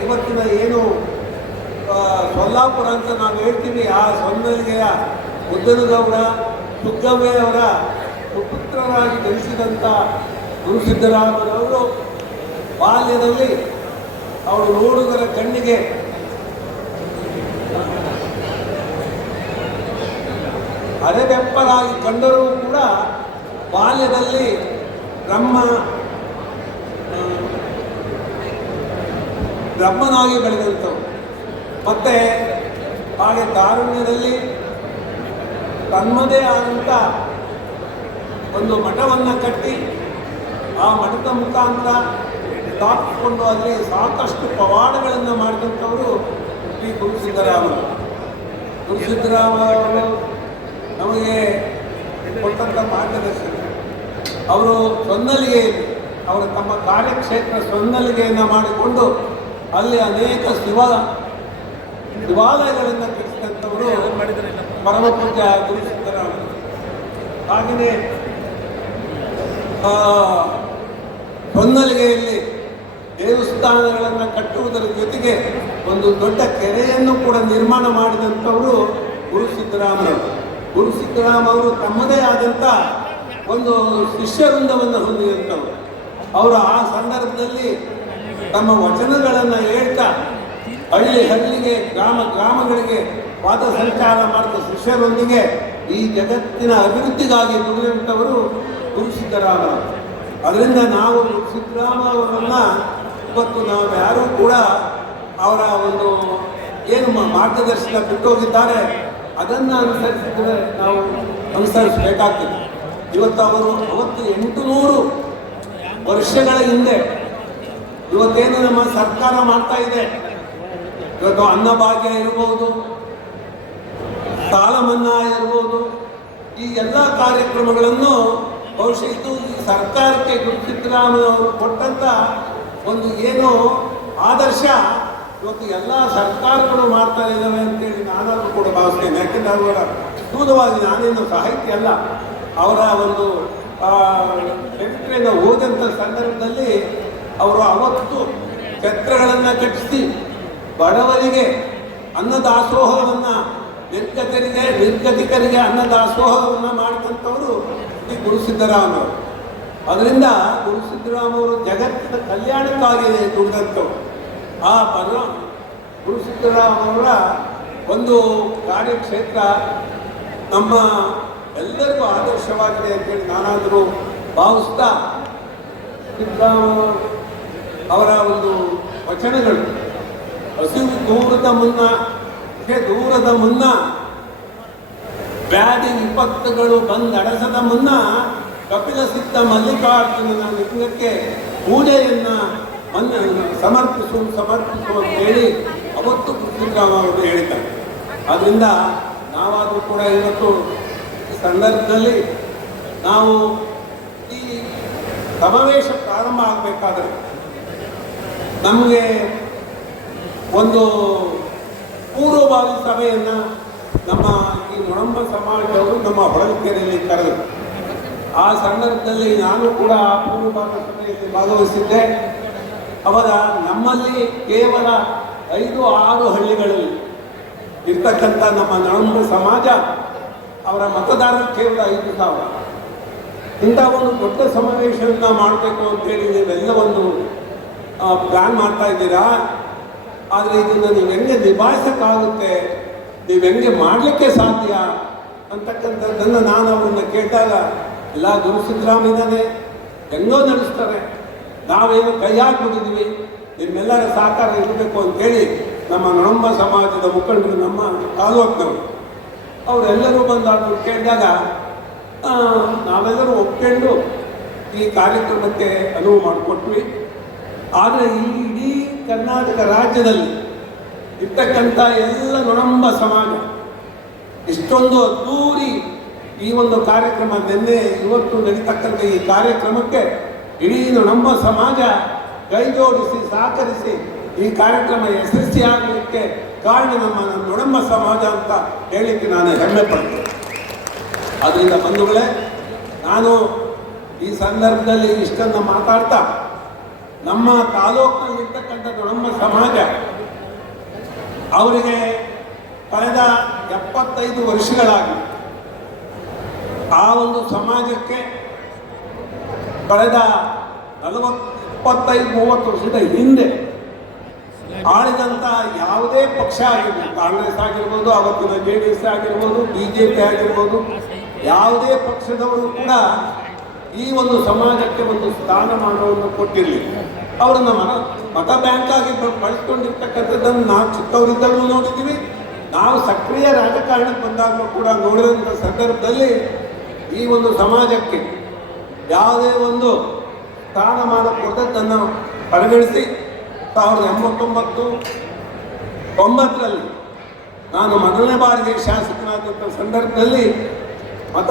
ಇವತ್ತಿನ ಏನು ಸೊಲ್ಲಾಪುರ ಅಂತ ನಾವು ಹೇಳ್ತೀವಿ, ಆ ಸೊನ್ನಲಿಗೆಯ ಮುದ್ದನಗೌಡ ಸುಗ್ಗವ್ವೆಯವರ ಸುಪುತ್ರರಾಗಿ ಜನಿಸಿದಂಥ ಗುರು ಸಿದ್ದರಾಮರವರು ಬಾಲ್ಯದಲ್ಲಿ ಅವರು ನೋಡುಗರ ಕಣ್ಣಿಗೆ ಅರೆಬೆಪ್ಪಲಾಗಿ ಕಂಡರೂ ಕೂಡ ಬಾಲ್ಯದಲ್ಲಿ ಬ್ರಹ್ಮನಾಗಿ ಬೆಳೆದಂಥವು. ಮತ್ತೆ ಹಾಗೆ ತಾರುಣ್ಯದಲ್ಲಿ ತನ್ನದೇ ಆದಂಥ ಒಂದು ಮಠವನ್ನು ಕಟ್ಟಿ ಆ ಮಠದ ಮುಖಾಂತರ ಸ್ಥಾಪಿಸಿಕೊಂಡು ಅಲ್ಲಿ ಸಾಕಷ್ಟು ಪವಾಡಗಳನ್ನು ಮಾಡಿದಂಥವರು ಶ್ರೀ ಗುರು ಸಿದ್ದರಾಮರು. ಗುರು ಸಿದ್ದರಾಮರು ನಮಗೆ ಕೊಟ್ಟಂಥ ಮಾರ್ಗದರ್ಶನ. ಅವರು ಸೊನ್ನಲಿಗೆಯಲ್ಲಿ ಅವರು ತಮ್ಮ ಕಾರ್ಯಕ್ಷೇತ್ರ ಸೊನ್ನಲಿಗೆಯನ್ನು ಮಾಡಿಕೊಂಡು ಅಲ್ಲಿ ಅನೇಕ ಶಿವಾಲಯಗಳನ್ನು ಕಟ್ಟಿಸಿದಂಥವರು ಪರಮ ಪೂಜ್ಯ ಗುರು ಸಿದ್ದರಾಮರು. ಹಾಗೆಯೇ ಹೊನ್ನಲಿಗೆಯಲ್ಲಿ ದೇವಸ್ಥಾನಗಳನ್ನು ಕಟ್ಟುವುದರ ಜೊತೆಗೆ ಒಂದು ದೊಡ್ಡ ಕೆರೆಯನ್ನು ಕೂಡ ನಿರ್ಮಾಣ ಮಾಡಿದಂಥವರು ಗುರು ಸಿದ್ದರಾಮರವರು. ಗುರು ಸಿದ್ದರಾಮರು ತಮ್ಮದೇ ಆದಂಥ ಒಂದು ಶಿಷ್ಯವೃಂದವನ್ನು ಹೊಂದಿದಂಥವರು. ಅವರು ಆ ಸಂದರ್ಭದಲ್ಲಿ ತಮ್ಮ ವಚನಗಳನ್ನು ಹೇಳ್ತಾ ಹಳ್ಳಿಗೆ ಗ್ರಾಮಗಳಿಗೆ ಪಾದ ಸಂಚಾರ ಮಾಡಿದ ಶಿಷ್ಯರೊಂದಿಗೆ ಈ ಜಗತ್ತಿನ ಅಭಿವೃದ್ಧಿಗಾಗಿ ದುಡಿದಂಥವರು ಗುರು ಸಿದ್ದರಾಮರು. ಅದರಿಂದ ನಾವು ಗುರು ಸಿದ್ದರಾಮರವರನ್ನು ಇವತ್ತು ನಾವು ಯಾರೂ ಕೂಡ ಅವರ ಒಂದು ಏನು ಮಾರ್ಗದರ್ಶನ ಬಿಟ್ಟೋಗಿದ್ದಾರೆ ಅದನ್ನು ಅನುಸರಿಸಿದರೆ ನಾವು ಅನುಸರಿಸಬೇಕಾಗ್ತದೆ. ಇವತ್ತು ಅವರು 800 ವರ್ಷಗಳ ಹಿಂದೆ ಇವತ್ತೇನು ನಮ್ಮ ಸರ್ಕಾರ ಮಾಡ್ತಾ ಇದೆ, ಇವತ್ತು ಅನ್ನಭಾಗ್ಯ ಇರ್ಬೋದು, ಸಾಲ ಮನ್ನಾ ಇರ್ಬೋದು, ಈ ಎಲ್ಲ ಕಾರ್ಯಕ್ರಮಗಳನ್ನು ಬಹುಶಃ ಇದು ಈ ಸರ್ಕಾರಕ್ಕೆ ಗುರು ಸಿದ್ದರಾಮಯ್ಯವರು ಕೊಟ್ಟಂಥ ಒಂದು ಏನು ಆದರ್ಶ ಇವತ್ತು ಎಲ್ಲ ಸರ್ಕಾರಗಳು ಮಾಡ್ತಾ ಇದ್ದಾವೆ ಅಂತೇಳಿ ನಾನಾದರೂ ಕೂಡ ಭಾವಿಸ್ತೇನೆ. ಯಾಕೆಂದರೆ ಅವರ ಸ್ಥೂಲವಾಗಿ ನಾನೇನು ಸಾಹಿತ್ಯ ಅಲ್ಲ, ಅವರ ಒಂದು ಚರಿತ್ರೆಯನ್ನು ಓದಂಥ ಸಂದರ್ಭದಲ್ಲಿ ಅವರು ಅವತ್ತು ಛತ್ರಗಳನ್ನು ಕಟ್ಟಿಸಿ ಬಡವರಿಗೆ ಅನ್ನದಾಸೋಹವನ್ನು ನಿರ್ಗತಿಕರಿಗೆ ಅನ್ನದಾಸೋಹವನ್ನು ಮಾಡಿದಂಥವರು ಈ ಗುರು ಸಿದ್ದರಾಮರು. ಅದರಿಂದ ಗುರು ಸಿದ್ದರಾಮರು ಜಗತ್ತಿನ ಕಲ್ಯಾಣಕ್ಕಾಗಿ ದುಡಿದಂಥವ್ರು. ಆ ಗುರು ಸಿದ್ದರಾಮರ ಒಂದು ಕಾರ್ಯಕ್ಷೇತ್ರ ನಮ್ಮ ಎಲ್ಲರಿಗೂ ಆದರ್ಶವಾಗಿದೆ ಅಂತೇಳಿ ನಾನಾದರೂ ಭಾವಿಸ್ತಾ, ಸಿದ್ದರಾಮ ಅವರ ಒಂದು ವಚನಗಳು ಹಸಿವು ದೂರದ ಮುನ್ನ ವ್ಯಾಧಿ ವಿಪತ್ತುಗಳು ಬಂದಡಸದ ಮುನ್ನ ಕಪಿಲ ಸಿದ್ಧ ಮಲ್ಲಿಕಾರ್ಜುನನ ಲಿಂಗಕ್ಕೆ ಪೂಜೆಯನ್ನು ಸಮರ್ಪಿಸು ಅಂತೇಳಿ ಅವತ್ತು ಸಿದ್ದರಾಮ ಅವರು ಹೇಳಿದ್ದಾರೆ. ಆದ್ದರಿಂದ ನಾವಾದರೂ ಕೂಡ ಇವತ್ತು ಈ ಸಂದರ್ಭದಲ್ಲಿ ನಾವು ಈ ಸಮಾವೇಶ ಪ್ರಾರಂಭ ಆಗಬೇಕಾದ್ರೆ ನಮಗೆ ಒಂದು ಪೂರ್ವಭಾವಿ ಸಭೆಯನ್ನು ನಮ್ಮ ಈ ನೊಣಂಬ ಸಮಾಜದವರು ನಮ್ಮ ಹೊಳಲ್ಕೆರೆಯಲ್ಲಿ ಕರೆದರು. ಆ ಸಂದರ್ಭದಲ್ಲಿ ನಾನು ಕೂಡ ಆ ಪೂರ್ವಭಾವಿ ಸಭೆಯಲ್ಲಿ ಭಾಗವಹಿಸಿದ್ದೆ. ಅವರ ನಮ್ಮಲ್ಲಿ ಕೇವಲ 5-6 ಹಳ್ಳಿಗಳಲ್ಲಿ ಇರ್ತಕ್ಕಂಥ ನಮ್ಮ ನೊಣಂಬ ಸಮಾಜ ಅವರ ಮತದಾರರು ಕೇವಲ 5,000. ಇಂಥ ಒಂದು ದೊಡ್ಡ ಸಮಾವೇಶವನ್ನು ಮಾಡಬೇಕು ಅಂತೇಳಿ ನೀವೆಲ್ಲ ಒಂದು ಪ್ಲ್ಯಾನ್ ಮಾಡ್ತಾ ಇದ್ದೀರಾ. ಆದರೆ ಇದನ್ನು ನೀವು ಹೆಂಗೆ ನಿಭಾಯಿಸೋಕ್ಕಾಗುತ್ತೆ, ನೀವು ಹೆಂಗೆ ಮಾಡಲಿಕ್ಕೆ ಸಾಧ್ಯ ಅಂತಕ್ಕಂಥದ್ದನ್ನು ನಾನು ಅವ್ರನ್ನ ಕೇಳಿದಾಗ ಎಲ್ಲ ಗುರು ಸಿದ್ದರಾಮಯ್ಯನೇ ಹೆಂಗೋ ನಡೆಸ್ತಾರೆ, ನಾವೇನು ಕೈ ಹಾಕ್ಬಿಟ್ಟಿದ್ವಿ, ನಿಮ್ಮೆಲ್ಲರ ಸಹಕಾರ ಇರಬೇಕು ಅಂತೇಳಿ ನಮ್ಮ ನೊಣಂಬ ಸಮಾಜದ ಮುಖಂಡರು, ನಮ್ಮ ತಾಲೂಕಿನವರು ಅವರೆಲ್ಲರೂ ಬಂದು ಅದನ್ನು ಕೇಳಿದಾಗ ನಾವೆಲ್ಲರೂ ಒಪ್ಕೊಂಡು ಈ ಕಾರ್ಯಕ್ರಮಕ್ಕೆ ಅನುವು ಮಾಡಿಕೊಟ್ವಿ. ಆದರೆ ಈ ಇಡೀ ಕರ್ನಾಟಕ ರಾಜ್ಯದಲ್ಲಿ ಇರ್ತಕ್ಕಂಥ ಎಲ್ಲ ನೊಣಂಬ ಸಮಾಜ ಇಷ್ಟೊಂದು ಅದ್ದೂರಿ ಈ ಒಂದು ಕಾರ್ಯಕ್ರಮ ನಿನ್ನೆ ಇವತ್ತು ನಡೀತಕ್ಕಂಥ ಈ ಕಾರ್ಯಕ್ರಮಕ್ಕೆ ಇಡೀ ನೊಣಂಬ ಸಮಾಜ ಕೈ ಜೋಡಿಸಿ ಸಹಕರಿಸಿ ಈ ಕಾರ್ಯಕ್ರಮ ಯಶಸ್ವಿಯಾಗಲಿಕ್ಕೆ ಕಾರಣ ನಮ್ಮ ನೊಣಂಬ ಸಮಾಜ ಅಂತ ಹೇಳಲಿಕ್ಕೆ ನಾನು ಹೆಮ್ಮೆ ಪಡ್ತೇನೆ. ಅದರಿಂದ ಬಂಧುಗಳೇ, ನಾನು ಈ ಸಂದರ್ಭದಲ್ಲಿ ಇಷ್ಟನ್ನು ಮಾತಾಡ್ತಾ ನಮ್ಮ ತಾಲೂಕಿನಲ್ಲಿರ್ತಕ್ಕಂಥ ನೊಣಂಬ ಸಮಾಜ ಅವರಿಗೆ ಕಳೆದ 75 ವರ್ಷಗಳಾಗಿವೆ. ಆ ಒಂದು ಸಮಾಜಕ್ಕೆ ಕಳೆದ 25-30 ವರ್ಷದ ಹಿಂದೆ ಆಳಿದಂಥ ಯಾವುದೇ ಪಕ್ಷ ಆಗಿರ್ಬೋದು, ಕಾಂಗ್ರೆಸ್ ಆಗಿರ್ಬೋದು, ಅವತ್ತಿನ JDS ಆಗಿರ್ಬೋದು, BJP ಆಗಿರ್ಬೋದು, ಯಾವುದೇ ಪಕ್ಷದವರು ಕೂಡ ಈ ಒಂದು ಸಮಾಜಕ್ಕೆ ಒಂದು ಸ್ಥಾನಮಾನವನ್ನು ಕೊಟ್ಟಿರಲಿಲ್ಲ. ಅವರನ್ನು ಮತ ಬ್ಯಾಂಕ್ ಆಗಿ ಬಳಸ್ಕೊಂಡಿರ್ತಕ್ಕಂಥದ್ದನ್ನು ನಾವು ಚಿಕ್ಕವರಿದ್ದಾಗಲೂ ನೋಡಿದ್ದೀವಿ, ನಾವು ಸಕ್ರಿಯ ರಾಜಕಾರಣಕ್ಕೆ ಬಂದಾಗಲೂ ಕೂಡ ನೋಡಿದಂಥ ಸಂದರ್ಭದಲ್ಲಿ ಈ ಒಂದು ಸಮಾಜಕ್ಕೆ ಯಾವುದೇ ಒಂದು ಸ್ಥಾನಮಾನ ಕೊಟ್ಟದ್ದನ್ನು ಪರಿಗಣಿಸಿ 1989 ನಾನು ಮೊದಲನೇ ಬಾರಿಗೆ ಶಾಸಕನಾದಂಥ ಸಂದರ್ಭದಲ್ಲಿ ಮತ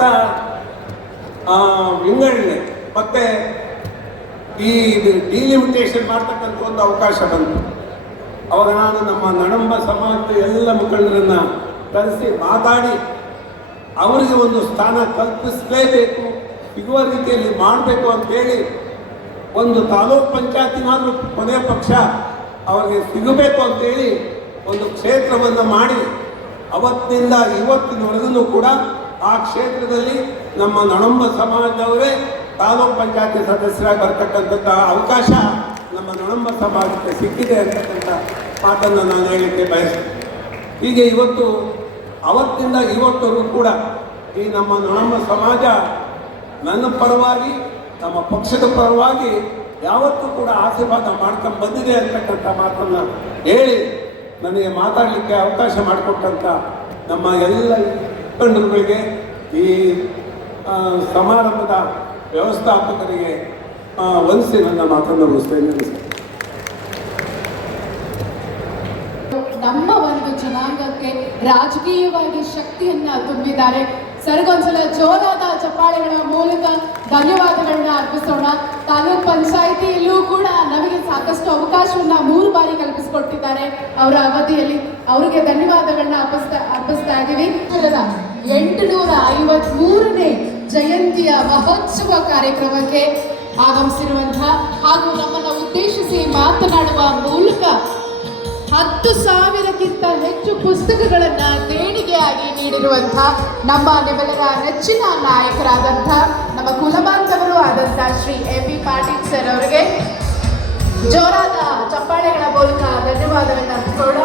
ವಿಂಗಡಣೆ ಮತ್ತು ಈ ಡಿಲಿಮಿಟೇಷನ್ ಮಾಡ್ತಕ್ಕಂಥ ಒಂದು ಅವಕಾಶ ಬಂತು. ಅವಾಗ ನಾನು ನಮ್ಮ ನೊಣಂಬ ಸಮಾಜದ ಎಲ್ಲ ಮುಖಂಡರನ್ನು ಕರೆಸಿ ಮಾತಾಡಿ ಅವರಿಗೆ ಒಂದು ಸ್ಥಾನ ಕಲ್ಪಿಸಲೇಬೇಕು, ಸಿಗುವ ರೀತಿಯಲ್ಲಿ ಮಾಡಬೇಕು ಅಂತೇಳಿ ಒಂದು ತಾಲೂಕ್ ಪಂಚಾಯತಿನಾದರೂ ಕೊನೆಯ ಪಕ್ಷ ಅವರಿಗೆ ಸಿಗಬೇಕು ಅಂತೇಳಿ ಒಂದು ಕ್ಷೇತ್ರವನ್ನು ಮಾಡಿ ಅವತ್ತಿನಿಂದ ಇವತ್ತಿನವರೆಗೂ ಕೂಡ ಆ ಕ್ಷೇತ್ರದಲ್ಲಿ ನಮ್ಮ ನೊಣಂಬ ಸಮಾಜದವರೇ ತಾಲೂಕ್ ಪಂಚಾಯತಿ ಸದಸ್ಯರಾಗಿ ಬರ್ತಕ್ಕಂಥ ಅವಕಾಶ ನಮ್ಮ ನೊಣಂಬ ಸಮಾಜಕ್ಕೆ ಸಿಕ್ಕಿದೆ ಅಂತಕ್ಕಂಥ ಮಾತನ್ನು ನಾನು ಹೇಳಲಿಕ್ಕೆ ಬಯಸ್ತೇನೆ. ಹೀಗೆ ಇವತ್ತು ಅವತ್ತಿಂದ ಇವತ್ತವರೆಗೂ ಕೂಡ ಈ ನಮ್ಮ ನೊಣಂಬ ಸಮಾಜ ನನ್ನ ಪರವಾಗಿ, ನಮ್ಮ ಪಕ್ಷದ ಪರವಾಗಿ ಯಾವತ್ತೂ ಕೂಡ ಆಶೀರ್ವಾದ ಮಾಡ್ಕೊಂಡು ಬಂದಿದೆ ಅಂತಕ್ಕಂಥ ಮಾತನ್ನು ಹೇಳಿ ನನಗೆ ಮಾತಾಡಲಿಕ್ಕೆ ಅವಕಾಶ ಮಾಡಿಕೊಟ್ಟಂಥ ನಮ್ಮ ಎಲ್ಲ ಮುಖಂಡರುಗಳಿಗೆ, ಈ ಸಮಾರಂಭದ ವ್ಯವಸ್ಥಾಪಕರಿಗೆ ವಂದಿಸಿ ನನ್ನ ಮಾತನ್ನು ಮುಗಿಸ್ತೇನೆ. ನಮ್ಮ ಒಂದು ಜನಾಂಗಕ್ಕೆ ರಾಜಕೀಯವಾಗಿ ಶಕ್ತಿಯನ್ನ ತುಂಬಿದ್ದಾರೆ. ಸರ್ಗೊಂದ್ಸಲ ಜೋರಾದ ಚಪ್ಪಾಳೆಗಳ ಮೂಲಕ ಧನ್ಯವಾದಗಳನ್ನ ಅರ್ಪಿಸೋಣ. ತಾಲೂಕ್ ಪಂಚಾಯಿತಿಯಲ್ಲೂ ಕೂಡ ನಮಗೆ ಸಾಕಷ್ಟು ಅವಕಾಶವನ್ನ 3 ಬಾರಿ ಕಲ್ಪಿಸಿಕೊಟ್ಟಿದ್ದಾರೆ ಅವರ ಅವಧಿಯಲ್ಲಿ. ಅವರಿಗೆ ಧನ್ಯವಾದಗಳನ್ನ ಅರ್ಪಿಸ್ತಾ ಇದ್ದೀವಿ. 853ನೇ ಜಯಂತಿಯ ಮಹೋತ್ಸವ ಕಾರ್ಯಕ್ರಮಕ್ಕೆ ಆಗಮಿಸಿರುವಂತಹ ಹಾಗೂ ನಮ್ಮನ್ನು ಉದ್ದೇಶಿಸಿ ಮಾತನಾಡುವ ಮೂಲಕ 10,000ಕ್ಕಿಂತ ಹೆಚ್ಚು ಪುಸ್ತಕಗಳನ್ನ ದೇಣಿಗೆಯಾಗಿ ನೀಡಿರುವಂತಹ ನಿಮ್ಮೆಲ್ಲರ ನೆಚ್ಚಿನ ನಾಯಕರಾದಂಥ ನಮ್ಮ ಕುಲಬಾಂಧವರು ಆದಂಥ ಶ್ರೀ MP ಪಾಟೀಲ್ ಸರ್ ಅವರಿಗೆ ಜೋರಾದ ಚಪ್ಪಾಳೆಗಳ ಮೂಲಕ ಧನ್ಯವಾದಗಳನ್ನ ಅರ್ಪಿಸೋಣ.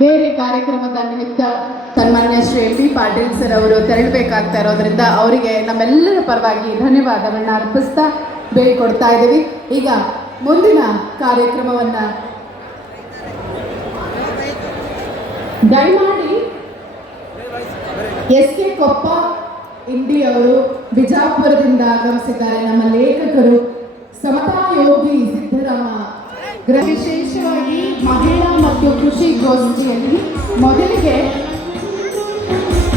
ಬೇರೆ ಕಾರ್ಯಕ್ರಮದ ನಿಮಿತ್ತ ಸನ್ಮಾನ್ಯ ಶ್ರೀ MP ಪಾಟೀಲ್ ಸರ್ ಅವರು ತೆರಳಬೇಕಾಗ್ತಾ ಇರೋದ್ರಿಂದ ಅವರಿಗೆ ನಮ್ಮೆಲ್ಲರ ಪರವಾಗಿ ಧನ್ಯವಾದಗಳನ್ನ ಅರ್ಪಿಸ್ತಾ ಬೇಡ್ಕೊಡ್ತಾ ಇದ್ದೀವಿ. ಈಗ ಮುಂದಿನ ಕಾರ್ಯಕ್ರಮವನ್ನ ದಯಮಾಡಿ ಎಸ್ ಕೆ ಕೊಪ್ಪ ಇಂಡಿ ಅವರು ಬಿಜಾಪುರದಿಂದ ಆಗಮಿಸಿದ್ದಾರೆ. ನಮ್ಮ ಲೇಖಕರು ಸಮತಾ ಯೋಗಿ ಸಿದ್ದರಾಮ. ವಿಶೇಷವಾಗಿ ಮಹಿಳಾ ಮತ್ತು ಕೃಷಿ ಗೋಷ್ಠಿಯಲ್ಲಿ ಮೊದಲಿಗೆ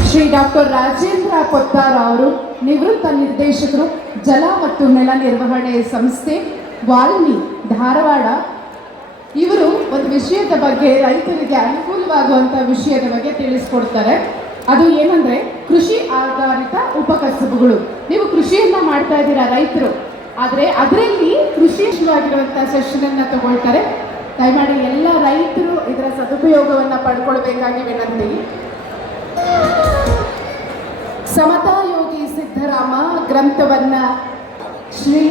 ಶ್ರೀ ಡಾಕ್ಟರ್ ರಾಜೇಂದ್ರ ಪೊತ್ತಾರ ಅವರು, ನಿವೃತ್ತ ನಿರ್ದೇಶಕರು, ಜಲ ಮತ್ತು ನೆಲ ನಿರ್ವಹಣೆ ಸಂಸ್ಥೆ, ವಾಲ್ಮಿ, ಧಾರವಾಡ. ಇವರು ಒಂದು ವಿಷಯದ ಬಗ್ಗೆ, ರೈತರಿಗೆ ಅನುಕೂಲವಾಗುವಂಥ ವಿಷಯದ ಬಗ್ಗೆ ತಿಳಿಸ್ಕೊಡ್ತಾರೆ. ಅದು ಏನಂದರೆ ಕೃಷಿ ಆಧಾರಿತ ಉಪಕಸಬುಗಳು. ನೀವು ಕೃಷಿಯನ್ನು ಮಾಡ್ತಾ ಇದ್ದೀರಾ ರೈತರು, ಆದರೆ ಅದರಲ್ಲಿ ಕೃಷಿವಾಗಿರುವಂಥ ಸೆಷನನ್ನು ತಗೊಳ್ತಾರೆ. ದಯಮಾಡಿ ಎಲ್ಲ ರೈತರು ಇದರ ಸದುಪಯೋಗವನ್ನು ಪಡ್ಕೊಳ್ಬೇಕಾಗಿ ವಿನಂತಿ. ಸಮತಾ ಯೋಗಿ ಸಿದ್ದರಾಮ ಗ್ರಂಥವನ್ನ ಶ್ರೀ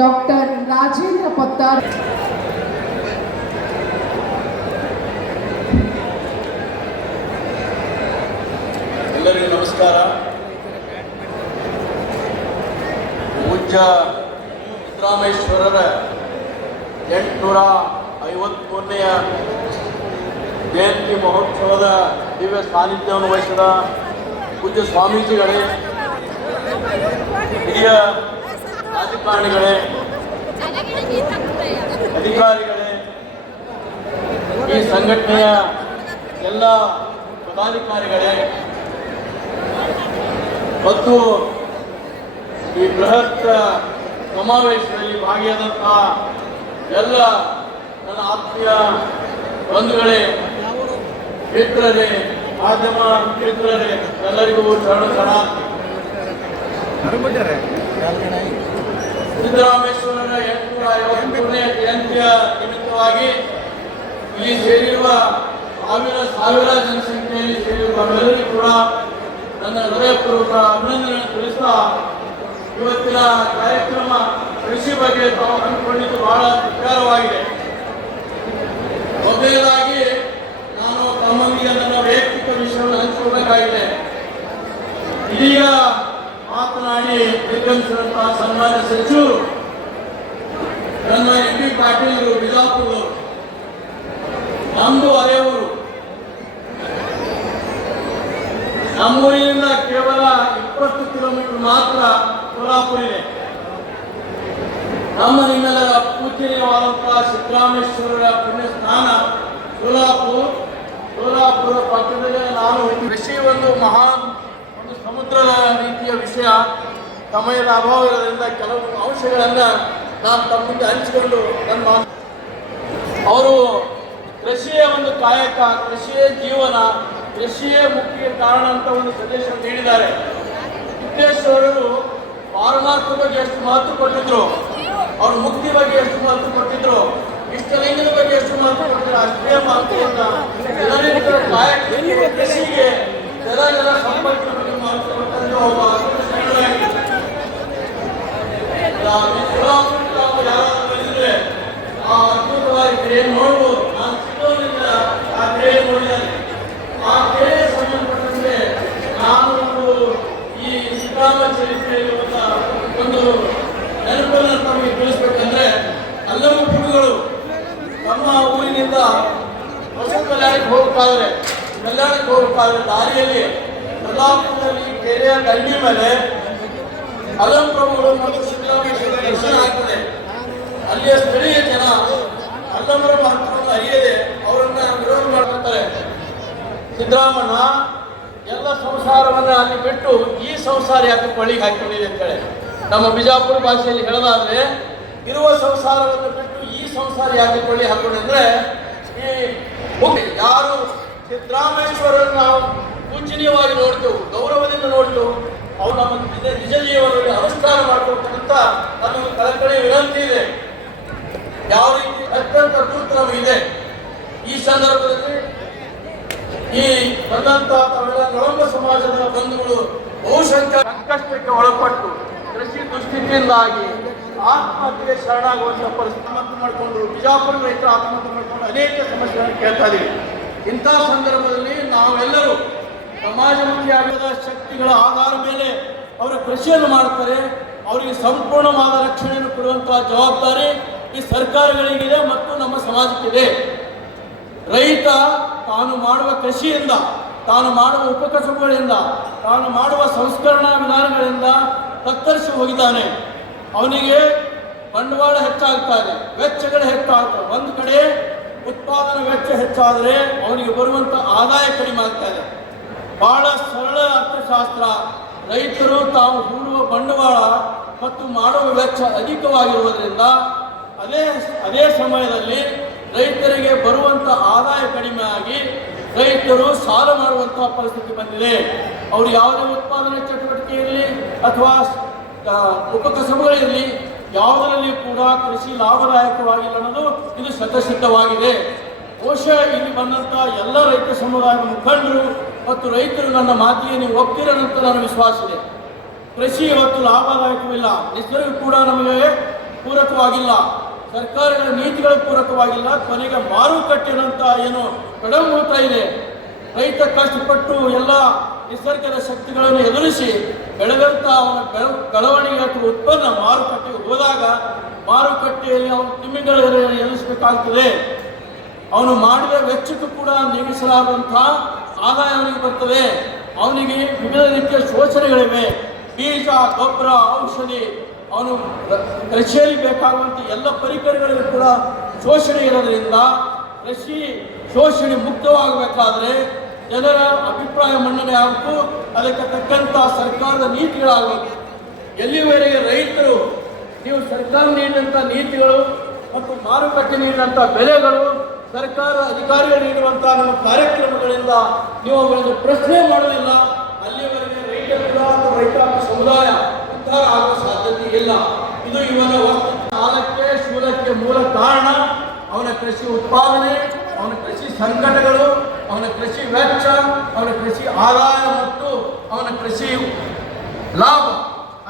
ಡಾಕ್ಟರ್ ರಾಜೇಂದ್ರ ಪೊತ್ತಾರ್ ಎಲ್ಲರಿಗೂ ನಮಸ್ಕಾರ. ಪೂಜ್ಯ ಸಿದ್ದರಾಮೇಶ್ವರರ 853ನೆಯ ಜಯಂತಿ ಮಹೋತ್ಸವದ ದಿವ್ಯ ಸಾನ್ನಿಧ್ಯವನ್ನು ವಹಿಸಿದ ಪೂಜ್ಯ ಸ್ವಾಮೀಜಿಗಳೇ, ಹಿರಿಯ ರಾಜಕಾರಣಿಗಳೇ, ಅಧಿಕಾರಿಗಳೇ, ಈ ಸಂಘಟನೆಯ ಎಲ್ಲ ಪದಾಧಿಕಾರಿಗಳೇ ಮತ್ತು ಈ ಬೃಹತ್ ಸಮಾವೇಶದಲ್ಲಿ ಭಾಗಿಯಾದಂತಹ ಎಲ್ಲ ನನ್ನ ಆತ್ಮೀಯ ಬಂಧುಗಳೇ, ಮಿತ್ರರೇ, ಮಾಧ್ಯಮ ಮಿತ್ರರೇ, ಎಲ್ಲರಿಗೂ ಶರಣಾರ್ಥಿ. ಸಿದ್ದರಾಮೇಶ್ವರರ 853ನೇ ಜಯಂತಿಯ ನಿಮಿತ್ತವಾಗಿ ಇಲ್ಲಿ ಸೇರಿರುವ ಸಾವಿರ ಜನಸಂಖ್ಯೆಯಲ್ಲಿ ಸೇರಿರುವ ಎಲ್ಲರಿಗೂ ಕೂಡ ನನ್ನ ಹೃದಯಪೂರ್ವಕ ಅಭಿನಂದನೆ ತಿಳಿಸ್ತಾ, ಇವತ್ತಿನ ಕಾರ್ಯಕ್ರಮ ಕೃಷಿ ಬಗ್ಗೆ ತಾವು ಅಂದುಕೊಂಡಿದ್ದು ಬಹಳ ವಿಚಾರವಾಗಿದೆ. ಮೊದಲನೇದಾಗಿ ನಾನು ತಮ್ಮೊಂದಿಗೆ ನನ್ನ ವೈಯಕ್ತಿಕ ವಿಷಯವನ್ನು ಹಂಚಿಕೊಳ್ಳಬೇಕಾಗಿದೆ. ಇದೀಗ ಮಾತನಾಡಿ ನಿರ್ಗಮಿಸಿದಂತಹ ಸನ್ಮಾನ್ಯ ಸಚಿವರು ನನ್ನ MP ಪಾಟೀಲ್ ಬಿಜಾಪುರ, ನಮ್ಮದು ಅದೇ ಊರು. ನಮ್ಮೂರಿನಿಂದ ಕೇವಲ 20 ಕಿಲೋಮೀಟರ್ ಮಾತ್ರ ಸೋಲಾಪುರ ಇದೆ. ನಮ್ಮ ನಿಮ್ಮೆಲ್ಲರ ಪೂಜನೀಯವಾದಂತಹ ಸಿದ್ದರಾಮೇಶ್ವರರ ಪುಣ್ಯ ಸ್ಥಾನ ಸೋಲಾಪುರ ಪಕ್ಕದಲ್ಲೇ ನಾನು. ಕೃಷಿ ಒಂದು ಮಹಾನ್ ಒಂದು ಸಮುದ್ರದ ರೀತಿಯ ವಿಷಯ. ಸಮಯದ ಅಭಾವದಿಂದ ಕೆಲವು ಅಂಶಗಳನ್ನು ನಾನು ತಮ್ಮ ಮುಂದೆ ಹಂಚಿಕೊಂಡು ನನ್ನ ಅವರು ಕೃಷಿಯೇ ಒಂದು ಕಾಯಕ, ಕೃಷಿಯೇ ಜೀವನ, ಕೃಷಿಯೇ ಮುಖ್ಯ ಕಾರಣ ಅಂತ ಒಂದು ಸಂದೇಶ ನೀಡಿದ್ದಾರೆ. ಸಿದ್ದೇಶ್ವರರು ಪಾರಮಾರ್ಥ ಬಗ್ಗೆ ಎಷ್ಟು ಮಹತ್ವ ಕೊಟ್ಟಿದ್ರು, ಅವ್ರ ಮುಕ್ತಿ ಬಗ್ಗೆ ಎಷ್ಟು ಮಹತ್ವ ಕೊಟ್ಟಿದ್ರು, ಇಷ್ಟಲಿಂಗದ ಬಗ್ಗೆ ಎಷ್ಟು ಮಹತ್ವ ಕೊಟ್ಟಿದ್ರು, ಅಷ್ಟೇ ಮಹತ್ವದಿಂದ ಜನರಿಂದ ಕಾಯಕ ಕೃಷಿಗೆ ಜನ ಸಂಪರ್ಕದ ಬಗ್ಗೆ ಮಹತ್ವ ಕೊಟ್ಟಂತೆ ಒಬ್ಬ ಯಾರಾದ್ರೂ ಬಂದಿದ್ರೆ ಆ ಅದ್ಭುತವಾಗಿ ಕ್ರಿಯೆ ನೋಡ್ಬೋದು. ನಾನು ಚಿಕ್ಕವನಿಂದ ಆ ಕ್ರಿಯೆ ನೋಡಿದ್ದೇನೆ. ಆ ಕ್ರಿಯೆಗೆ ಸಂಬಂಧಪಟ್ಟಂತೆ ನಾನು ಈ ಶ್ರೀರಾಮ ಚರಿತ್ರೆಯಲ್ಲಿ ಒಂದು ನೆನಪನ್ನು ತಮಗೆ ತಿಳಿಸ್ಬೇಕಂದ್ರೆ, ಹಲವು ಗುರುಗಳು ನಮ್ಮ ಊರಿನಿಂದ ಹೊಸ ಕಲ್ಯಾಣಕ್ಕೆ ಹೋಗಬೇಕಾದ್ರೆ ದಾರಿಯಲ್ಲಿ ಪ್ರತಾಪದಲ್ಲಿ ಕೆರೆಯ ದಂಡಿ ಮೇಲೆ ಹಲವು ಪ್ರಭುಗಳು ಮತ್ತು ಸಿದ್ದರಾಮೇಶ್ವರ ದರ್ಶನ ಆಗ್ತದೆ. ಅಲ್ಲಿಯ ಸ್ಥಳೀಯ ಜನ ಅಲ್ಲಮರ ಮಹತ್ವವನ್ನು ಅರಿಯದೆ ಅವರನ್ನ ವಿರೋಧ ಮಾಡ್ತಾರೆ. ಸಿದ್ದರಾಮಣ್ಣ ಎಲ್ಲ ಸಂಸಾರವನ್ನ ಅಲ್ಲಿ ಬಿಟ್ಟು ಈ ಸಂಸಾರ ಯಾಕೆ ಕೊಳ್ಳಿಗೆ ಹಾಕಿಕೊಂಡಿದೆ ಅಂತೇಳಿ ನಮ್ಮ ಬಿಜಾಪುರ ಭಾಷೆಯಲ್ಲಿ ಹೇಳೋದಾದ್ರೆ, ಇರುವ ಸಂಸಾರವನ್ನು ಬಿಟ್ಟು ಈ ಸಂಸಾರ ಯಾಕೆ ಕೊಳ್ಳಿ ಹಾಕೊಂಡಿದ್ರೆ, ಈ ಯಾರು ಸಿದ್ದರಾಮೇಶ್ವರನ್ನು ನಾವು ಪೂಜನೀಯವಾಗಿ ನೋಡ್ತೇವೆ, ಗೌರವದಿಂದ ನೋಡ್ತೇವೆ, ಅವ್ರು ನಮ್ಮ ನಿಜ ಜೀವನದಲ್ಲಿ ಅನುಷ್ಠಾನ ಮಾಡ್ಕೊಳ್ತಕ್ಕಂಥ ನಮಗೆ ಕಳಕಳಿ ವಿನಂತಿ ಇದೆ. ಯಾವ ರೀತಿ ಅತ್ಯಂತ ದುರ್ಕ್ರಮ ಇದೆ. ಈ ಸಂದರ್ಭದಲ್ಲಿ ಈ ಬಂದಂತ ತಾವೆಲ್ಲ ನಳಂಬ ಸಮಾಜದ ಬಂಧುಗಳು ಬಹುಸಂಖ್ಯಾತ ಸಂಕಷ್ಟಕ್ಕೆ ಒಳಪಟ್ಟು ಕೃಷಿ ದುಸ್ಥಿತಿಯಿಂದಾಗಿ ಆತ್ಮಹತ್ಯೆಗೆ ಶರಣಾಗುವಂತಹ ಪರಿಸ್ಥಿತಿ ಮಾಡಿಕೊಂಡು, ಬಿಜಾಪುರ ರೈತರು ಆತ್ಮಹತ್ಯೆ ಮಾಡಿಕೊಂಡು ಅನೇಕ ಸಮಸ್ಯೆಗಳನ್ನು ಕೇಳ್ತಾ ಇದ್ದೀವಿ. ಇಂತಹ ಸಂದರ್ಭದಲ್ಲಿ ನಾವೆಲ್ಲರೂ ಸಮಾಜಮುಖಿಯಾಗದ ಶಕ್ತಿಗಳ ಆಧಾರ ಮೇಲೆ ಅವರ ಕೃಷಿಯನ್ನು ಮಾಡ್ತಾರೆ. ಅವರಿಗೆ ಸಂಪೂರ್ಣವಾದ ರಕ್ಷಣೆಯನ್ನು ಕೊಡುವಂತಹ ಜವಾಬ್ದಾರಿ ಈ ಸರ್ಕಾರಗಳಿಗಿದೆ ಮತ್ತು ನಮ್ಮ ಸಮಾಜಕ್ಕಿದೆ. ರೈತ ತಾನು ಮಾಡುವ ಕೃಷಿಯಿಂದ, ತಾನು ಮಾಡುವ ಉಪಕಸಬುಗಳಿಂದ, ತಾನು ಮಾಡುವ ಸಂಸ್ಕರಣಾ ವಿಧಾನಗಳಿಂದ ತತ್ತರಿಸಿ ಹೋಗಿದ್ದಾನೆ. ಅವನಿಗೆ ಬಂಡವಾಳ ಹೆಚ್ಚಾಗ್ತಾ ಇದೆ, ವೆಚ್ಚಗಳು ಹೆಚ್ಚಾಗ್ತವೆ. ಒಂದು ಕಡೆ ಉತ್ಪಾದನಾ ವೆಚ್ಚ ಹೆಚ್ಚಾದರೆ ಅವನಿಗೆ ಬರುವಂಥ ಆದಾಯ ಕಡಿಮೆ ಆಗ್ತಾ ಇದೆ. ಬಹಳ ಸರಳ ಅರ್ಥಶಾಸ್ತ್ರ. ರೈತರು ತಾವು ಹೂಡುವ ಬಂಡವಾಳ ಮತ್ತು ಮಾಡುವ ವೆಚ್ಚ ಅಧಿಕವಾಗಿರುವುದರಿಂದ ಅದೇ ಸಮಯದಲ್ಲಿ ರೈತರಿಗೆ ಬರುವಂಥ ಆದಾಯ ಕಡಿಮೆ ಆಗಿ ರೈತರು ಸಾಲ ಮಾಡುವಂತಹ ಪರಿಸ್ಥಿತಿ ಬಂದಿದೆ. ಅವರು ಯಾವುದೇ ಉತ್ಪಾದನೆ ಚಟುವಟಿಕೆ ಇರಲಿ ಅಥವಾ ಉಪಕಸಬುಗಳಿರಲಿ, ಯಾವುದರಲ್ಲಿ ಕೂಡ ಕೃಷಿ ಲಾಭದಾಯಕವಾಗಿಲ್ಲ ಅನ್ನೋದು ಇದು ಶತಸಿದ್ಧವಾಗಿದೆ. ಬಹುಶಃ ಇಲ್ಲಿ ಬಂದಂಥ ಎಲ್ಲ ರೈತ ಸಮುದಾಯದ ಮುಖಂಡರು ಮತ್ತು ರೈತರು ನನ್ನ ಮಾತಿಗೆ ನೀವು ಒಪ್ಪಿರನಂತ ನನ್ನ ವಿಶ್ವಾಸ ಇದೆ. ಕೃಷಿ ಇವತ್ತು ಲಾಭದಾಯಕವಿಲ್ಲ, ನಿಸರ್ಗ ಕೂಡ ನಮಗೆ ಪೂರಕವಾಗಿಲ್ಲ, ಸರ್ಕಾರಗಳ ನೀತಿಗಳು ಪೂರಕವಾಗಿಲ್ಲ, ಕೊನೆಗೆ ಮಾರುಕಟ್ಟೆನಂತ ಏನು ಕಡಂಭೂತ ಇದೆ. ರೈತ ಕಷ್ಟಪಟ್ಟು ಎಲ್ಲ ನಿಸರ್ಗದ ಶಕ್ತಿಗಳನ್ನು ಎದುರಿಸಿ ಬೆಳೆದಂಥ ಅವನ ಬೆಳವಣಿಗೆ ಅಥವಾ ಉತ್ಪನ್ನ ಮಾರುಕಟ್ಟೆಗೆ ಹೋದಾಗ ಮಾರುಕಟ್ಟೆಯಲ್ಲಿ ಅವನು ತಿಮ್ಮಿಗಳನ್ನು ಎದುರಿಸಬೇಕಾಗ್ತದೆ. ಅವನು ಮಾಡಿದ ವೆಚ್ಚಕ್ಕೂ ಕೂಡ ನೀಗಿಸಲಾದಂಥ ಆದಾಯ ಅವನಿಗೆ ಬರ್ತದೆ. ಅವನಿಗೆ ವಿವಿಧ ರೀತಿಯ ಶೋಷಣೆಗಳಿವೆ. ಬೀಜ, ಗೊಬ್ಬರ, ಔಷಧಿ, ಅವನು ಕೃಷಿಯಲ್ಲಿ ಬೇಕಾಗುವಂಥ ಎಲ್ಲ ಪರಿಕರಗಳಿಗೂ ಕೂಡ ಶೋಷಣೆ ಇರೋದ್ರಿಂದ ಕೃಷಿ ಶೋಷಣೆ ಮುಕ್ತವಾಗಬೇಕಾದ್ರೆ ಜನರ ಅಭಿಪ್ರಾಯ ಮನ್ನಣೆ ಆಗಬೇಕು, ಅದಕ್ಕೆ ತಕ್ಕಂಥ ಸರ್ಕಾರದ ನೀತಿಗಳಾಗಬೇಕು. ಎಲ್ಲಿವರೆಗೆ ರೈತರು ನೀವು ಸರ್ಕಾರ ನೀಡಿದಂಥ ನೀತಿಗಳು ಮತ್ತು ಮಾರುಕಟ್ಟೆ ನೀಡಿದಂಥ ಬೆಲೆಗಳು, ಸರ್ಕಾರ ಅಧಿಕಾರಿಗಳು ನೀಡುವಂಥ ನಮ್ಮ ಕಾರ್ಯಕ್ರಮಗಳಿಂದ ನೀವು ಅವುಗಳನ್ನು ಪ್ರಶ್ನೆ ಮಾಡೋದಿಲ್ಲ, ಅಲ್ಲಿವರೆಗೆ ರೈತರ ಅಥವಾ ರೈತಾಪಿ ಸಮುದಾಯ ಉದ್ಧಾರ ಆಗುವ ಸಾಧ್ಯತೆ ಇಲ್ಲ. ಇದು ಇವನ ಕಾಲಕ್ಕೆ ಶೂಲಕ್ಕೆ ಮೂಲ ಕಾರಣ. ಅವನ ಕೃಷಿ ಉತ್ಪಾದನೆ, ಅವನ ಕೃಷಿ ಸಂಕಟಗಳು, ಅವನ ಕೃಷಿ ವೆಚ್ಚ, ಅವನ ಕೃಷಿ ಆದಾಯ ಮತ್ತು ಅವನ ಕೃಷಿ ಲಾಭ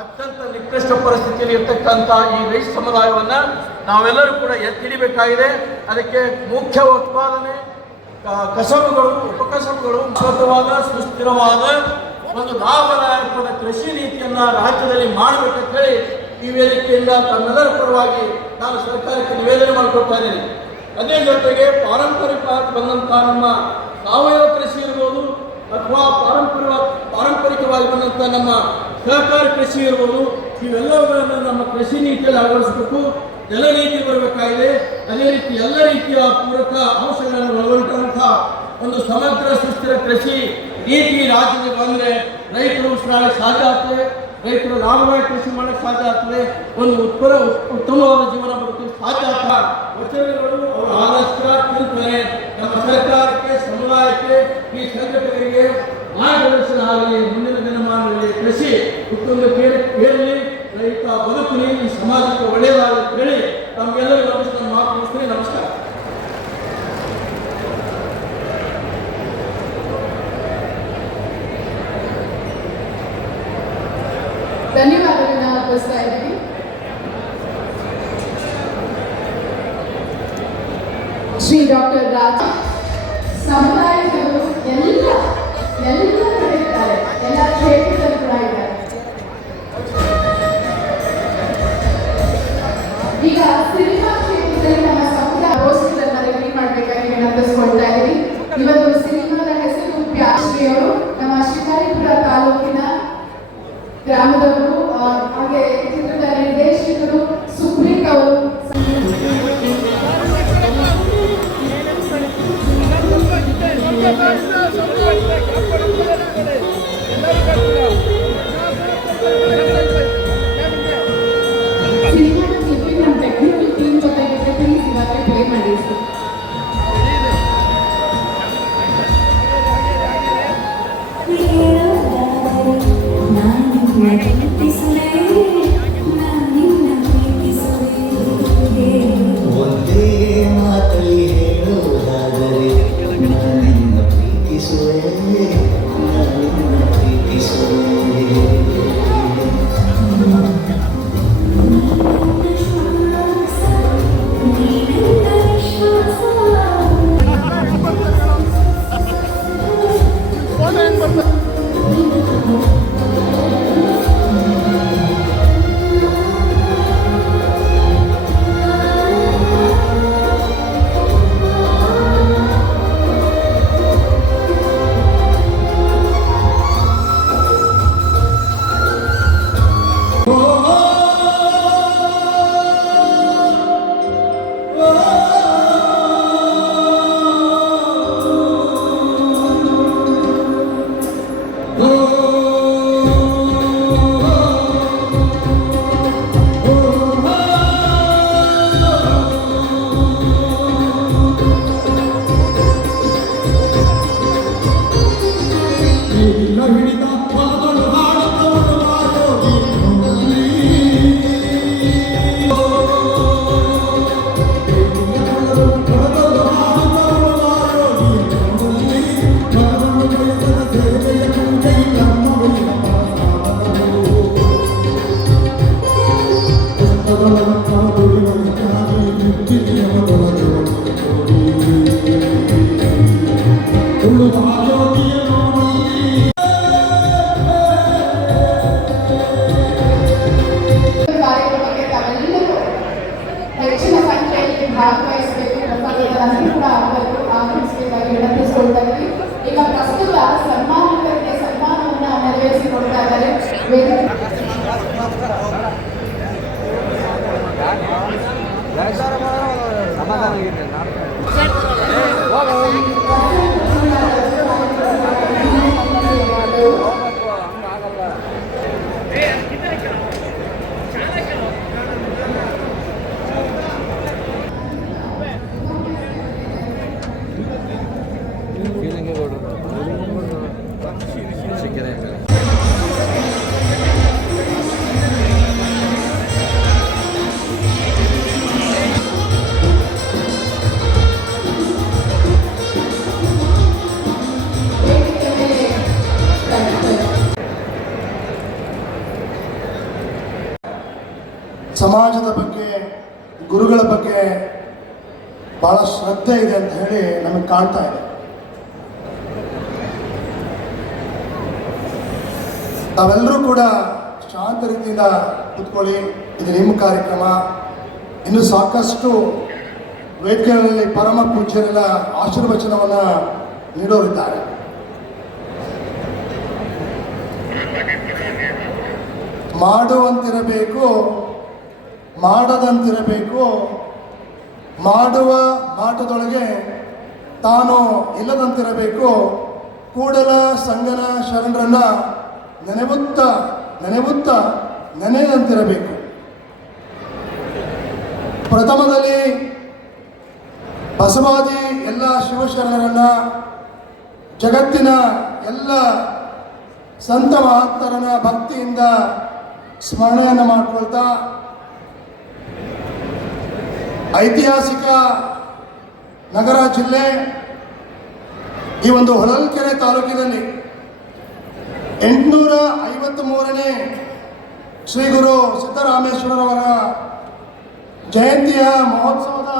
ಅತ್ಯಂತ ನಿಕೃಷ್ಟ ಪರಿಸ್ಥಿತಿಯಲ್ಲಿ ಇರ್ತಕ್ಕಂಥ ಈ ರೈತ ಸಮುದಾಯವನ್ನು ನಾವೆಲ್ಲರೂ ಕೂಡ ಎತ್ತಿಡಿಬೇಕಾಗಿದೆ. ಅದಕ್ಕೆ ಮುಖ್ಯ ಉತ್ಪಾದನೆ, ಕಸಬುಗಳು, ಉಪಕಸಬುಗಳು, ಶಾಶ್ವತವಾದ ಸುಸ್ಥಿರವಾದ ಒಂದು ಲಾಭದಾಯಕವಾದ ಕೃಷಿ ನೀತಿಯನ್ನು ರಾಜ್ಯದಲ್ಲಿ ಮಾಡಬೇಕಂತ ಹೇಳಿ ಈ ವೇದಿಕೆಯಿಂದ ತಮ್ಮೆಲ್ಲರ ಪರವಾಗಿ ನಾನು ಸರ್ಕಾರಕ್ಕೆ ನಿವೇದನೆ ಮಾಡಿಕೊಡ್ತಾ ಇದ್ದೇನೆ. ಅದೇ ಜೊತೆಗೆ ಪಾರಂಪರಿಕ ಬಂದಂಥ ನಮ್ಮ ಸಾವಯವ ಕೃಷಿ ಇರ್ಬೋದು ಅಥವಾ ಪಾರಂಪರಿಕವಾಗಿ ಬಂದಂಥ ನಮ್ಮ ಸಹಕಾರ ಕೃಷಿ ಇರ್ಬೋದು, ಇವೆಲ್ಲವುಗಳನ್ನು ನಮ್ಮ ಕೃಷಿ ನೀತಿಯಲ್ಲಿ ಅಳವಡಿಸಬೇಕು. ಜಲ ನೀತಿ ಬರಬೇಕಾಗಿದೆ. ಅದೇ ರೀತಿ ಎಲ್ಲ ರೀತಿಯ ಪೂರಕ ಅಂಶಗಳನ್ನು ಒಳಗೊಂಡಂಥ ಒಂದು ಸಮಗ್ರ ಸುಸ್ಥಿರ ಕೃಷಿ ನೀತಿ ರಾಜ್ಯದಲ್ಲಿ ಬಂದರೆ ರೈತರು ಉಸಿರಾಡಕ್ಕೆ ಸಾಧ್ಯ ಆಗ್ತದೆ, ರೈತರು ಲಾಭದಾಯಕ ಕೃಷಿ ಮಾಡಕ್ಕೆ ಸಾಧ್ಯ ಆಗ್ತದೆ, ಒಂದು ಉತ್ತಮವಾದ ಜೀವನ ಬದುಕಲು ಸಾಧ್ಯ ಆಗ್ತದೆ. ವಚನಗಳು ಅವರು ಆದಷ್ಟು ತಿಳ್ತಾರೆ. ನಮ್ಮ ಸರ್ಕಾರಕ್ಕೆ, ಸಮುದಾಯಕ್ಕೆ, ಈ ಸಂಘಟನೆಗೆ ಮಾರ್ಗದರ್ಶನ ಆಗಲಿ. ಮುಂದಿನ ದಿನಮಾನಗಳಲ್ಲಿ ಕೃಷಿ ಉತ್ತುಂಗಕ್ಕೆ ಏರಲಿ, ರೈತ ಬದುಕಲಿ, ಈ ಸಮಾಜಕ್ಕೆ ಒಳ್ಳೆಯದಾಗಲಿ ಅಂತ ಹೇಳಿ ತಮಗೆಲ್ಲರಿಗೂ ನನ್ನ ಮಾತು ಮುಗಿಸ್ತೀನಿ. ನಮಸ್ಕಾರ. ಧನ್ಯವಾದಗಳನ್ನ ಅರ್ಪಿಸ್ತಾ ಇದ್ದೀವಿ. ಶ್ರೀ ಡಾಕ್ಟರ್ ರಾಜ ಸಮುದಾಯದವರು ಎಲ್ಲ ಕಡೆ ಇದ್ದಾರೆ, ಎಲ್ಲ ಕ್ಷೇತ್ರದಲ್ಲೂ ಕೂಡ ಇದ್ದಾರೆ. ಈಗ ಸಿನಿಮಾ ಕ್ಷೇತ್ರದಲ್ಲಿ ನಮ್ಮ ಸಮುದಾಯ ಗೋಷ್ಠಿಗಳನ್ನ ರೆಡಿ ಮಾಡಬೇಕಾಗಿ ವಿನಂತಿಸ್ಕೊಳ್ತಾ ಇದ್ದೀವಿ. ಇವತ್ತು ಸಿನಿಮಾದ ಹೆಸರು ಪ್ಯಾಶ್ರೀ ಅವರು ನಮ್ಮ ಶಿಕಾರಿಪುರ ತಾಲೂಕಿನ ಗ್ರಾಮದವರು, ಹಾಗೆ ಚಿತ್ರದ ನಿರ್ದೇಶಕರು ಸುಪ್ರೀತ್ ಅವರು. ಸಿನಿಮಾದ ಕ್ಲಿಪ್ಪಿಂಗ್ ನಮ್ಮ ಟೆಕ್ನಿಕಲ್ ಟೀಮ್ ಜೊತೆಗಿದ್ರೆ ಪ್ಲೀಸ್ ಇವತ್ತೇ ಪ್ಲೇ ಮಾಡಿ. ಒಂದೇ ಮಾತಲ್ಲಿ ಹೇಳುವುದಾದರೆ ನಾನಿನ್ನ ಪ್ರೀತಿಸುವೆ, ನಾನಿನ್ನ ಪ್ರೀತಿಸುವೆ. ಹಿಡಿದ ಹೊಲದೊಳು ಹಾಡುತ್ತವಳು ಆಯೋಗಿ ನೋಡಲಿ. ಹೊಲದೊಳು ಹಾಡುತ್ತವಳು ಆಯೋಗಿ ನೋಡಲಿ. ಹೊಲದೊಳು ಬಯಸದ ಸೇವೆಯ ಪೂಜೆ ನಮ್ಮವಳಿಯ ಸಾಧನವು. ಕಾರ್ಯಕ್ರಮಕ್ಕೆ ತಾವೆಲ್ಲರೂ ಹೆಚ್ಚಿನ ಸಂಖ್ಯೆಯಲ್ಲಿ ಭಾಗವಹಿಸಬೇಕು. ಪ್ರಸಾದಗಳನ್ನು ಕೂಡ ಆಗಮಿಸಬೇಕಾಗಿ ವಿನಂತಿಸಿಕೊಳ್ತಾ ಇದ್ದೀವಿ. ಈಗ ಪ್ರಸ್ತುತ ಸನ್ಮಾನಿತರಿಗೆ ಸನ್ಮಾನವನ್ನು ನೆರವೇರಿಸಿಕೊಡ್ತಾ ಇದ್ದಾರೆ. ಸಮಾಜದ ಬಗ್ಗೆ, ಗುರುಗಳ ಬಗ್ಗೆ ಭಾಳ ಶ್ರದ್ಧೆ ಇದೆ ಅಂತ ಹೇಳಿ ನಮಗೆ ಕಾಣ್ತಾ ಇದೆ. ತಾವೆಲ್ಲರೂ ಕೂಡ ಶಾಂತ ರೀತಿಯಿಂದ ಕೂತ್ಕೊಳ್ಳಿ. ಇದು ನಿಮ್ಮ ಕಾರ್ಯಕ್ರಮ. ಇನ್ನೂ ಸಾಕಷ್ಟು ವೇದಿಕೆಗಳಲ್ಲಿ ಪರಮ ಪೂಜ್ಯರೆಲ್ಲ ಆಶೀರ್ವಚನವನ್ನು ನೀಡೋರಿದ್ದಾರೆ. ಮಾಡುವಂತಿರಬೇಕು, ಮಾಡದಂತಿರಬೇಕು, ಮಾಡುವ ಮಾಟದೊಳಗೆ ತಾನು ಇಲ್ಲದಂತಿರಬೇಕು, ಕೂಡಲ ಸಂಗನ ಶರಣರನ್ನ ನೆನೆಯುತ್ತ ನೆನೆಯದಂತಿರಬೇಕು. ಪ್ರಥಮದಲ್ಲಿ ಬಸವಾದಿ ಎಲ್ಲ ಶಿವಶರಣರನ್ನ, ಜಗತ್ತಿನ ಎಲ್ಲ ಸಂತ ಮಹಾತ್ಮರನ್ನ ಭಕ್ತಿಯಿಂದ ಸ್ಮರಣೆಯನ್ನು ಮಾಡ್ಕೊಳ್ತಾ, ಐತಿಹಾಸಿಕ ನಗರ ಜಿಲ್ಲೆ ಈ ಒಂದು ಹೊಳಲ್ಕೆರೆ ತಾಲೂಕಿನಲ್ಲಿ 853ನೇ ಶ್ರೀ ಗುರು ಸಿದ್ದರಾಮೇಶ್ವರರವರ ಜಯಂತಿಯ ಮಹೋತ್ಸವದ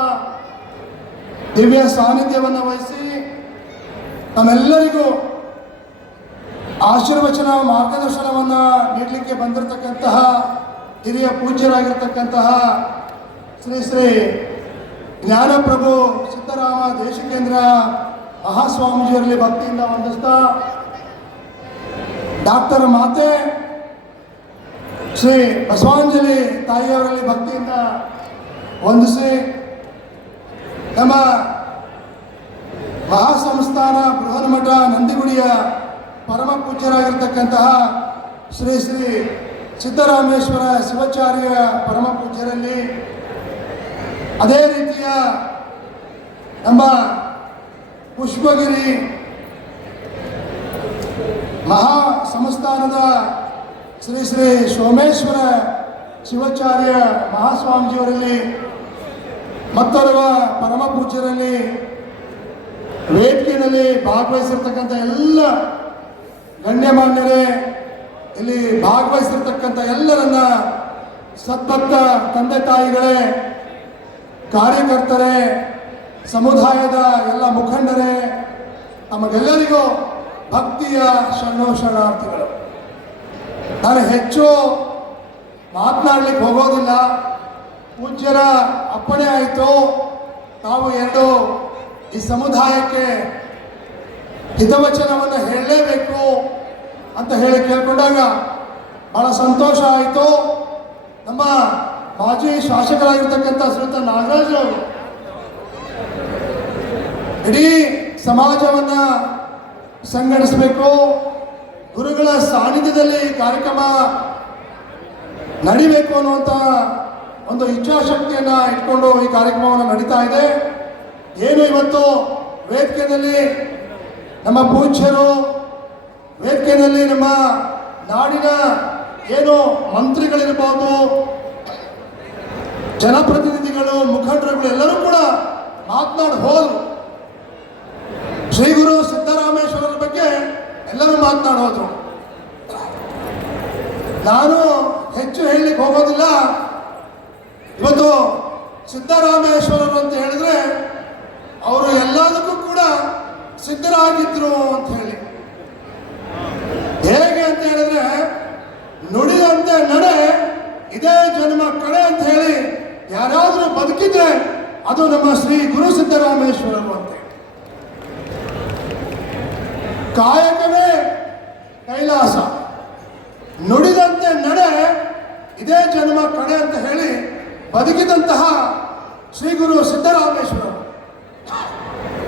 ದಿವ್ಯ ಸಾನ್ನಿಧ್ಯವನ್ನು ವಹಿಸಿ ನಮ್ಮೆಲ್ಲರಿಗೂ ಆಶೀರ್ವಚನ ಮಾರ್ಗದರ್ಶನವನ್ನು ನೀಡಲಿಕ್ಕೆ ಬಂದಿರತಕ್ಕಂತಹ ಹಿರಿಯ ಪೂಜ್ಯರಾಗಿರ್ತಕ್ಕಂತಹ ಶ್ರೀ ಶ್ರೀ ಜ್ಞಾನಪ್ರಭು ಸಿದ್ದರಾಮ ದೇಶಿಕೇಂದ್ರ ಮಹಾಸ್ವಾಮೀಜಿಯವರಲ್ಲಿ ಭಕ್ತಿಯಿಂದ ವಂದಿಸ್ತಾ, ಡಾಕ್ಟರ್ ಮಾತೆ ಶ್ರೀ ಬಸವಾಂಜಲಿ ತಾಯಿಯವರಲ್ಲಿ ಭಕ್ತಿಯಿಂದ ವಂದಿಸಿ, ನಮ್ಮ ಮಹಾಸಂಸ್ಥಾನ ಬೃಹನ್ಮಠ ನಂದಿಗುಡಿಯ ಪರಮ ಪೂಜ್ಯರಾಗಿರ್ತಕ್ಕಂತಹ ಶ್ರೀ ಶ್ರೀ ಸಿದ್ದರಾಮೇಶ್ವರ ಶಿವಾಚಾರ್ಯ ಪರಮ ಪೂಜ್ಯರಲ್ಲಿ, ಅದೇ ರೀತಿಯ ನಮ್ಮ ಪುಷ್ಪಗಿರಿ ಮಹಾ ಸಂಸ್ಥಾನದ ಶ್ರೀ ಶ್ರೀ ಸೋಮೇಶ್ವರ ಶಿವಾಚಾರ್ಯ ಮಹಾಸ್ವಾಮೀಜಿಯವರಲ್ಲಿ, ಮತ್ತೋರ್ವ ಪರಮ ಪೂಜ್ಯರಲ್ಲಿ, ವೇದಿಕೆಯಲ್ಲಿ ಭಾಗವಹಿಸಿರ್ತಕ್ಕಂಥ ಎಲ್ಲ ಗಣ್ಯಮಾನ್ಯರೇ, ಇಲ್ಲಿ ಭಾಗವಹಿಸಿರ್ತಕ್ಕಂಥ ಎಲ್ಲರನ್ನ ಸದ್ಭಕ್ತ ತಂದೆ ತಾಯಿಗಳೇ, ಕಾರ್ಯಕರ್ತರೇ, ಸಮುದಾಯದ ಎಲ್ಲ ಮುಖಂಡರೇ, ನಮಗೆಲ್ಲರಿಗೂ ಭಕ್ತಿಯ ಶರಣಾರ್ಥಿಗಳು. ನಾನು ಹೆಚ್ಚು ಮಾತನಾಡಲಿಕ್ಕೆ ಹೋಗೋದಿಲ್ಲ. ಪೂಜ್ಯರ ಅಪ್ಪಣೆ ಆಯಿತು, ತಾವು ಎರಡು ಈ ಸಮುದಾಯಕ್ಕೆ ಹಿತವಚನವನ್ನು ಹೇಳಲೇಬೇಕು ಅಂತ ಹೇಳಿ ಕೇಳ್ಕೊಂಡಾಗ ಬಹಳ ಸಂತೋಷ ಆಯಿತು. ನಮ್ಮ ಮಾಜಿ ಶಾಸಕರಾಗಿರ್ತಕ್ಕಂಥ ಶ್ರೀಯುತ ನಾಗರಾಜ್ ಅವರು ಇಡೀ ಸಮಾಜವನ್ನು ಸಂಘಟಿಸಬೇಕು, ಗುರುಗಳ ಸಾನ್ನಿಧ್ಯದಲ್ಲಿ ಕಾರ್ಯಕ್ರಮ ನಡಿಬೇಕು ಅನ್ನುವಂಥ ಒಂದು ಇಚ್ಛಾಶಕ್ತಿಯನ್ನು ಇಟ್ಕೊಂಡು ಈ ಕಾರ್ಯಕ್ರಮವನ್ನು ನಡೀತಾ ಇದೆ. ಏನು ಇವತ್ತು ವೇದಿಕೆಯಲ್ಲಿ ನಮ್ಮ ಪೂಜ್ಯರು ವೇದಿಕೆಯಲ್ಲಿ ನಮ್ಮ ನಾಡಿನ ಏನು ಮಂತ್ರಿಗಳಿರ್ಬೋದು, ಜನಪ್ರತಿನಿಧಿಗಳು, ಮುಖಂಡರುಗಳು ಎಲ್ಲರೂ ಕೂಡ ಮಾತನಾಡಿ ಹೋದ್ರು. ಶ್ರೀ ಗುರು ಸಿದ್ದರಾಮೇಶ್ವರರ ಬಗ್ಗೆ ಎಲ್ಲರೂ ಮಾತನಾಡಿ ಹೋದ್ರು. ನಾನು ಹೆಚ್ಚು ಹೇಳಲಿಕ್ಕೆ ಹೋಗೋದಿಲ್ಲ. ಇವತ್ತು ಸಿದ್ದರಾಮೇಶ್ವರರು ಅಂತ ಹೇಳಿದ್ರೆ ಅವರು ಎಲ್ಲದಕ್ಕೂ ಕೂಡ ಸಿದ್ಧರಾಗಿದ್ರು ಅಂತ ಹೇಳಿ. ಹೇಗೆ ಅಂತ ಹೇಳಿದ್ರೆ ನುಡಿದಂತೆ ನಡೆ ಇದೇ ಜನ್ಮ ಕಡೆ ಅಂತ ಹೇಳಿ ಯಾರಾದರೂ ಬದುಕಿದ್ರೆ ಅದು ನಮ್ಮ ಶ್ರೀ ಗುರು ಸಿದ್ದರಾಮೇಶ್ವರರು ಅಂತ. ಕಾಯಕವೇ ಕೈಲಾಸ, ನುಡಿದಂತೆ ನಡೆ ಇದೇ ಜನ್ಮ ಕಡೆ ಅಂತ ಹೇಳಿ ಬದುಕಿದಂತಹ ಶ್ರೀ ಗುರು ಸಿದ್ದರಾಮೇಶ್ವರರು.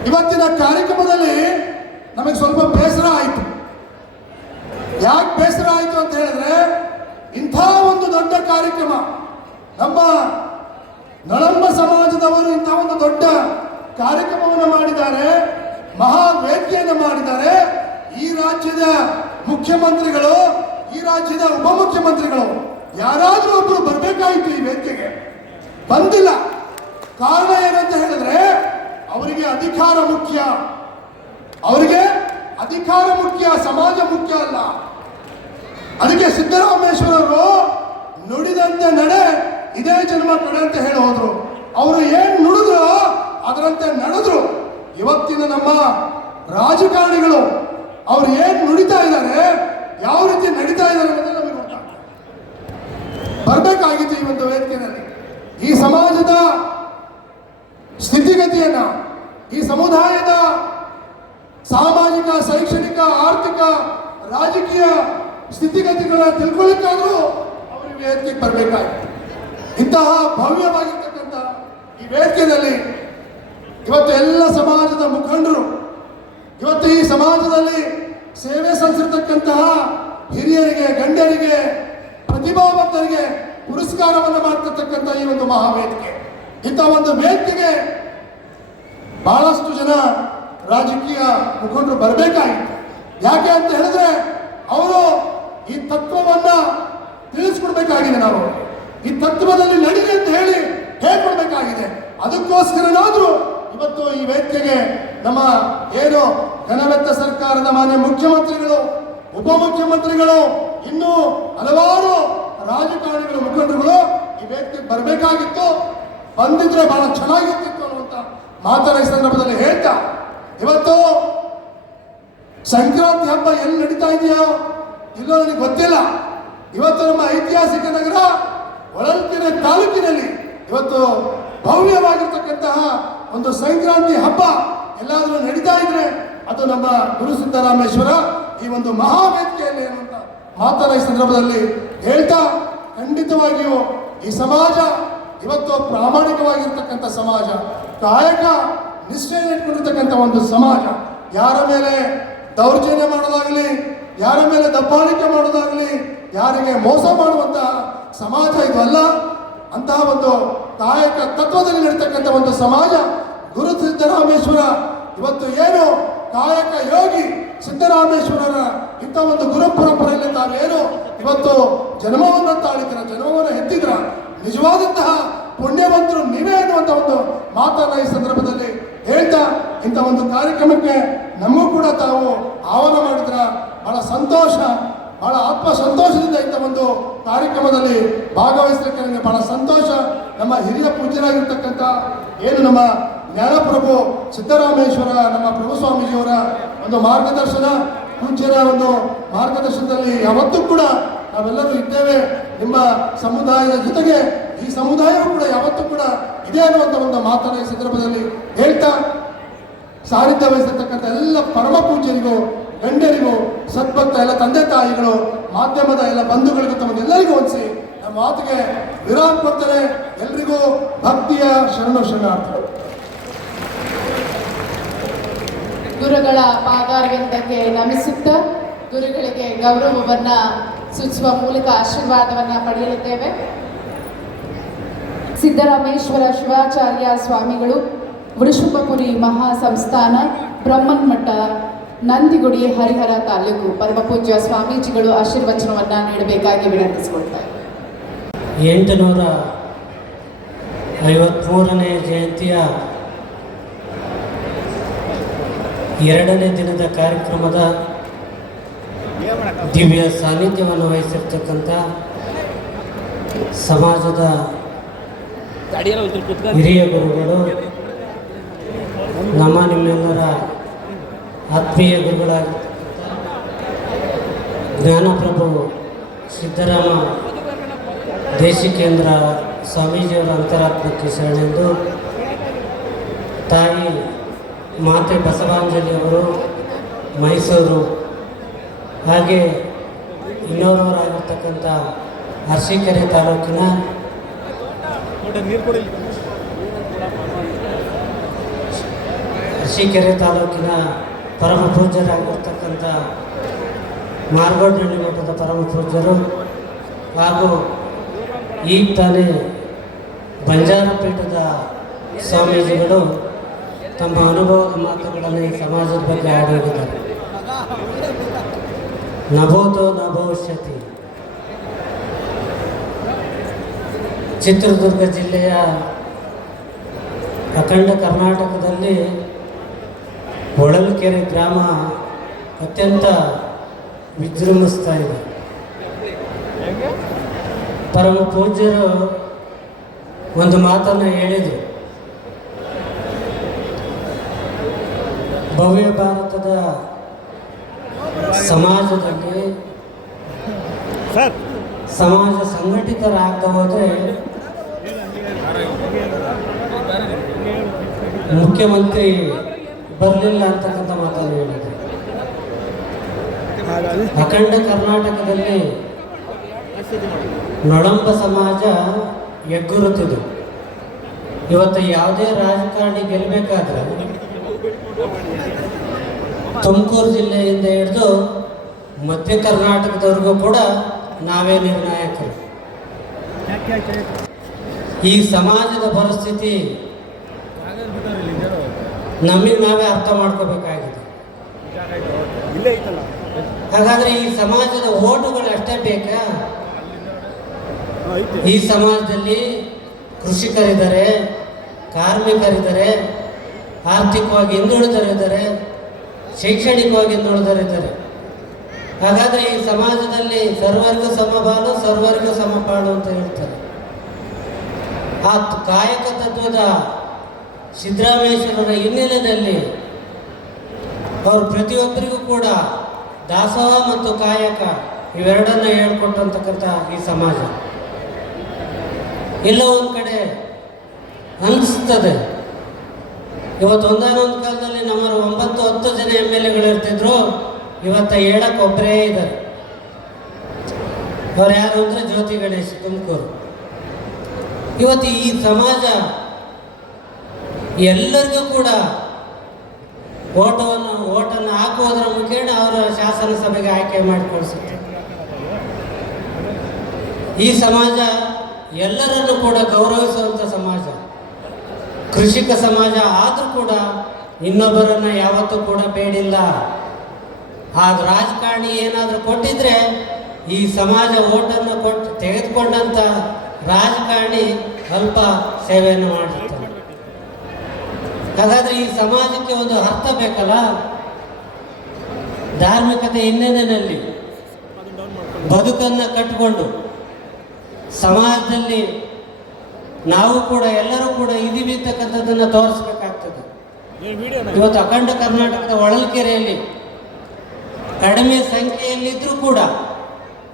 ಇವತ್ತಿನ ಕಾರ್ಯಕ್ರಮದಲ್ಲಿ ನಮಗೆ ಸ್ವಲ್ಪ ಬೇಸರ ಆಯಿತು. ಯಾಕೆ ಬೇಸರ ಆಯಿತು ಅಂತ ಹೇಳಿದ್ರೆ, ಇಂಥ ಒಂದು ದೊಡ್ಡ ಕಾರ್ಯಕ್ರಮ ನಮ್ಮ ನಳಂಬ ಸಮಾಜದವರು ಇಂಥ ಒಂದು ದೊಡ್ಡ ಕಾರ್ಯಕ್ರಮವನ್ನು ಮಾಡಿದ್ದಾರೆ, ಮಹಾ ವೇದಿಕೆಯನ್ನು ಮಾಡಿದ್ದಾರೆ. ಈ ರಾಜ್ಯದ ಮುಖ್ಯಮಂತ್ರಿಗಳು, ಈ ರಾಜ್ಯದ ಉಪಮುಖ್ಯಮಂತ್ರಿಗಳು ಯಾರಾದರೂ ಒಬ್ಬರು ಬರಬೇಕಾಯಿತು ಈ ವೇದಿಕೆಗೆ, ಬಂದಿಲ್ಲ. ಕಾರಣ ಏನಂತ ಹೇಳಿದ್ರೆ ಅವರಿಗೆ ಅಧಿಕಾರ ಮುಖ್ಯ, ಅವರಿಗೆ ಅಧಿಕಾರ ಮುಖ್ಯ, ಸಮಾಜ ಮುಖ್ಯ ಅಲ್ಲ. ಅದಕ್ಕೆ ಸಿದ್ದರಾಮೇಶ್ವರರು ನುಡಿದಂತೆ ನಡೆ ಇದೇ ಜನ್ಮ ಕಡೆ ಅಂತ ಹೇಳಿ ಹೋದ್ರು. ಅವರು ಏನ್ ನುಡಿದ್ರು ಅದರಂತೆ ನಡೆದ್ರು. ಇವತ್ತಿನ ನಮ್ಮ ರಾಜಕಾರಣಿಗಳು ಅವ್ರು ಏನ್ ನುಡಿತಾ ಇದ್ದಾರೆ, ಯಾವ ರೀತಿ ನಡೀತಾ ಇದ್ದಾರೆ ಅನ್ನೋದು ನಮಗೆ ಗೊತ್ತಾಗ್ತದೆ. ಬರಬೇಕಾಗಿತ್ತು ಈ ಒಂದು ವೇದಿಕೆಯಲ್ಲಿ ಈ ಸಮಾಜದ ಸ್ಥಿತಿಗತಿಯನ್ನ, ಈ ಸಮುದಾಯದ ಸಾಮಾಜಿಕ, ಶೈಕ್ಷಣಿಕ, ಆರ್ಥಿಕ, ರಾಜಕೀಯ ಸ್ಥಿತಿಗತಿಗಳನ್ನ ತಿಳ್ಕೊಳ್ಳಿಕ್ಕಾದ್ರೂ ಅವರಿಗೆ ವೇದಿಕೆಗೆ ಬರಬೇಕಾಗಿತ್ತು. ಇಂತಹ ಭವ್ಯವಾಗಿರ್ತಕ್ಕಂಥ ಈ ವೇದಿಕೆಯಲ್ಲಿ ಇವತ್ತು ಎಲ್ಲ ಸಮಾಜದ ಮುಖಂಡರು, ಇವತ್ತು ಈ ಸಮಾಜದಲ್ಲಿ ಸೇವೆ ಸಲ್ಲಿಸಿರ್ತಕ್ಕಂತಹ ಹಿರಿಯರಿಗೆ, ಗಣ್ಯರಿಗೆ, ಪ್ರತಿಭಾವಂತರಿಗೆ ಪುರಸ್ಕಾರವನ್ನು ಮಾಡ್ತಿರ್ತಕ್ಕಂಥ ಈ ಒಂದು ಮಹಾವೇದಿಕೆ, ಇಂಥ ಒಂದು ವೇದಿಕೆಗೆ ಬಹಳಷ್ಟು ಜನ ರಾಜಕೀಯ ಮುಖಂಡರು ಬರಬೇಕಾಗಿತ್ತು. ಯಾಕೆ ಅಂತ ಹೇಳಿದ್ರೆ ಅವರು ಈ ತತ್ವವನ್ನ ತಿಳಿಸ್ಕೊಡ್ಬೇಕಾಗಿದೆ. ನಾವು ಈ ತತ್ವದಲ್ಲಿ ನಡೀಲಿ ಅಂತ ಹೇಳಿ ಹೇಳ್ಕೊಡ್ಬೇಕಾಗಿದೆ. ಅದಕ್ಕೋಸ್ಕರನಾದ್ರೂ ಇವತ್ತು ಈ ವೇದಿಕೆಗೆ ನಮ್ಮ ಏನು ಘನವೆತ್ತ ಸರ್ಕಾರದ ಮಾನ್ಯ ಮುಖ್ಯಮಂತ್ರಿಗಳು, ಉಪಮುಖ್ಯಮಂತ್ರಿಗಳು, ಇನ್ನೂ ಹಲವಾರು ರಾಜಕಾರಣಿಗಳ ಮುಖಂಡರುಗಳು ಈ ವೇದಿಕೆಗೆ ಬರಬೇಕಾಗಿತ್ತು. ಬಂದಿದ್ರೆ ಬಹಳ ಚೆನ್ನಾಗಿರ್ತಿತ್ತು ಅನ್ನುವಂತ ಮಾತನ್ನ ಈ ಸಂದರ್ಭದಲ್ಲಿ ಹೇಳ್ತಾ, ಇವತ್ತು ಸಂಕ್ರಾಂತಿ ಹಬ್ಬ ಎಲ್ಲಿ ನಡೀತಾ ಇದೆಯೋ ಇಲ್ಲೋ ನನಗೆ ಗೊತ್ತಿಲ್ಲ. ಇವತ್ತು ನಮ್ಮ ಐತಿಹಾಸಿಕ ನಗರ ಹೊಳಲ್ಕೆರೆ ತಾಲೂಕಿನಲ್ಲಿ ಇವತ್ತು ಭವ್ಯವಾಗಿರ್ತಕ್ಕಂತಹ ಒಂದು ಸಂಕ್ರಾಂತಿ ಹಬ್ಬ ಎಲ್ಲಾದರೂ ನಡೀತಾ ಇದ್ರೆ ಅದು ನಮ್ಮ ಗುರು ಸಿದ್ದರಾಮೇಶ್ವರ ಈ ಒಂದು ಮಹಾವೇದಿಕೆಯಲ್ಲಿ ಅನ್ನುವಂತ ಮಾತನ್ನ ಈ ಸಂದರ್ಭದಲ್ಲಿ ಹೇಳ್ತಾ, ಖಂಡಿತವಾಗಿಯೂ ಈ ಸಮಾಜ ಇವತ್ತು ಪ್ರಾಮಾಣಿಕವಾಗಿರ್ತಕ್ಕಂಥ ಸಮಾಜ, ಕಾಯಕ ನಿಷ್ಠೆಯನ್ನು ಇಟ್ಕೊಂಡಿರ್ತಕ್ಕಂಥ ಒಂದು ಸಮಾಜ. ಯಾರ ಮೇಲೆ ದೌರ್ಜನ್ಯ ಮಾಡೋದಾಗಲಿ, ಯಾರ ಮೇಲೆ ದಬ್ಬಾಳಿಕೆ ಮಾಡೋದಾಗಲಿ, ಯಾರಿಗೆ ಮೋಸ ಮಾಡುವಂತ ಸಮಾಜ ಇದು ಅಲ್ಲ. ಅಂತಹ ಒಂದು ಕಾಯಕ ತತ್ವದಲ್ಲಿ ನಡೀತಕ್ಕಂಥ ಒಂದು ಸಮಾಜ ಗುರು ಸಿದ್ದರಾಮೇಶ್ವರ. ಇವತ್ತು ಏನು ಕಾಯಕ ಯೋಗಿ ಸಿದ್ದರಾಮೇಶ್ವರರ ಇಂಥ ಒಂದು ಗುರು ಪರಂಪರೆಯಲ್ಲಿ ತಾವೇನು ಇವತ್ತು ಜನ್ಮವನ್ನು ತಾಳಿದ್ರ, ಜನ್ಮವನ್ನು ಎತ್ತಿದ್ರ, ನಿಜವಾದಂತಹ ಪುಣ್ಯವಂತರು ನೀವೇ ಅನ್ನುವಂಥ ಒಂದು ಮಾತನ್ನ ಈ ಸಂದರ್ಭದಲ್ಲಿ ಹೇಳ್ತಾ, ಇಂಥ ಒಂದು ಕಾರ್ಯಕ್ರಮಕ್ಕೆ ನಮಗೂ ಕೂಡ ತಾವು ಆಹ್ವಾನ ಮಾಡಿದ್ರ ಬಹಳ ಸಂತೋಷ, ಬಹಳ ಆತ್ಮ ಸಂತೋಷದಿಂದ ಇಂಥ ಒಂದು ಕಾರ್ಯಕ್ರಮದಲ್ಲಿ ಭಾಗವಹಿಸಲಿಕ್ಕೆ ನನಗೆ ಬಹಳ ಸಂತೋಷ. ನಮ್ಮ ಹಿರಿಯ ಪೂಜ್ಯರಾಗಿರ್ತಕ್ಕಂಥ ಏನು ನಮ್ಮ ಜ್ಞಾನಪ್ರಭು ಸಿದ್ದರಾಮೇಶ್ವರ ನಮ್ಮ ಪ್ರಭು ಸ್ವಾಮೀಜಿಯವರ ಒಂದು ಮಾರ್ಗದರ್ಶನ, ಪೂಜ್ಯರ ಒಂದು ಮಾರ್ಗದರ್ಶನದಲ್ಲಿ ಯಾವತ್ತೂ ಕೂಡ ನಾವೆಲ್ಲರೂ ಇದ್ದೇವೆ. ನಿಮ್ಮ ಸಮುದಾಯದ ಜೊತೆಗೆ ಈ ಸಮುದಾಯವು ಕೂಡ ಯಾವತ್ತೂ ಕೂಡ ಇದೆ ಅನ್ನುವಂಥ ಒಂದು ಮಾತನ್ನ ಈ ಸಂದರ್ಭದಲ್ಲಿ ಹೇಳ್ತಾ, ಸಾನ್ನಿಧ್ಯ ವಹಿಸಿರ್ತಕ್ಕಂಥ ಎಲ್ಲ ಪರಮ ಪೂಜ್ಯರಿಗೂ, ಗಣ್ಯರಿಗೂ, ಸದ್ಭಕ್ತ ಎಲ್ಲ ತಂದೆ ತಾಯಿಗಳು, ಮಾಧ್ಯಮದ ಎಲ್ಲ ಬಂಧುಗಳಿಗೂ ತಮ್ಮನ್ನೆಲ್ಲರಿಗೂ ಹೊಂದಿಸಿ ನಮ್ಮ ಮಾತಿಗೆ ವಿರಾಮ ಕೊಡ್ತಾರೆ. ಎಲ್ರಿಗೂ ಭಕ್ತಿಯ ಶರಣು ಶರಣಾರ್ಥಗಳು. ಗುರುಗಳ ಪಾದಾರವಿಂದಕ್ಕೆ ನಮಿಸುತ್ತಾ ಗುರುಗಳಿಗೆ ಗೌರವವನ್ನ ಸೂಚಿಸುವ ಮೂಲಕ ಆಶೀರ್ವಾದವನ್ನ ಪಡೆಯಲಿದ್ದೇವೆ. ಸಿದ್ದರಾಮೇಶ್ವರ ಶಿವಾಚಾರ್ಯ ಸ್ವಾಮಿಗಳು, ವೃಷಭಪುರಿ ಮಹಾಸಂಸ್ಥಾನ, ಬ್ರಹ್ಮನ್ಮಠ, ನಂದಿಗುಡಿ ಹರಿಹರ ತಾಲೂಕು ಪರಮ ಪೂಜ್ಯ ಸ್ವಾಮೀಜಿಗಳು ಆಶೀರ್ವಚನವನ್ನ ನೀಡಬೇಕಾಗಿ ವಿನಂತಿಸಿಕೊಳ್ತಾರೆ. 853ನೇ ಜಯಂತಿಯ 2ನೇ ದಿನದ ಕಾರ್ಯಕ್ರಮದ ದಿವ್ಯ ಸಾನ್ನಿಧ್ಯವನ್ನು ವಹಿಸಿರ್ತಕ್ಕಂಥ ಸಮಾಜದ ಹಿರಿಯ ಗುರುಗಳು, ನಮ್ಮ ನಿಮ್ಮೆಲ್ಲರ ಆತ್ಮೀಯ ಗುರುಗಳಾಗಿರ್ತಕ್ಕಂಥ ಜ್ಞಾನಪ್ರಭು ಸಿದ್ದರಾಮ ದೇಶಿಕೇಂದ್ರ ಸ್ವಾಮೀಜಿಯವರ ಅಂತರಾತ್ಮಕ್ಕೆ ಶರಣೆಂದು, ತಾಯಿ ಮಾತೆ ಬಸವಾಂಜಲಿಯವರು ಮೈಸೂರು, ಹಾಗೆ ಇನ್ನೋರ್ವರಾಗಿರ್ತಕ್ಕಂಥ ಅರಸೀಕೆರೆ ತಾಲೂಕಿನ ಪರಮ ಪೂಜ್ಯರಾಗಿರ್ತಕ್ಕಂಥ ಮಾರ್ಗೋಡ್ನಹಳ್ಳಿ ಮಠದ ಪರಮ ಪೂಜ್ಯರು ಹಾಗೂ ಈಗ ತಾನೇ ಬಂಜಾರ ಪೀಠದ ಸ್ವಾಮೀಜಿಗಳು ತಮ್ಮ ಅನುಭವದ ಮಾತುಗಳನ್ನು ಈ ಸಮಾಜದ ಬಗ್ಗೆ ಆಡೋಗಿದ್ದಾರೆ. ನಭೋತೋ ನ ಭವಿಷ್ಯತಿ. ಚಿತ್ರದುರ್ಗ ಜಿಲ್ಲೆಯ ಅಖಂಡ ಕರ್ನಾಟಕದಲ್ಲಿ ಹೊಳಲ್ಕೆರೆ ಗ್ರಾಮ ಅತ್ಯಂತ ವಿಜೃಂಭಿಸ್ತಾ ಇದೆ. ಪರಮ ಪೂಜ್ಯರು ಒಂದು ಮಾತನ್ನು ಹೇಳಿದರು, ಭವ್ಯ ಭಾರತದ ಸಮಾಜದಲ್ಲಿ ಸಮಾಜ ಸಂಘಟಿತರಾಗದ ಹೋದರೆ ಮುಖ್ಯಮಂತ್ರಿ ಬರಲಿಲ್ಲ ಅಂತಕ್ಕಂಥ ಮಾತನ್ನು ಹೇಳಿದರು. ಅಖಂಡ ಕರ್ನಾಟಕದಲ್ಲಿ ನೊಳಂಬ ಸಮಾಜ ಎಗ್ಗುರುತ್ತಿದೆ. ಇವತ್ತು ಯಾವುದೇ ರಾಜಕಾರಣಿ ಗೆಲ್ಲಬೇಕಾದ್ರೆ ತುಮಕೂರು ಜಿಲ್ಲೆಯಿಂದ ಹಿಡಿದು ಮಧ್ಯ ಕರ್ನಾಟಕದವರೆಗೂ ಕೂಡ ನಾವೇ ನಿರ್ಣಾಯಕರು. ಈ ಸಮಾಜದ ಪರಿಸ್ಥಿತಿ ನಮಗೆ ನಾವೇ ಅರ್ಥ ಮಾಡ್ಕೋಬೇಕಾಗಿದೆ. ಹಾಗಾದ್ರೆ ಈ ಸಮಾಜದ ಓಟುಗಳು ಅಷ್ಟೇ ಬೇಕಾ? ಈ ಸಮಾಜದಲ್ಲಿ ಕೃಷಿಕರಿದ್ದಾರೆ, ಕಾರ್ಮಿಕರಿದ್ದಾರೆ, ಆರ್ಥಿಕವಾಗಿ ಹಿಂದುಳಿದರಿದ್ದಾರೆ, ಶೈಕ್ಷಣಿಕವಾಗಿ ಹಿಂದುಳಿದರಿದ್ದಾರೆ. ಹಾಗಾದರೆ ಈ ಸಮಾಜದಲ್ಲಿ ಸರ್ವರಿಗೂ ಸಮಬಾಳು, ಸರ್ವರಿಗೂ ಸಮಪಾಳು ಅಂತ ಹೇಳ್ತಾರೆ. ಆ ಕಾಯಕ ತತ್ವದ ಸಿದ್ದರಾಮೇಶ್ವರರ ಹಿನ್ನೆಲೆಯಲ್ಲಿ ಅವರು ಪ್ರತಿಯೊಬ್ಬರಿಗೂ ಕೂಡ ದಾಸೋಹ ಮತ್ತು ಕಾಯಕ ಇವೆರಡನ್ನು ಹೇಳ್ಕೊಟ್ಟಂತಕ್ಕಂಥ ಈ ಸಮಾಜ ಎಲ್ಲ ಒಂದು ಕಡೆ ಅನಿಸ್ತದೆ. ಇವತ್ತು ಒಂದಾನೊಂದು ಕಾಲದಲ್ಲಿ ನಮ್ಮರು 9-10 ಜನ MLA ಇರ್ತಿದ್ರು, ಇವತ್ತು ಹೇಳಕ್ಕೆ ಒಬ್ಬರೇ ಇದ್ದಾರೆ. ಅವ್ರು ಯಾರು ಅಂದರೆ ಜ್ಯೋತಿ ಗಣೇಶ್ ತುಮಕೂರು. ಇವತ್ತು ಈ ಸಮಾಜ ಎಲ್ಲರಿಗೂ ಕೂಡ ಓಟನ್ನು ಹಾಕುವುದರ ಮುಖೇನ ಅವರ ಶಾಸನ ಸಭೆಗೆ ಆಯ್ಕೆ ಮಾಡಿಕೊಡಿಸುತ್ತೆ. ಈ ಸಮಾಜ ಎಲ್ಲರನ್ನು ಕೂಡ ಗೌರವಿಸುವಂಥ ಸಮಾಜ, ಕೃಷಿಕ ಸಮಾಜ ಆದರೂ ಕೂಡ ಇನ್ನೊಬ್ಬರನ್ನು ಯಾವತ್ತೂ ಕೂಡ ಬೇಡಿಲ್ಲ. ಆಗ ರಾಜಕಾರಣಿ ಏನಾದರೂ ಕೊಟ್ಟಿದ್ರೆ ಈ ಸಮಾಜ ಓಟನ್ನು ತೆಗೆದುಕೊಂಡಂಥ ರಾಜಕಾರಣಿ ಅಲ್ಪ ಸೇವೆಯನ್ನು ಮಾಡಿರ್ತಾರೆ. ಹಾಗಾದರೆ ಈ ಸಮಾಜಕ್ಕೆ ಒಂದು ಅರ್ಥ ಬೇಕಲ್ಲ. ಧಾರ್ಮಿಕತೆ ಹಿನ್ನೆಲೆಯಲ್ಲಿ ಬದುಕನ್ನು ಕಟ್ಟಿಕೊಂಡು ಸಮಾಜದಲ್ಲಿ ನಾವು ಕೂಡ ಎಲ್ಲರೂ ಕೂಡ ಇದೀವಿ ಅಂತಕ್ಕಂಥದ್ದನ್ನು ತೋರಿಸ್ಬೇಕಾಗ್ತದೆ. ಇವತ್ತು ಅಖಂಡ ಕರ್ನಾಟಕದ ಹೊಳಲ್ಕೆರೆಯಲ್ಲಿ ಕಡಿಮೆ ಸಂಖ್ಯೆಯಲ್ಲಿದ್ದರೂ ಕೂಡ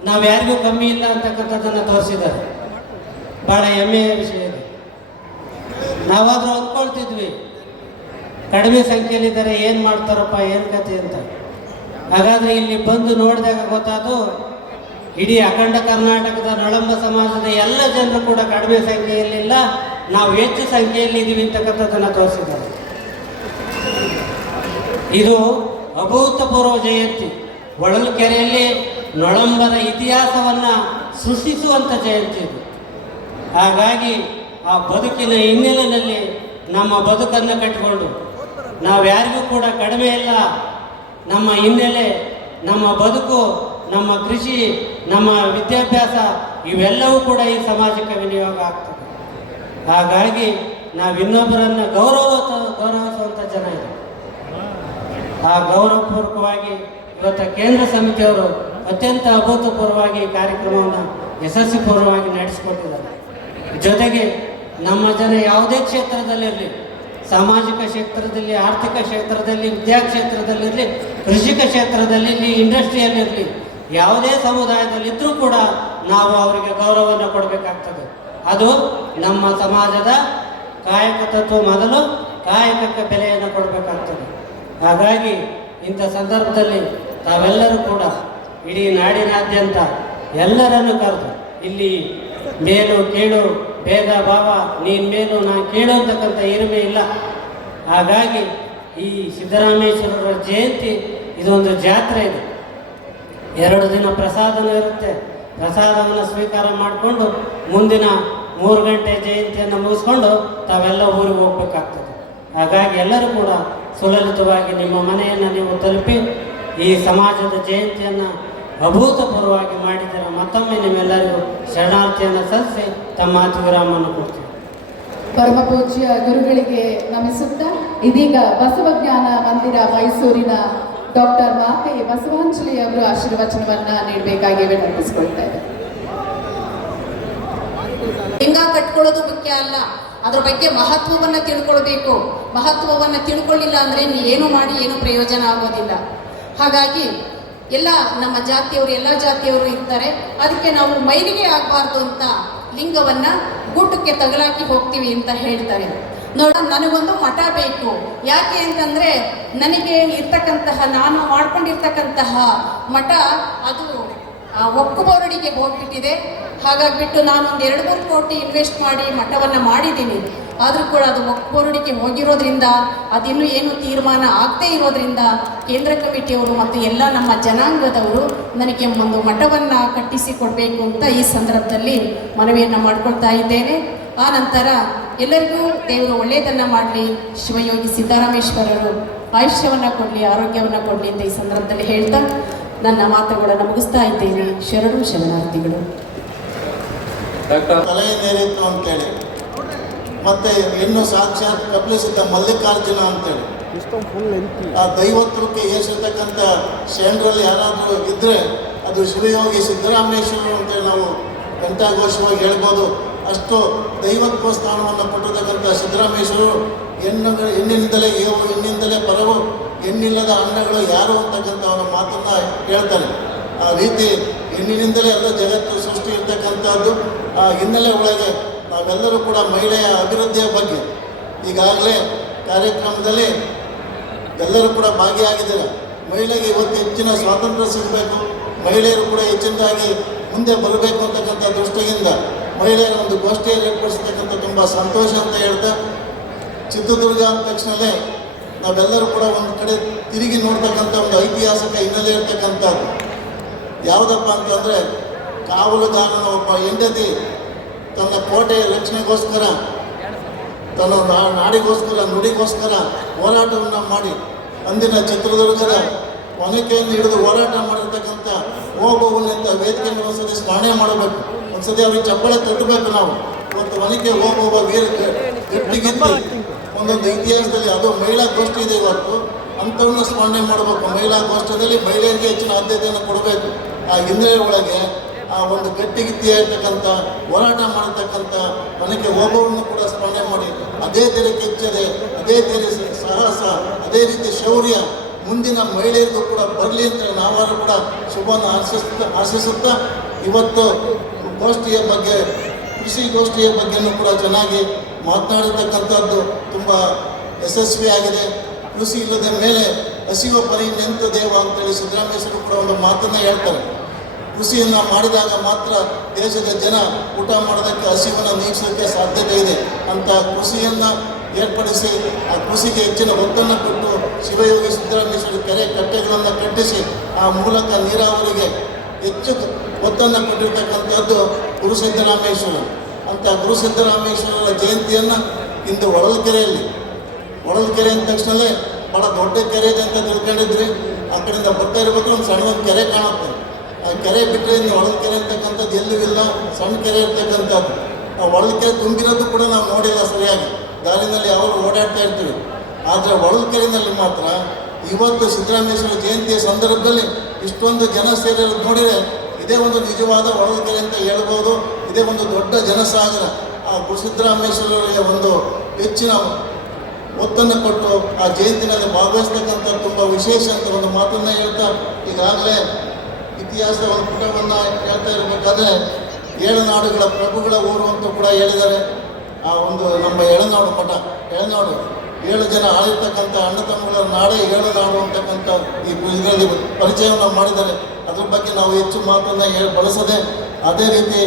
ನಾವು ಯಾರಿಗೂ ಕಮ್ಮಿ ಇಲ್ಲ ಅಂತಕ್ಕಂಥದ್ದನ್ನು ತೋರಿಸಿದ್ದಾರೆ. ಭಾಳ ಹೆಮ್ಮೆಯ ವಿಷಯ ಇದೆ. ನಾವಾದರೂ ಅಂದ್ಕೊಳ್ತಿದ್ವಿ ಕಡಿಮೆ ಸಂಖ್ಯೆಯಲ್ಲಿದ್ದಾರೆ, ಏನು ಮಾಡ್ತಾರಪ್ಪ, ಏನು ಕತೆ ಅಂತ. ಹಾಗಾದರೆ ಇಲ್ಲಿ ಬಂದು ನೋಡಿದಾಗ ಗೊತ್ತಾದು ಇಡೀ ಅಖಂಡ ಕರ್ನಾಟಕದ ನೊಳಂಬ ಸಮಾಜದ ಎಲ್ಲ ಜನರು ಕೂಡ ಕಡಿಮೆ ಸಂಖ್ಯೆಯಲ್ಲಿಲ್ಲ, ನಾವು ಹೆಚ್ಚು ಸಂಖ್ಯೆಯಲ್ಲಿ ಇದ್ದೀವಿ ಅಂತಕ್ಕಂಥದ್ದನ್ನು ತೋರಿಸಿದ್ದಾರೆ. ಇದು ಅಭೂತಪೂರ್ವ ಜಯಂತಿ. ಹೊಳಲ್ಕೆರೆಯಲ್ಲಿ ನೊಳಂಬರ ಇತಿಹಾಸವನ್ನು ಸೃಷ್ಟಿಸುವಂಥ ಜಯಂತಿ ಇದು. ಹಾಗಾಗಿ ಆ ಬದುಕಿನ ಹಿನ್ನೆಲೆಯಲ್ಲಿ ನಮ್ಮ ಬದುಕನ್ನು ಕಟ್ಟಿಕೊಂಡು ನಾವು ಯಾರಿಗೂ ಕೂಡ ಕಡಿಮೆ ಇಲ್ಲ, ನಮ್ಮ ಹಿನ್ನೆಲೆ, ನಮ್ಮ ಬದುಕು, ನಮ್ಮ ಕೃಷಿ, ನಮ್ಮ ವಿದ್ಯಾಭ್ಯಾಸ ಇವೆಲ್ಲವೂ ಕೂಡ ಈ ಸಮಾಜಕ್ಕೆ ವಿನಿಯೋಗ ಆಗ್ತದೆ. ಹಾಗಾಗಿ ನಾವು ಇನ್ನೊಬ್ಬರನ್ನು ಗೌರವಿಸುವಂಥ ಜನ ಇದೆ. ಆ ಗೌರವಪೂರ್ವಕವಾಗಿ ಇವತ್ತು ಕೇಂದ್ರ ಸಮಿತಿಯವರು ಅತ್ಯಂತ ಅಭೂತಪೂರ್ವವಾಗಿ ಕಾರ್ಯಕ್ರಮವನ್ನು ಯಶಸ್ವಿಪೂರ್ವವಾಗಿ ನಡೆಸಿಕೊಟ್ಟಿದ್ದಾರೆ. ಜೊತೆಗೆ ನಮ್ಮ ಜನ ಯಾವುದೇ ಕ್ಷೇತ್ರದಲ್ಲಿರಲಿ, ಸಾಮಾಜಿಕ ಕ್ಷೇತ್ರದಲ್ಲಿ, ಆರ್ಥಿಕ ಕ್ಷೇತ್ರದಲ್ಲಿ, ವಿದ್ಯಾಕ್ಷೇತ್ರದಲ್ಲಿರಲಿ, ಕೃಷಿಕ ಕ್ಷೇತ್ರದಲ್ಲಿರಲಿ, ಇಂಡಸ್ಟ್ರಿಯಲ್ಲಿರಲಿ, ಯಾವುದೇ ಸಮುದಾಯದಲ್ಲಿದ್ದರೂ ಕೂಡ ನಾವು ಅವರಿಗೆ ಗೌರವವನ್ನು ಕೊಡಬೇಕಾಗ್ತದೆ. ಅದು ನಮ್ಮ ಸಮಾಜದ ಕಾಯಕ ತತ್ವ. ಮೊದಲು ಕಾಯಕಕ್ಕೆ ಬೆಲೆಯನ್ನು ಕೊಡಬೇಕಾಗ್ತದೆ. ಹಾಗಾಗಿ ಇಂಥ ಸಂದರ್ಭದಲ್ಲಿ ತಾವೆಲ್ಲರೂ ಕೂಡ ಇಡೀ ನಾಡಿನಾದ್ಯಂತ ಎಲ್ಲರನ್ನು ಕರೆದು, ಇಲ್ಲಿ ಮೇಲು ಕೀಳು ಭೇದ ಭಾವ, ನೀನು ಮೇಲು ನಾನು ಕೀಳು ಅಂತಕ್ಕಂಥ ಹಿರಿಮೆ ಇಲ್ಲ. ಹಾಗಾಗಿ ಈ ಸಿದ್ದರಾಮೇಶ್ವರರ ಜಯಂತಿ ಇದೊಂದು ಜಾತ್ರೆ ಇದೆ. 2 ದಿನ ಪ್ರಸಾದನೂ ಇರುತ್ತೆ. ಪ್ರಸಾದವನ್ನು ಸ್ವೀಕಾರ ಮಾಡಿಕೊಂಡು ಮುಂದಿನ 3 ಗಂಟೆ ಜಯಂತಿಯನ್ನು ಮುಗಿಸ್ಕೊಂಡು ತಾವೆಲ್ಲ ಊರಿಗೆ ಹೋಗ್ಬೇಕಾಗ್ತದೆ. ಹಾಗಾಗಿ ಎಲ್ಲರೂ ಕೂಡ ಸುಲಲಿತವಾಗಿ ನಿಮ್ಮ ಮನೆಯನ್ನು ನೀವು ತಲುಪಿ ಈ ಸಮಾಜದ ಜಯಂತಿಯನ್ನು ಅಭೂತಪೂರ್ವವಾಗಿ ಮಾಡಿದರೆ ಮತ್ತೊಮ್ಮೆ ನಿಮ್ಮೆಲ್ಲರಿಗೂ ಶರಣಾರ್ಥಿಯನ್ನು ಸಲ್ಲಿಸಿ ತಮ್ಮ ಮಾತು ವಿರಾಮವನ್ನು ಕೊಡ್ತೀವಿ. ಪರಮ ಪೂಜ್ಯ ಗುರುಗಳಿಗೆ ನಮಿಸುತ್ತಾ ಇದೀಗ ಬಸವಜ್ಞಾನ ಮಂದಿರ ಮೈಸೂರಿನ ಡಾಕ್ಟರ್ ಮಾತೆ ಬಸವಾಂಜಲಿ ಅವರು ಆಶೀರ್ವಚನವನ್ನ ನೀಡಬೇಕಾಗಿ ವಿನಂತಿಸಿಕೊಳ್ತೇವೆ. ಲಿಂಗ ಕಟ್ಕೊಳ್ಳೋದು ಮುಖ್ಯ ಅಲ್ಲ, ಅದ್ರ ಬಗ್ಗೆ ಮಹತ್ವವನ್ನು ತಿಳ್ಕೊಳ್ಬೇಕು. ಮಹತ್ವವನ್ನು ತಿಳ್ಕೊಳ್ಳಿಲ್ಲ ಅಂದರೆ ಏನು ಮಾಡಿ ಏನು ಪ್ರಯೋಜನ ಆಗೋದಿಲ್ಲ. ಹಾಗಾಗಿ ಎಲ್ಲ ನಮ್ಮ ಜಾತಿಯವರು, ಎಲ್ಲ ಜಾತಿಯವರು ಇರ್ತಾರೆ. ಅದಕ್ಕೆ ನಾವು ಮೈಲಿಗೆ ಆಗಬಾರ್ದು ಅಂತ ಲಿಂಗವನ್ನು ಗೂಟಕ್ಕೆ ತಗಲಾಕಿ ಹೋಗ್ತೀವಿ ಅಂತ ಹೇಳ್ತಾರೆ. ನೋಡ, ನನಗೊಂದು ಮಠ ಬೇಕು. ಯಾಕೆ ಅಂತಂದರೆ ನನಗೆ ಇರ್ತಕ್ಕಂತಹ, ನಾನು ಮಾಡ್ಕೊಂಡಿರ್ತಕ್ಕಂತಹ ಮಠ ಅದು ಒಕ್ಕುಬೋರಡಿಗೆ ಹೋಗ್ಬಿಟ್ಟಿದೆ. ಹಾಗಾಗಿಬಿಟ್ಟು ನಾನೊಂದು 2-3 ಕೋಟಿ ಇನ್ವೆಸ್ಟ್ ಮಾಡಿ ಮಠವನ್ನು ಮಾಡಿದ್ದೀನಿ. ಆದರೂ ಕೂಡ ಅದು ಒಕ್ಕುಬೋರಡಿಗೆ ಹೋಗಿರೋದ್ರಿಂದ, ಅದಿನ್ನೂ ಏನು ತೀರ್ಮಾನ ಆಗದೇ ಇರೋದ್ರಿಂದ ಕೇಂದ್ರ ಕಮಿಟಿಯವರು ಮತ್ತು ಎಲ್ಲ ನಮ್ಮ ಜನಾಂಗದವರು ನನಗೆ ಒಂದು ಮಠವನ್ನು ಕಟ್ಟಿಸಿ ಕೊಡಬೇಕು ಅಂತ ಈ ಸಂದರ್ಭದಲ್ಲಿ ಮನವಿಯನ್ನು ಮಾಡ್ಕೊಳ್ತಾ ಇದ್ದೇನೆ. ಆ ನಂತರ ಎಲ್ಲರಿಗೂ ದೇವರು ಒಳ್ಳೆಯದನ್ನು ಮಾಡಲಿ, ಶಿವಯೋಗಿ ಸಿದ್ದರಾಮೇಶ್ವರರು ಆಯುಷ್ಯವನ್ನು ಕೊಡಲಿ, ಆರೋಗ್ಯವನ್ನು ಕೊಡಲಿ ಅಂತ ಈ ಸಂದರ್ಭದಲ್ಲಿ ಹೇಳ್ತಾ ನನ್ನ ಮಾತುಗಳನ್ನು ಮುಗಿಸ್ತಾ ಇದ್ದೇನೆ. ಶರಣಾರ್ಥಿಗಳು. ತಲೆಯೇರಿತ್ತು ಅಂತೇಳಿ, ಮತ್ತೆ ಇನ್ನು ಸಾಕ್ಷಾತ್ ಕಪಿಲಿಸಿದ್ದ ಮಲ್ಲಿಕಾರ್ಜುನ ಅಂತೇಳಿ ಆ ದೈವತ್ವಕ್ಕೆ ಏಸಿರ್ತಕ್ಕಂಥ ಶರಣರಲ್ಲಿ ಯಾರಾದರೂ ಇದ್ದರೆ ಅದು ಶಿವಯೋಗಿ ಸಿದ್ದರಾಮೇಶ್ವರರು ಅಂತೇಳಿ ನಾವು ಘಂಟಾಘೋಷವಾಗಿ ಹೇಳ್ಬೋದು. ಅಷ್ಟು ದೈವತ್ವ ಸ್ಥಾನವನ್ನು ಕೊಟ್ಟಿರ್ತಕ್ಕಂಥ ಸಿದ್ದರಾಮೇಶ್ವರರು ಹೆಣ್ಣಿನಿಂದಲೇ ಏವು, ಹೆಣ್ಣಿಂದಲೇ ಪರವು, ಹೆಣ್ಣಿಲ್ಲದ ಅಣ್ಣಗಳು ಯಾರು ಅಂತಕ್ಕಂಥ ಅವರ ಮಾತನ್ನು ಹೇಳ್ತಾರೆ. ಆ ರೀತಿ ಹೆಣ್ಣಿನಿಂದಲೇ ಎಲ್ಲ ಜಗತ್ತು ಸೃಷ್ಟಿ ಇರ್ತಕ್ಕಂಥದ್ದು. ಆ ಹಿನ್ನೆಲೆ ಒಳಗೆ ನಾವೆಲ್ಲರೂ ಕೂಡ ಮಹಿಳೆಯ ಅಭಿವೃದ್ಧಿಯ ಬಗ್ಗೆ ಈಗಾಗಲೇ ಕಾರ್ಯಕ್ರಮದಲ್ಲಿ ಎಲ್ಲರೂ ಕೂಡ ಭಾಗಿಯಾಗಿದ್ದಾರೆ. ಮಹಿಳೆಗೆ ಇವತ್ತು ಹೆಚ್ಚಿನ ಸ್ವಾತಂತ್ರ್ಯ ಸಿಗಬೇಕು, ಮಹಿಳೆಯರು ಕೂಡ ಹೆಚ್ಚಿನದಾಗಿ ಮುಂದೆ ಬರಬೇಕು ಅಂತಕ್ಕಂಥ ದೃಷ್ಟಿಯಿಂದ ಮಹಿಳೆಯರ ಒಂದು ಗೋಷ್ಠಿಯಲ್ಲಿ ಏರ್ಪಡಿಸ್ತಕ್ಕಂಥ ತುಂಬ ಸಂತೋಷ ಅಂತ ಹೇಳ್ತಾ, ಚಿತ್ರದುರ್ಗ ಅಂದ ತಕ್ಷಣವೇ ನಾವೆಲ್ಲರೂ ಕೂಡ ಒಂದು ಕಡೆ ತಿರುಗಿ ನೋಡ್ತಕ್ಕಂಥ ಒಂದು ಐತಿಹಾಸಿಕ ಹಿನ್ನೆಲೆ ಇರ್ತಕ್ಕಂಥದ್ದು ಯಾವುದಪ್ಪ ಅಂತಂದರೆ, ಕಾವಲುಗಾರನ ಒಬ್ಬ ಹೆಂಡತಿ ತನ್ನ ಕೋಟೆಯ ರಕ್ಷಣೆಗೋಸ್ಕರ, ತನ್ನ ನಾಡಿಗೋಸ್ಕರ, ನುಡಿಗೋಸ್ಕರ ಹೋರಾಟವನ್ನು ಮಾಡಿ ಅಂದಿನ ಚಿತ್ರದುರ್ಗದ ಒನಕೆಯನ್ನು ಹಿಡಿದು ಹೋರಾಟ ಮಾಡಿರ್ತಕ್ಕಂಥ ಓಬವ್ವನಿಂದ ವೇದಿಕೆಯನ್ನು ಒಂದ್ಸತಿ ಸ್ಮರಣೆ ಮಾಡಬೇಕು, ಒಂದ್ಸತಿ ಅವ್ರಿಗೆ ಚಪ್ಪಳೆ ತಟ್ಟಬೇಕು. ನಾವು ಇವತ್ತು ಒನಕೆ ಓಬವ್ವ ವೀರ ಗಟ್ಟಿಗಿದ್ದು ಒಂದೊಂದು ಇತಿಹಾಸದಲ್ಲಿ ಅದು ಮಹಿಳಾ ಗೋಷ್ಠಿ ಇದೆ ಇವತ್ತು, ಅಂಥವನ್ನ ಸ್ಮರಣೆ ಮಾಡಬೇಕು. ಮಹಿಳಾ ಗೋಷ್ಠಿಯಲ್ಲಿ ಮಹಿಳೆಯರಿಗೆ ಹೆಚ್ಚಿನ ಆದ್ಯತೆಯನ್ನು ಕೊಡಬೇಕು. ಆ ಹಿನ್ನೆಲೆ ಒಳಗೆ ಆ ಒಂದು ಗಟ್ಟಿಗಿತ್ತಿಯ ಇರ್ತಕ್ಕಂಥ ಹೋರಾಟ ಮಾಡತಕ್ಕಂಥ ಒನಕೆ ಓಬವ್ವನ್ನು ಕೂಡ ಸ್ಮರಣೆ ಮಾಡಿ ಅದೇ ತೀರ ಕೆಚ್ಚದೆ, ಅದೇ ತೀರ ಸಾಹಸ, ಅದೇ ರೀತಿ ಶೌರ್ಯ ಮುಂದಿನ ಮಹಿಳೆಯರಿಗೂ ಕೂಡ ಬರಲಿ ಅಂತ ನಾವಾರು ಕೂಡ ಶುಭವನ್ನು ಆಶಿಸುತ್ತಾ ಇವತ್ತು ಗೋಷ್ಠಿಯ ಬಗ್ಗೆ, ಕೃಷಿ ಗೋಷ್ಠಿಯ ಬಗ್ಗೆಯೂ ಕೂಡ ಚೆನ್ನಾಗಿ ಮಾತನಾಡಿರ್ತಕ್ಕಂಥದ್ದು ತುಂಬ ಯಶಸ್ವಿಯಾಗಿದೆ. ಕೃಷಿ ಇಲ್ಲದ ಮೇಲೆ ಹಸಿವ ಪರಿ ನಿಂತು ದೇವ ಅಂತೇಳಿ ಸಿದ್ದರಾಮೇಶ್ವರರು ಕೂಡ ಒಂದು ಮಾತನ್ನು ಹೇಳ್ತಾರೆ. ಕೃಷಿಯನ್ನು ಮಾಡಿದಾಗ ಮಾತ್ರ ದೇಶದ ಜನ ಊಟ ಮಾಡೋದಕ್ಕೆ, ಹಸಿವನ್ನು ನೀಗಿಸೋಕ್ಕೆ ಸಾಧ್ಯತೆ ಇದೆ ಅಂತ ಕೃಷಿಯನ್ನು ಏರ್ಪಡಿಸಿ ಆ ಕೃಷಿಗೆ ಹೆಚ್ಚಿನ ಒತ್ತನ್ನು ಕೊಟ್ಟು ಶಿವಯೋಗಿ ಸಿದ್ದರಾಮೇಶ್ವರ ಕೆರೆ ಕಟ್ಟೆಗಳನ್ನು ಕಟ್ಟಿಸಿ ಆ ಮೂಲಕ ನೀರಾವರಿಗೆ ಹೆಚ್ಚು ಒತ್ತನ್ನು ಕೊಟ್ಟಿರ್ತಕ್ಕಂಥದ್ದು ಗುರು ಸಿದ್ದರಾಮೇಶ್ವರ. ಅಂತ ಗುರು ಸಿದ್ದರಾಮೇಶ್ವರರ ಜಯಂತಿಯನ್ನು ಇಂದು ಹೊಳಲ್ಕೆರೆಯಲ್ಲಿ, ಹೊಳಲ್ಕೆರೆ ಅಂದ ತಕ್ಷಣವೇ ಭಾಳ ದೊಡ್ಡ ಕೆರೆ ಇದೆ ಅಂತ ತಿಳ್ಕೊಂಡಿದ್ರಿ. ಆ ಕಡೆಯಿಂದ ಬರ್ತಾ ಇರಬೇಕು ಒಂದು ಸಣ್ಣ ಒಂದು ಕೆರೆ ಕಾಣುತ್ತೆ. ಆ ಕೆರೆ ಬಿಟ್ಟರೆ ಇನ್ನು ಒಳದ ಕೆರೆ ಅಂತಕ್ಕಂಥದ್ದು ಎಲ್ಲೂ ಇಲ್ಲ, ಸಣ್ಣ ಕೆರೆ ಇರ್ತಕ್ಕಂಥದ್ದು. ಆ ಒಳದ ಕೆರೆ ತುಂಬಿರೋದು ಕೂಡ ನಾವು ನೋಡಿಲ್ಲ ಸರಿಯಾಗಿ, ದಾರಿನಲ್ಲಿ ಯಾವಾಗ ಓಡಾಡ್ತಾ ಇರ್ತೀವಿ. ಆದರೆ ಒಳದ ಕೆರೆಯಲ್ಲಿ ಮಾತ್ರ ಇವತ್ತು ಸಿದ್ದರಾಮೇಶ್ವರ ಜಯಂತಿಯ ಸಂದರ್ಭದಲ್ಲಿ ಇಷ್ಟೊಂದು ಜನ ಸೇರಿರೋದು ನೋಡಿದರೆ ಇದೇ ಒಂದು ನಿಜವಾದ ಒಳದ ಕೆರೆ ಅಂತ ಹೇಳ್ಬೋದು. ಇದೇ ಒಂದು ದೊಡ್ಡ ಜನಸಾಗರ. ಆ ಸಿದ್ದರಾಮೇಶ್ವರರಿಗೆ ಒಂದು ಹೆಚ್ಚಿನ ಒತ್ತನ್ನು ಕೊಟ್ಟು ಆ ಜಯಂತಿನಲ್ಲಿ ಭಾಗವಹಿಸ್ತಕ್ಕಂಥ ತುಂಬ ವಿಶೇಷ ಅಂತ ಒಂದು ಮಾತನ್ನು ಹೇಳ್ತಾ, ಈಗಾಗಲೇ ಇತಿಹಾಸದ ಒಂದು ಪುಟವನ್ನು ಹೇಳ್ತಾ ಇರಬೇಕಾದ್ರೆ 7 ನಾಡುಗಳ ಪ್ರಭುಗಳ ಊರು ಅಂತ ಕೂಡ ಹೇಳಿದ್ದಾರೆ. ಆ ಒಂದು ನಮ್ಮ ಎಳನಾಡು ಮಠ, ಎಳನಾಡು 7 ಜನ ಆಳಿರ್ತಕ್ಕಂಥ ಅಣ್ಣ ತಮ್ಮಗಳ ನಾಡೇ 7 ನಾಡು ಅಂತಕ್ಕಂಥ ಈ ಇದರಲ್ಲಿ ಪರಿಚಯವನ್ನು ಮಾಡಿದ್ದಾರೆ. ಅದ್ರ ಬಗ್ಗೆ ನಾವು ಹೆಚ್ಚು ಮಾತನ್ನು ಬಳಸದೆ ಅದೇ ರೀತಿ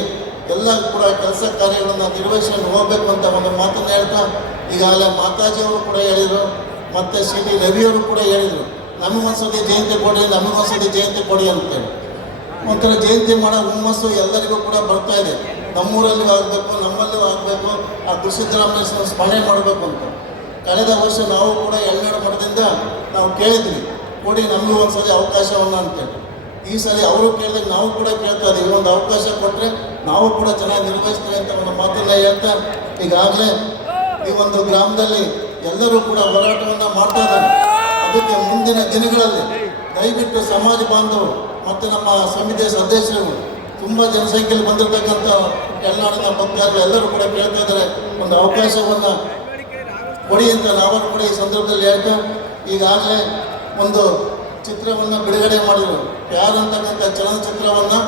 ಎಲ್ಲ ಕೂಡ ಕೆಲಸ ಕಾರ್ಯಗಳನ್ನು ನಿರ್ವಹಿಸಿಕೊಂಡು ಹೋಗಬೇಕು ಅಂತ ಒಂದು ಮಾತನ್ನು ಹೇಳ್ತಾ, ಈಗಾಗಲೇ ಮಾತಾಜಿಯವರು ಕೂಡ ಹೇಳಿದರು, ಮತ್ತು ಸಿ ಟಿ ರವಿಯವರು ಕೂಡ ಹೇಳಿದರು, ನಮಗೊಂದ್ಸತಿ ಜಯಂತಿ ಕೊಡಿ, ನಮಗೊಂದ್ಸತಿ ಜಯಂತಿ ಕೊಡಿ ಅಂತೇಳಿ. ಒಂಥರ ಜಯಂತಿ ಮಾಡೋ ಹುಮ್ಮಸ್ಸು ಎಲ್ಲರಿಗೂ ಕೂಡ ಬರ್ತಾ ಇದೆ. ನಮ್ಮೂರಲ್ಲೂ ಆಗಬೇಕು, ನಮ್ಮಲ್ಲೂ ಆಗಬೇಕು, ಆ ಸಿದ್ದರಾಮೇಶ್ವರ ಸ್ಮರಣೆ ಮಾಡಬೇಕು ಅಂತ. ಕಳೆದ ವರ್ಷ ನಾವು ಕೂಡ ಎಳ್ನಾಡು ಮಠದಿಂದ ನಾವು ಕೇಳಿದ್ವಿ, ಕೊಡಿ ನಮಗೂ ಒಂದ್ಸತಿ ಅವಕಾಶವನ್ನು ಅಂತೇಳಿ. ಈ ಸಲ ಅವರು ಕೇಳಿದಾಗ ನಾವು ಕೂಡ ಕೇಳ್ತಾ ಇದ್ದೀವಿ, ಒಂದು ಅವಕಾಶ ಕೊಟ್ಟರೆ ನಾವು ಕೂಡ ಚೆನ್ನಾಗಿ ನಿರ್ವಹಿಸ್ತೀವಿ ಅಂತ ಒಂದು ಮಾತನ್ನು ಹೇಳ್ತಾ, ಈಗಾಗಲೇ ಈ ಒಂದು ಗ್ರಾಮದಲ್ಲಿ ಎಲ್ಲರೂ ಕೂಡ ಹೋರಾಟವನ್ನು ಮಾಡ್ತಾ ಇದ್ದಾರೆ. ಅದಕ್ಕೆ ಮುಂದಿನ ದಿನಗಳಲ್ಲಿ ದಯವಿಟ್ಟು ಸಮಾಜ ಬಾಂಧವರು ಮತ್ತು ನಮ್ಮ ಸಮಿತಿಯ ಸದಸ್ಯರು, ತುಂಬ ಜನಸಂಖ್ಯೆಯಲ್ಲಿ ಬಂದಿರತಕ್ಕಂಥ ಎಳ್ನಾಡಿನ ಭಕ್ತಾದಿಗಳು ಎಲ್ಲರೂ ಕೂಡ ಕೇಳ್ತಾ ಇದ್ದಾರೆ, ಒಂದು ಅವಕಾಶವನ್ನು ಕೊಡಿ ಅಂತ ನಾವು ಕೂಡ ಈ ಸಂದರ್ಭದಲ್ಲಿ ಹೇಳ್ತಾ, ಈಗಾಗಲೇ ಒಂದು ಚಿತ್ರವನ್ನು ಬಿಡುಗಡೆ ಮಾಡಿದರು, ಯಾರು ಅಂತಕ್ಕಂಥ ಚಲನಚಿತ್ರವನ್ನು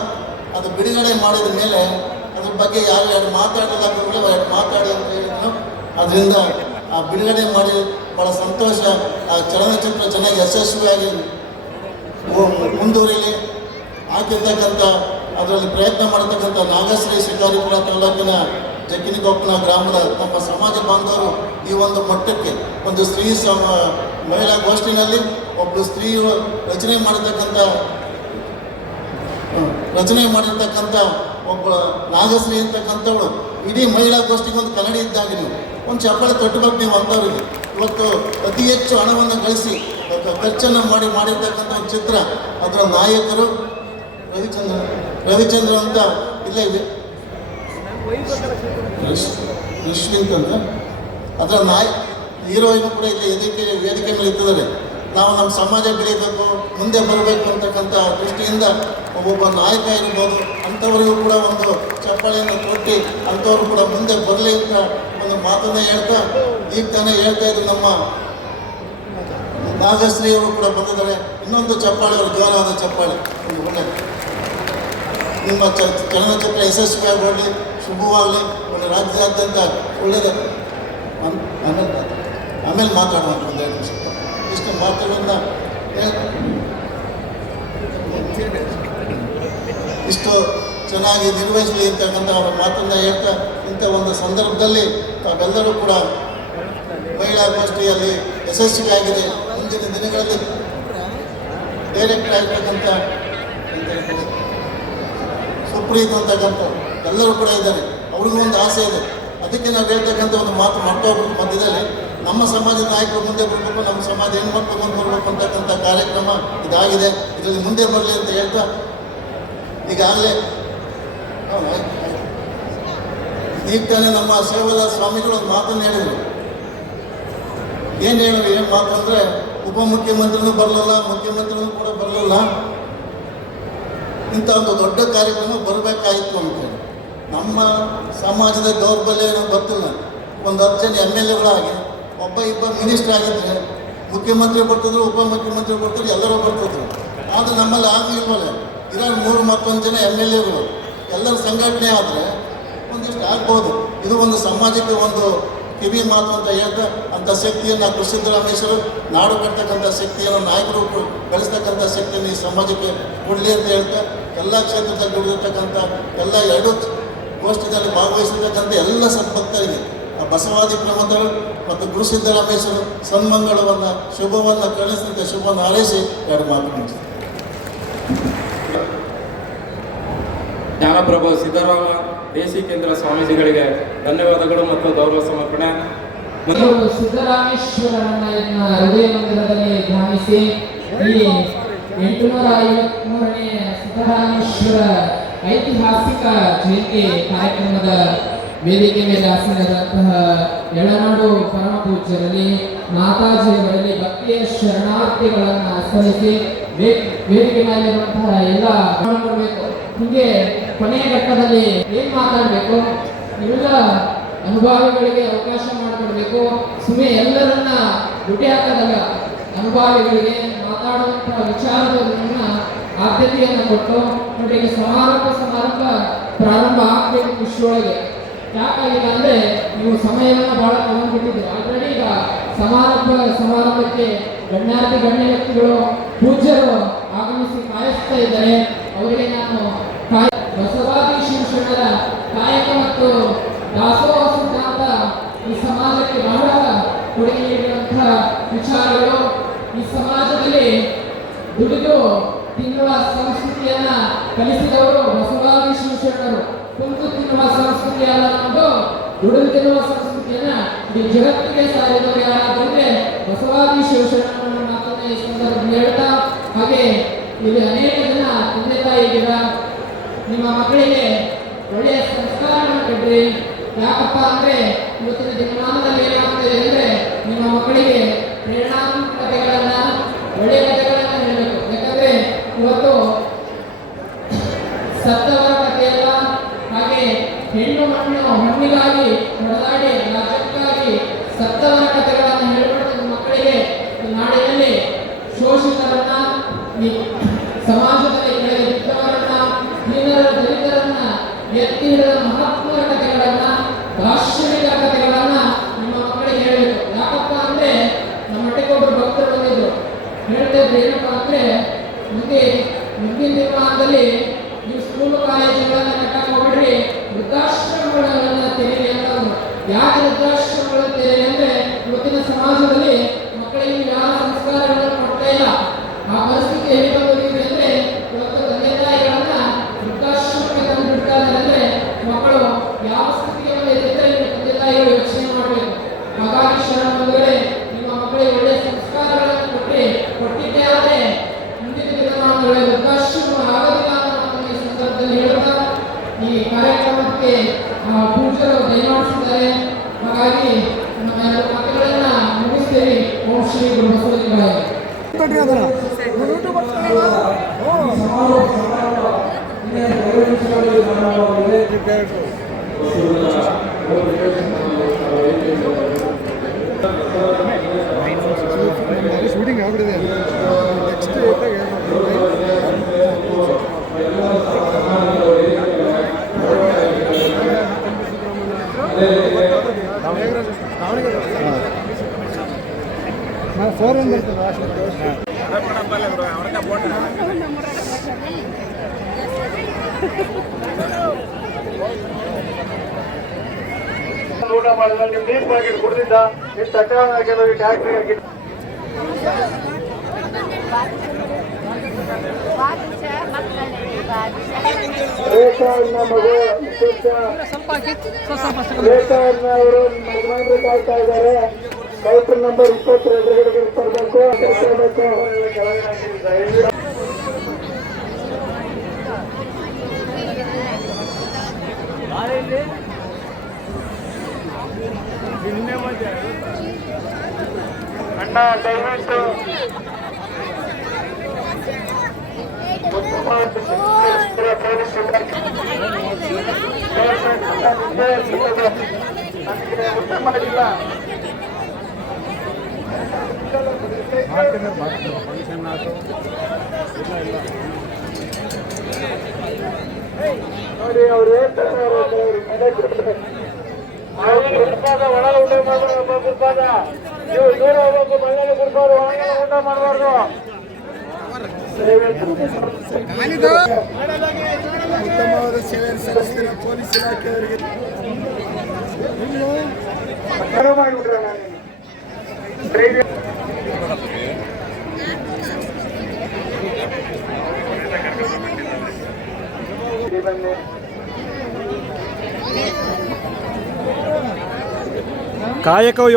ಅದು ಬಿಡುಗಡೆ ಮಾಡಿದ ಮೇಲೆ ಅದ್ರ ಬಗ್ಗೆ ಯಾರು ಮಾತಾಡೋದಾದ್ರೂ ಕೂಡ ಮಾತಾಡಿ ಅಂತ ಹೇಳಿದ್ರು. ಅದರಿಂದ ಆ ಬಿಡುಗಡೆ ಮಾಡಿ ಭಾಳ ಸಂತೋಷ. ಆ ಚಲನಚಿತ್ರ ಚೆನ್ನಾಗಿ ಯಶಸ್ವಿಯಾಗಿ ಮುಂದುವರಿಲಿ ಹಾಕಿರ್ತಕ್ಕಂಥ ಅದರಲ್ಲಿ ಪ್ರಯತ್ನ ಮಾಡತಕ್ಕಂಥ ನಾಗಶ್ರೀ ಶಿಕಾರಿಪುರ ತಾಲೂಕಿನ ಜಕ್ಕಿನಿಕೊಪ್ಪನ ಗ್ರಾಮದ ನಮ್ಮ ಸಮಾಜ ಬಾಂಧವರು ಈ ಒಂದು ಮಟ್ಟಕ್ಕೆ ಒಂದು ಸ್ತ್ರೀ ಮಹಿಳಾ ಗೋಷ್ಠಿನಲ್ಲಿ ಒಬ್ಬರು ಸ್ತ್ರೀ ರಚನೆ ಮಾಡಿರ್ತಕ್ಕಂಥ ಒಬ್ಬ ನಾಗಶ್ರೀ ಅಂತಕ್ಕಂಥವಳು ಇಡೀ ಮಹಿಳಾ ಗೋಷ್ಠಿಗೆ ಒಂದು ಕನ್ನಡಿ ಇದ್ದಾಗ ನೀವು ಒಂದು ಚಪ್ಪಾಳೆ ತಟ್ಟಬೇಕು ನೀವು ಅಂಥವ್ರಿಗೆ. ಇವತ್ತು ಅತಿ ಹೆಚ್ಚು ಹಣವನ್ನು ಗಳಿಸಿ ಖರ್ಚನ್ನು ಮಾಡಿರ್ತಕ್ಕಂಥ ಒಂದು ಚಿತ್ರ. ಅದರ ನಾಯಕರು ರವಿಚಂದ್ರ ಅಂತ ಇಲ್ಲೇ ವಿಶ್ವಿಂತ್ ಅಂತ, ಅದರ ಹೀರೋಯಿನ್ ಕೂಡ ಇಲ್ಲಿ ವೇದಿಕೆ ಮೇಲೆ ಇಟ್ಟಿದ್ದಾರೆ. ನಾವು ನಮ್ಮ ಸಮಾಜ ಬೆಳೀಬೇಕು, ಮುಂದೆ ಬರಬೇಕು ಅಂತಕ್ಕಂಥ ದೃಷ್ಟಿಯಿಂದ ಒಬ್ಬೊಬ್ಬ ನಾಯಕ ಇರ್ಬೋದು, ಅಂಥವರಿಗೂ ಕೂಡ ಒಂದು ಚಪ್ಪಾಳೆಯನ್ನು ಕೊಟ್ಟು ಅಂಥವ್ರು ಕೂಡ ಮುಂದೆ ಬರಲಿ ಅಂತ ಒಂದು ಮಾತನ್ನು ಹೇಳ್ತಾ, ಈಗ ತಾನೇ ಹೇಳ್ತಾ ಇದ್ರು ನಮ್ಮ ನಾಗಶ್ರೀ ಅವರು ಕೂಡ ಬಂದಿದ್ದಾರೆ. ಇನ್ನೊಂದು ಚಪ್ಪಾಳೆ, ಅವರು ಜೋರಾದ ಚಪ್ಪಾಳೆ. ಒಂದು ಒಳ್ಳೆ ನಿಮ್ಮ ಚಲನಚಿತ್ರ ಯಶಸ್ವಿಯಾಗಿ ಶುಭವಾಗಲಿ, ಒಂದು ರಾಜ್ಯಾದ್ಯಂತ ಒಳ್ಳೆಯದು. ಆಮೇಲೆ ಮಾತಾಡುವಂಥ ಒಂದು 2 ನಿಮಿಷ ಇಷ್ಟು ಮಾತುಗಳನ್ನು ಇಷ್ಟು ಚೆನ್ನಾಗಿ ನಿರ್ವಹಿಸಲಿ ಅಂತಕ್ಕಂಥ ಅವರ ಮಾತನ್ನು ಹೇಳ್ತಾ, ಇಂಥ ಒಂದು ಸಂದರ್ಭದಲ್ಲಿ ತಾವೆಲ್ಲರೂ ಕೂಡ ಮಹಿಳಾ ಗೋಷ್ಠಿಯಲ್ಲಿ ಯಶಸ್ವಿಯಾಗಿದೆ. ಮುಂದಿನ ದಿನಗಳಲ್ಲಿ ಡೈರೆಕ್ಟರ್ ಆಗಿರ್ತಕ್ಕಂಥ ಸುಪ್ರೀತ್ ಅಂತಕ್ಕಂಥ ಎಲ್ಲರೂ ಕೂಡ ಇದ್ದಾರೆ, ಅವ್ರಿಗೂ ಒಂದು ಆಸೆ ಇದೆ. ಅದಕ್ಕೆ ನಾವು ಹೇಳ್ತಕ್ಕಂಥ ಒಂದು ಮಾತು ಮಾಡ್ತಾ ಹೋಗ್ಬೇಕು. ಮಧ್ಯದಲ್ಲಿ ನಮ್ಮ ಸಮಾಜದ ನಾಯಕರು ಮುಂದೆ ಬರಬೇಕು, ನಮ್ಮ ಸಮಾಜ ಹೆಣ್ಮಕ್ಳು ಮುಂದೆ ಬರಬೇಕು ಅಂತಕ್ಕಂಥ ಕಾರ್ಯಕ್ರಮ ಇದಾಗಿದೆ. ಇದರಲ್ಲಿ ಮುಂದೆ ಬರಲಿ ಅಂತ ಹೇಳ್ತಾ, ಈಗಾಗಲೇ ಈಗ ತಾನೇ ನಮ್ಮ ಸೇವದ ಸ್ವಾಮಿಗಳು ಒಂದು ಮಾತನ್ನು ಹೇಳಿದರು. ಏನು ಮಾತು ಅಂದರೆ, ಉಪಮುಖ್ಯಮಂತ್ರಿನೂ ಬರಲಿಲ್ಲ, ಮುಖ್ಯಮಂತ್ರಿನೂ ಕೂಡ ಬರಲಿಲ್ಲ, ಇಂಥ ಒಂದು ದೊಡ್ಡ ಕಾರ್ಯಕ್ರಮ ಬರಬೇಕಾಯಿತು ಅಂತೇಳಿ. ನಮ್ಮ ಸಮಾಜದ ದೌರ್ಬಲ್ಯ ಏನೋ ಗೊತ್ತಿಲ್ಲ. ಒಂದು 10 ಜನ MLAಗಳಾಗಿ ಒಬ್ಬ ಇಬ್ಬರು ಮಿನಿಸ್ಟರ್ ಆಗಿದ್ದರೆ ಮುಖ್ಯಮಂತ್ರಿ ಬರ್ತಿದ್ರು, ಉಪಮುಖ್ಯಮಂತ್ರಿ ಬರ್ತಿದ್ರು, ಎಲ್ಲರೂ ಬರ್ತಿದ್ರು. ಆದರೆ ನಮ್ಮಲ್ಲಿ ಆಗಲಿಲ್ವಲ್ಲ. ಇರೋ 131 ಜನ MLAಗಳು ಎಲ್ಲರ ಸಂಘಟನೆ ಆದರೆ ಒಂದಿಷ್ಟು ಆಗ್ಬೋದು. ಇದು ಒಂದು ಸಮಾಜಕ್ಕೆ ಒಂದು ಕಿವಿ ಮಾತು ಅಂತ ಹೇಳ್ತಾ, ಅಂಥ ಶಕ್ತಿಯನ್ನು ಸಿದ್ದರಾಮೇಶ್ವರ ನಾಡು ಕಟ್ತಕ್ಕಂಥ ಶಕ್ತಿಯನ್ನು ನಾಯಕರು ಬೆಳೆಸ್ತಕ್ಕಂಥ ಶಕ್ತಿಯನ್ನು ಈ ಸಮಾಜಕ್ಕೆ ಕೊಡಲಿ ಅಂತ ಹೇಳ್ತಾ, ಎಲ್ಲ ಕ್ಷೇತ್ರದಲ್ಲಿ ದುಡಿದಿರ್ತಕ್ಕಂಥ ಎಲ್ಲ 2 ಗೋಷ್ಠಿಯಲ್ಲಿ ಭಾಗವಹಿಸಿರ್ತಕ್ಕಂಥ ಎಲ್ಲ ಸದ್ಭಕ್ತರಿಗೆ ಬಸವಾದಿ ಪ್ರಮುಖರು ಮತ್ತು ಗುರುಸಿದ್ದರಾಮೇಶ್ವರ ಸನ್ಮಂಗಳವನ್ನು ಶುಭವನ್ನು ಕಳಿಸಿದ ಶುಭವನ್ನು ಹಾರೈಸಿ 2 ಮಾತು ಮುಗಿಸಿದೆ. ಜ್ಞಾನಪ್ರಭು ಸಿದ್ದರಾಮ ದೇಶಿಕೇಂದ್ರ ಸ್ವಾಮೀಜಿಗಳಿಗೆ ಧನ್ಯವಾದಗಳು ಮತ್ತು ಗೌರವ ಸಮರ್ಪಣೆ. ಸಿದ್ದರಾಮೇಶ್ವರನ ಹೃದಯ ಮಂದಿರದಲ್ಲಿ ಧ್ಯಾನಿಸಿ ಈ 853ನೇ ಸಿದ್ದರಾಮೇಶ್ವರ ಐತಿಹಾಸಿಕ ಜಯಂತಿ ಕಾರ್ಯಕ್ರಮದ ವೇದಿಕೆ ಮೇಲೆ ಆಸೀನರಾದಂತಹ ಯಳನಾಡು ಪರಮ ಪೂಜ್ಯರಲ್ಲಿ ಮಾತಾಜಿಯವರಲ್ಲಿ ಭಕ್ತಿಯ ಶರಣಾರ್ಥಿಗಳನ್ನು ಸಲ್ಲಿಸಿ ವೇದಿಕೆ ಮೇಲಿರುವಂತಹ ಎಲ್ಲ ಮಾಡಬೇಕು. ಹೀಗೆ ಕೊನೆಯ ಘಟ್ಟದಲ್ಲಿ ಏನ್ ಮಾತಾಡಬೇಕು, ಇವೆಲ್ಲ ಅನುಭವಿಗಳಿಗೆ ಅವಕಾಶ ಮಾಡಿಕೊಡ್ಬೇಕು. ಸುಮ್ಮನೆ ಎಲ್ಲರನ್ನ ದುಡ್ಡಿ ಹಾಕೋದಲ್ಲ, ಅನುಭವಿಗಳಿಗೆ ಮಾತಾಡುವಂತಹ ವಿಚಾರಗಳನ್ನ ಆದ್ಯತೆಯನ್ನು ಕೊಟ್ಟು ನೋಡಿ ಸಮಾರಂಭ ಪ್ರಾರಂಭ ಆಗಬೇಕು ಖುಷಿಯೊಳಗೆ. ಯಾಕಾಗಿಲ್ಲ ಅಂದ್ರೆ ನೀವು ಸಮಯವನ್ನು ಬಹಳ ತಗೊಂಡ್ಬಿಟ್ಟಿದ್ರು. ಆಲ್ರೆಡಿ ಈಗ ಸಮಾರಂಭಕ್ಕೆ ಗಣ್ಯಾತಿ ಗಣ್ಯ ವ್ಯಕ್ತಿಗಳು ಪೂಜ್ಯರು ಆಗಮಿಸಿ ಕಾಯಿಸ್ತಾ ಇದ್ದಾರೆ. ಅವರಿಗೆ ನಾನು ಬಸವಾದಿ ಶಿವಶರಣರ ಕಾಯಕ ಮತ್ತು ದಾಸೋಹ ಸಿದ್ಧಾಂತ ಈ ಸಮಾಜಕ್ಕೆ ಬಹಳ ಕೊಡುಗೆ ನೀಡಿರುವಂತಹ ವಿಚಾರಗಳು. ಈ ಸಮಾಜದಲ್ಲಿ ದುಡಿದು ತಿನ್ನುವ ಸಂಸ್ಕೃತಿಯನ್ನ ಕಲಿಸಿದವರು ಬಸವಾದಿ ಶಿವಶರಣರು. ಕುಂತು ತಿನ್ನುವ ಸಂಸ್ಕೃತಿ ಅಲ್ಲ, ನಮ್ಮದು ದುಡಿದು ತಿನ್ನುವ ಸಂಸ್ಕೃತಿಯನ್ನ ಈ ಜಗತ್ತಿಗೆ ಸಾರಿದವರು ಯಾರಾದ್ರೆ ಬಸವಾದಿ ಶಿವಶರಣರ ಮಾತನ್ನ ಈ ಸಂದರ್ಭದಲ್ಲಿ ಹೇಳ್ತಾ, ಹಾಗೆ ಇಲ್ಲಿ ಅನೇಕ ಜನ ತಂದೆ ತಾಯಿಗಳ ನಿಮ್ಮ ಮಕ್ಕಳಿಗೆ ಒಳ್ಳೆಯ ಸಂಸ್ಕಾರವನ್ನು ಕೊಡ್ರಿ. ಯಾಕಪ್ಪ ಅಂದ್ರೆ ಇವತ್ತಿನ ದಿನಮಾನದಲ್ಲಿ ಏನಾಗ್ತದೆ ಅಂದ್ರೆ ನಿಮ್ಮ ಮಕ್ಕಳಿಗೆ ಪ್ರೇರಣಾತ್ಮಕತೆಗಳನ್ನ ಒಳ್ಳೆಯ ಕಥೆಗಳನ್ನ ಹೇಳಬೇಕು. ಯಾಕಂದ್ರೆ ಇವತ್ತು ಸತ್ತವರ ಕಥೆಯಲ್ಲ, ಹಾಗೆ ಹೆಣ್ಣು ಮಣ್ಣಿಗಾಗಿ ಹೊಡೆದಾಡಿ ರಾಜ್ಯಕ್ಕಾಗಿ ಸತ್ತವರ ಕಥೆಗಳನ್ನು ಹೇಳ್ಕೊಡ್ತಾರೆ ಮಕ್ಕಳಿಗೆ. ನಾಡಿನಲ್ಲಿ ಶೋಷಿತರನ್ನ, ಈ ಸಮಾಜದಲ್ಲಿ ಕೆಳಗೆ ಬಿದ್ದವರನ್ನ, ದೀನರ ದಲಿತರನ್ನ ಎತ್ತಿ ಹಿಡಿದ ಮಹಾತ್ಮರ ಕಥೆಗಳನ್ನ, ದಾರ್ಶನಿಕರ ಕಥೆಗಳನ್ನ ನಿಮ್ಮ ಮಕ್ಕಳಿಗೆ ಹೇಳಬೇಕು. ಯಾಕಪ್ಪ ಅಂದ್ರೆ ನಮ್ಮ ಮಟ್ಟಿಗೆ ಒಬ್ಬರು ಭಕ್ತರು ಬಂದಿದ್ರು, ಹೇಳ್ತಾ ಇದ್ರು ಏನಪ್ಪಾ ಅಂದ್ರೆ ಮುಂದಿನ ದಿನಮಾನದಲ್ಲಿ ನೀವು ಸ್ಕೂಲ್ ಕಾಲೇಜುಗಳನ್ನ ಕಟ್ಟಕ್ಕೆ ಹೋಗ್ಬಿಡ್ರಿ, ವೃದ್ಧಾಶ್ರಮಗಳನ್ನ ತೆರೀರಿ ಅಂತ. ಯಾಕೆ ವೃದ್ಧಾಶ್ರಮಗಳನ್ನು ತೆರೀರಿ ಅಂದ್ರೆ ಇವತ್ತಿನ ಸಮಾಜದಲ್ಲಿ ಮಕ್ಕಳಿಗೆ ಯಾವ ಸಂಸ್ಕಾರಗಳನ್ನು ಕೊಡ್ತಾ ಇಲ್ಲ. ಆ ಪರಿಸ್ಥಿತಿ ಹೇಗೆ ಬಂದಿದೆ ಅಂದ್ರೆ ಇವತ್ತು ತಂದೆ ತಾಯಿಗಳನ್ನ ವೃದ್ಧಾಶ್ರಮಕ್ಕೆ ತಂದು ಬಿಡ್ತಾ ಇದ್ದಾರೆ. ಅಂದ್ರೆ ಮಕ್ಕಳು ಯಾವ ಸ್ಥಿತಿಗೆ ಬಂದಿದ್ರೆ ತಂದೆ ತಾಯಿಗಳು ಯೋಚನೆ ಮಾಡಬೇಕು. ಹಾಗಾಗಿ ಶರಣ ಬಂದರೆ ನಿಮ್ಮ ಮಕ್ಕಳಿಗೆ ಒಳ್ಳೆಯ ಸಂಸ್ಕಾರಗಳನ್ನು ಕೊಟ್ಟಿದ್ದೇ ಆದರೆ ಮುಂದಿನ ದಿನಮಾನಗಳಲ್ಲಿ ವೃದ್ಧಾಶ್ರಮ ಆಗೋದಿಲ್ಲ ಅನ್ನೋ ಈ ಸಂದರ್ಭದಲ್ಲಿ ಹೇಳ್ತಾ ಈ ಕಾರ್ಯಕ್ರಮಕ್ಕೆ ಪೂಜ್ಯರು ದಯಮಾಡಿಸಿದ್ದಾರೆ. ಹಾಗಾಗಿ ನಮ್ಮ ಎರಡು ಮಾತುಗಳನ್ನ ಮುಗಿಸ್ತೇವೆ. ಓಂ ಶ್ರೀ ಗುರು ಬಸವಲಿಂಗಾಯ. ಶೂಟಿಂಗ್ ಆಗ್ಬಿಟ್ಟಿದೆ. ನೆಕ್ಸ್ಟ್ ಫೋನ್ ಊಟ ಮಾಡಿದ ನೀವು ನೀರು ಪ್ಯಾಕೆಟ್ ಕುಡಿದಿದ್ದ ಎಷ್ಟು ಅಟ್ಟಾಗಿ ಟ್ಯಾಕ್ಟ್ರಿಗೆ ಅವರು ಕಾಯ್ತಾ ಇದ್ದಾರೆ. ಕೌಂಟರ್ ನಂಬರ್ 20 ಎದುರುಗಡೆ ಬರಬೇಕು. ಅಣ್ಣ ದಯವಿಟ್ಟು ಊಟ ಮಾಡಿಲ್ಲ. ನೋಡಿ ಅವ್ರು ಹೇಳ್ತಾರೆ ಗುಡ್ಪಾದ ಒಳ ಊಟ ಮಾಡಬಾರ್ದು. ಗುಡ್ಪಾದ ನೀವು ದೂರ ಹೋಗ್ಬೇಕು, ಮನೆಯಲ್ಲಿ ಗುಡ್ಪಾದ ಒಳಗೆ ಊಟ ಮಾಡಬಾರ್ದು. ಉತ್ತಮವಾದ ಸೇವೆ ಸಲ್ಲಿಸ್ತಿರೋ ಪೊಲೀಸ್ ಇಲಾಖೆಯವರಿಗೆ ಮಾಡಿಬಿಟ್ರೆ ಕಾಯಕವೋ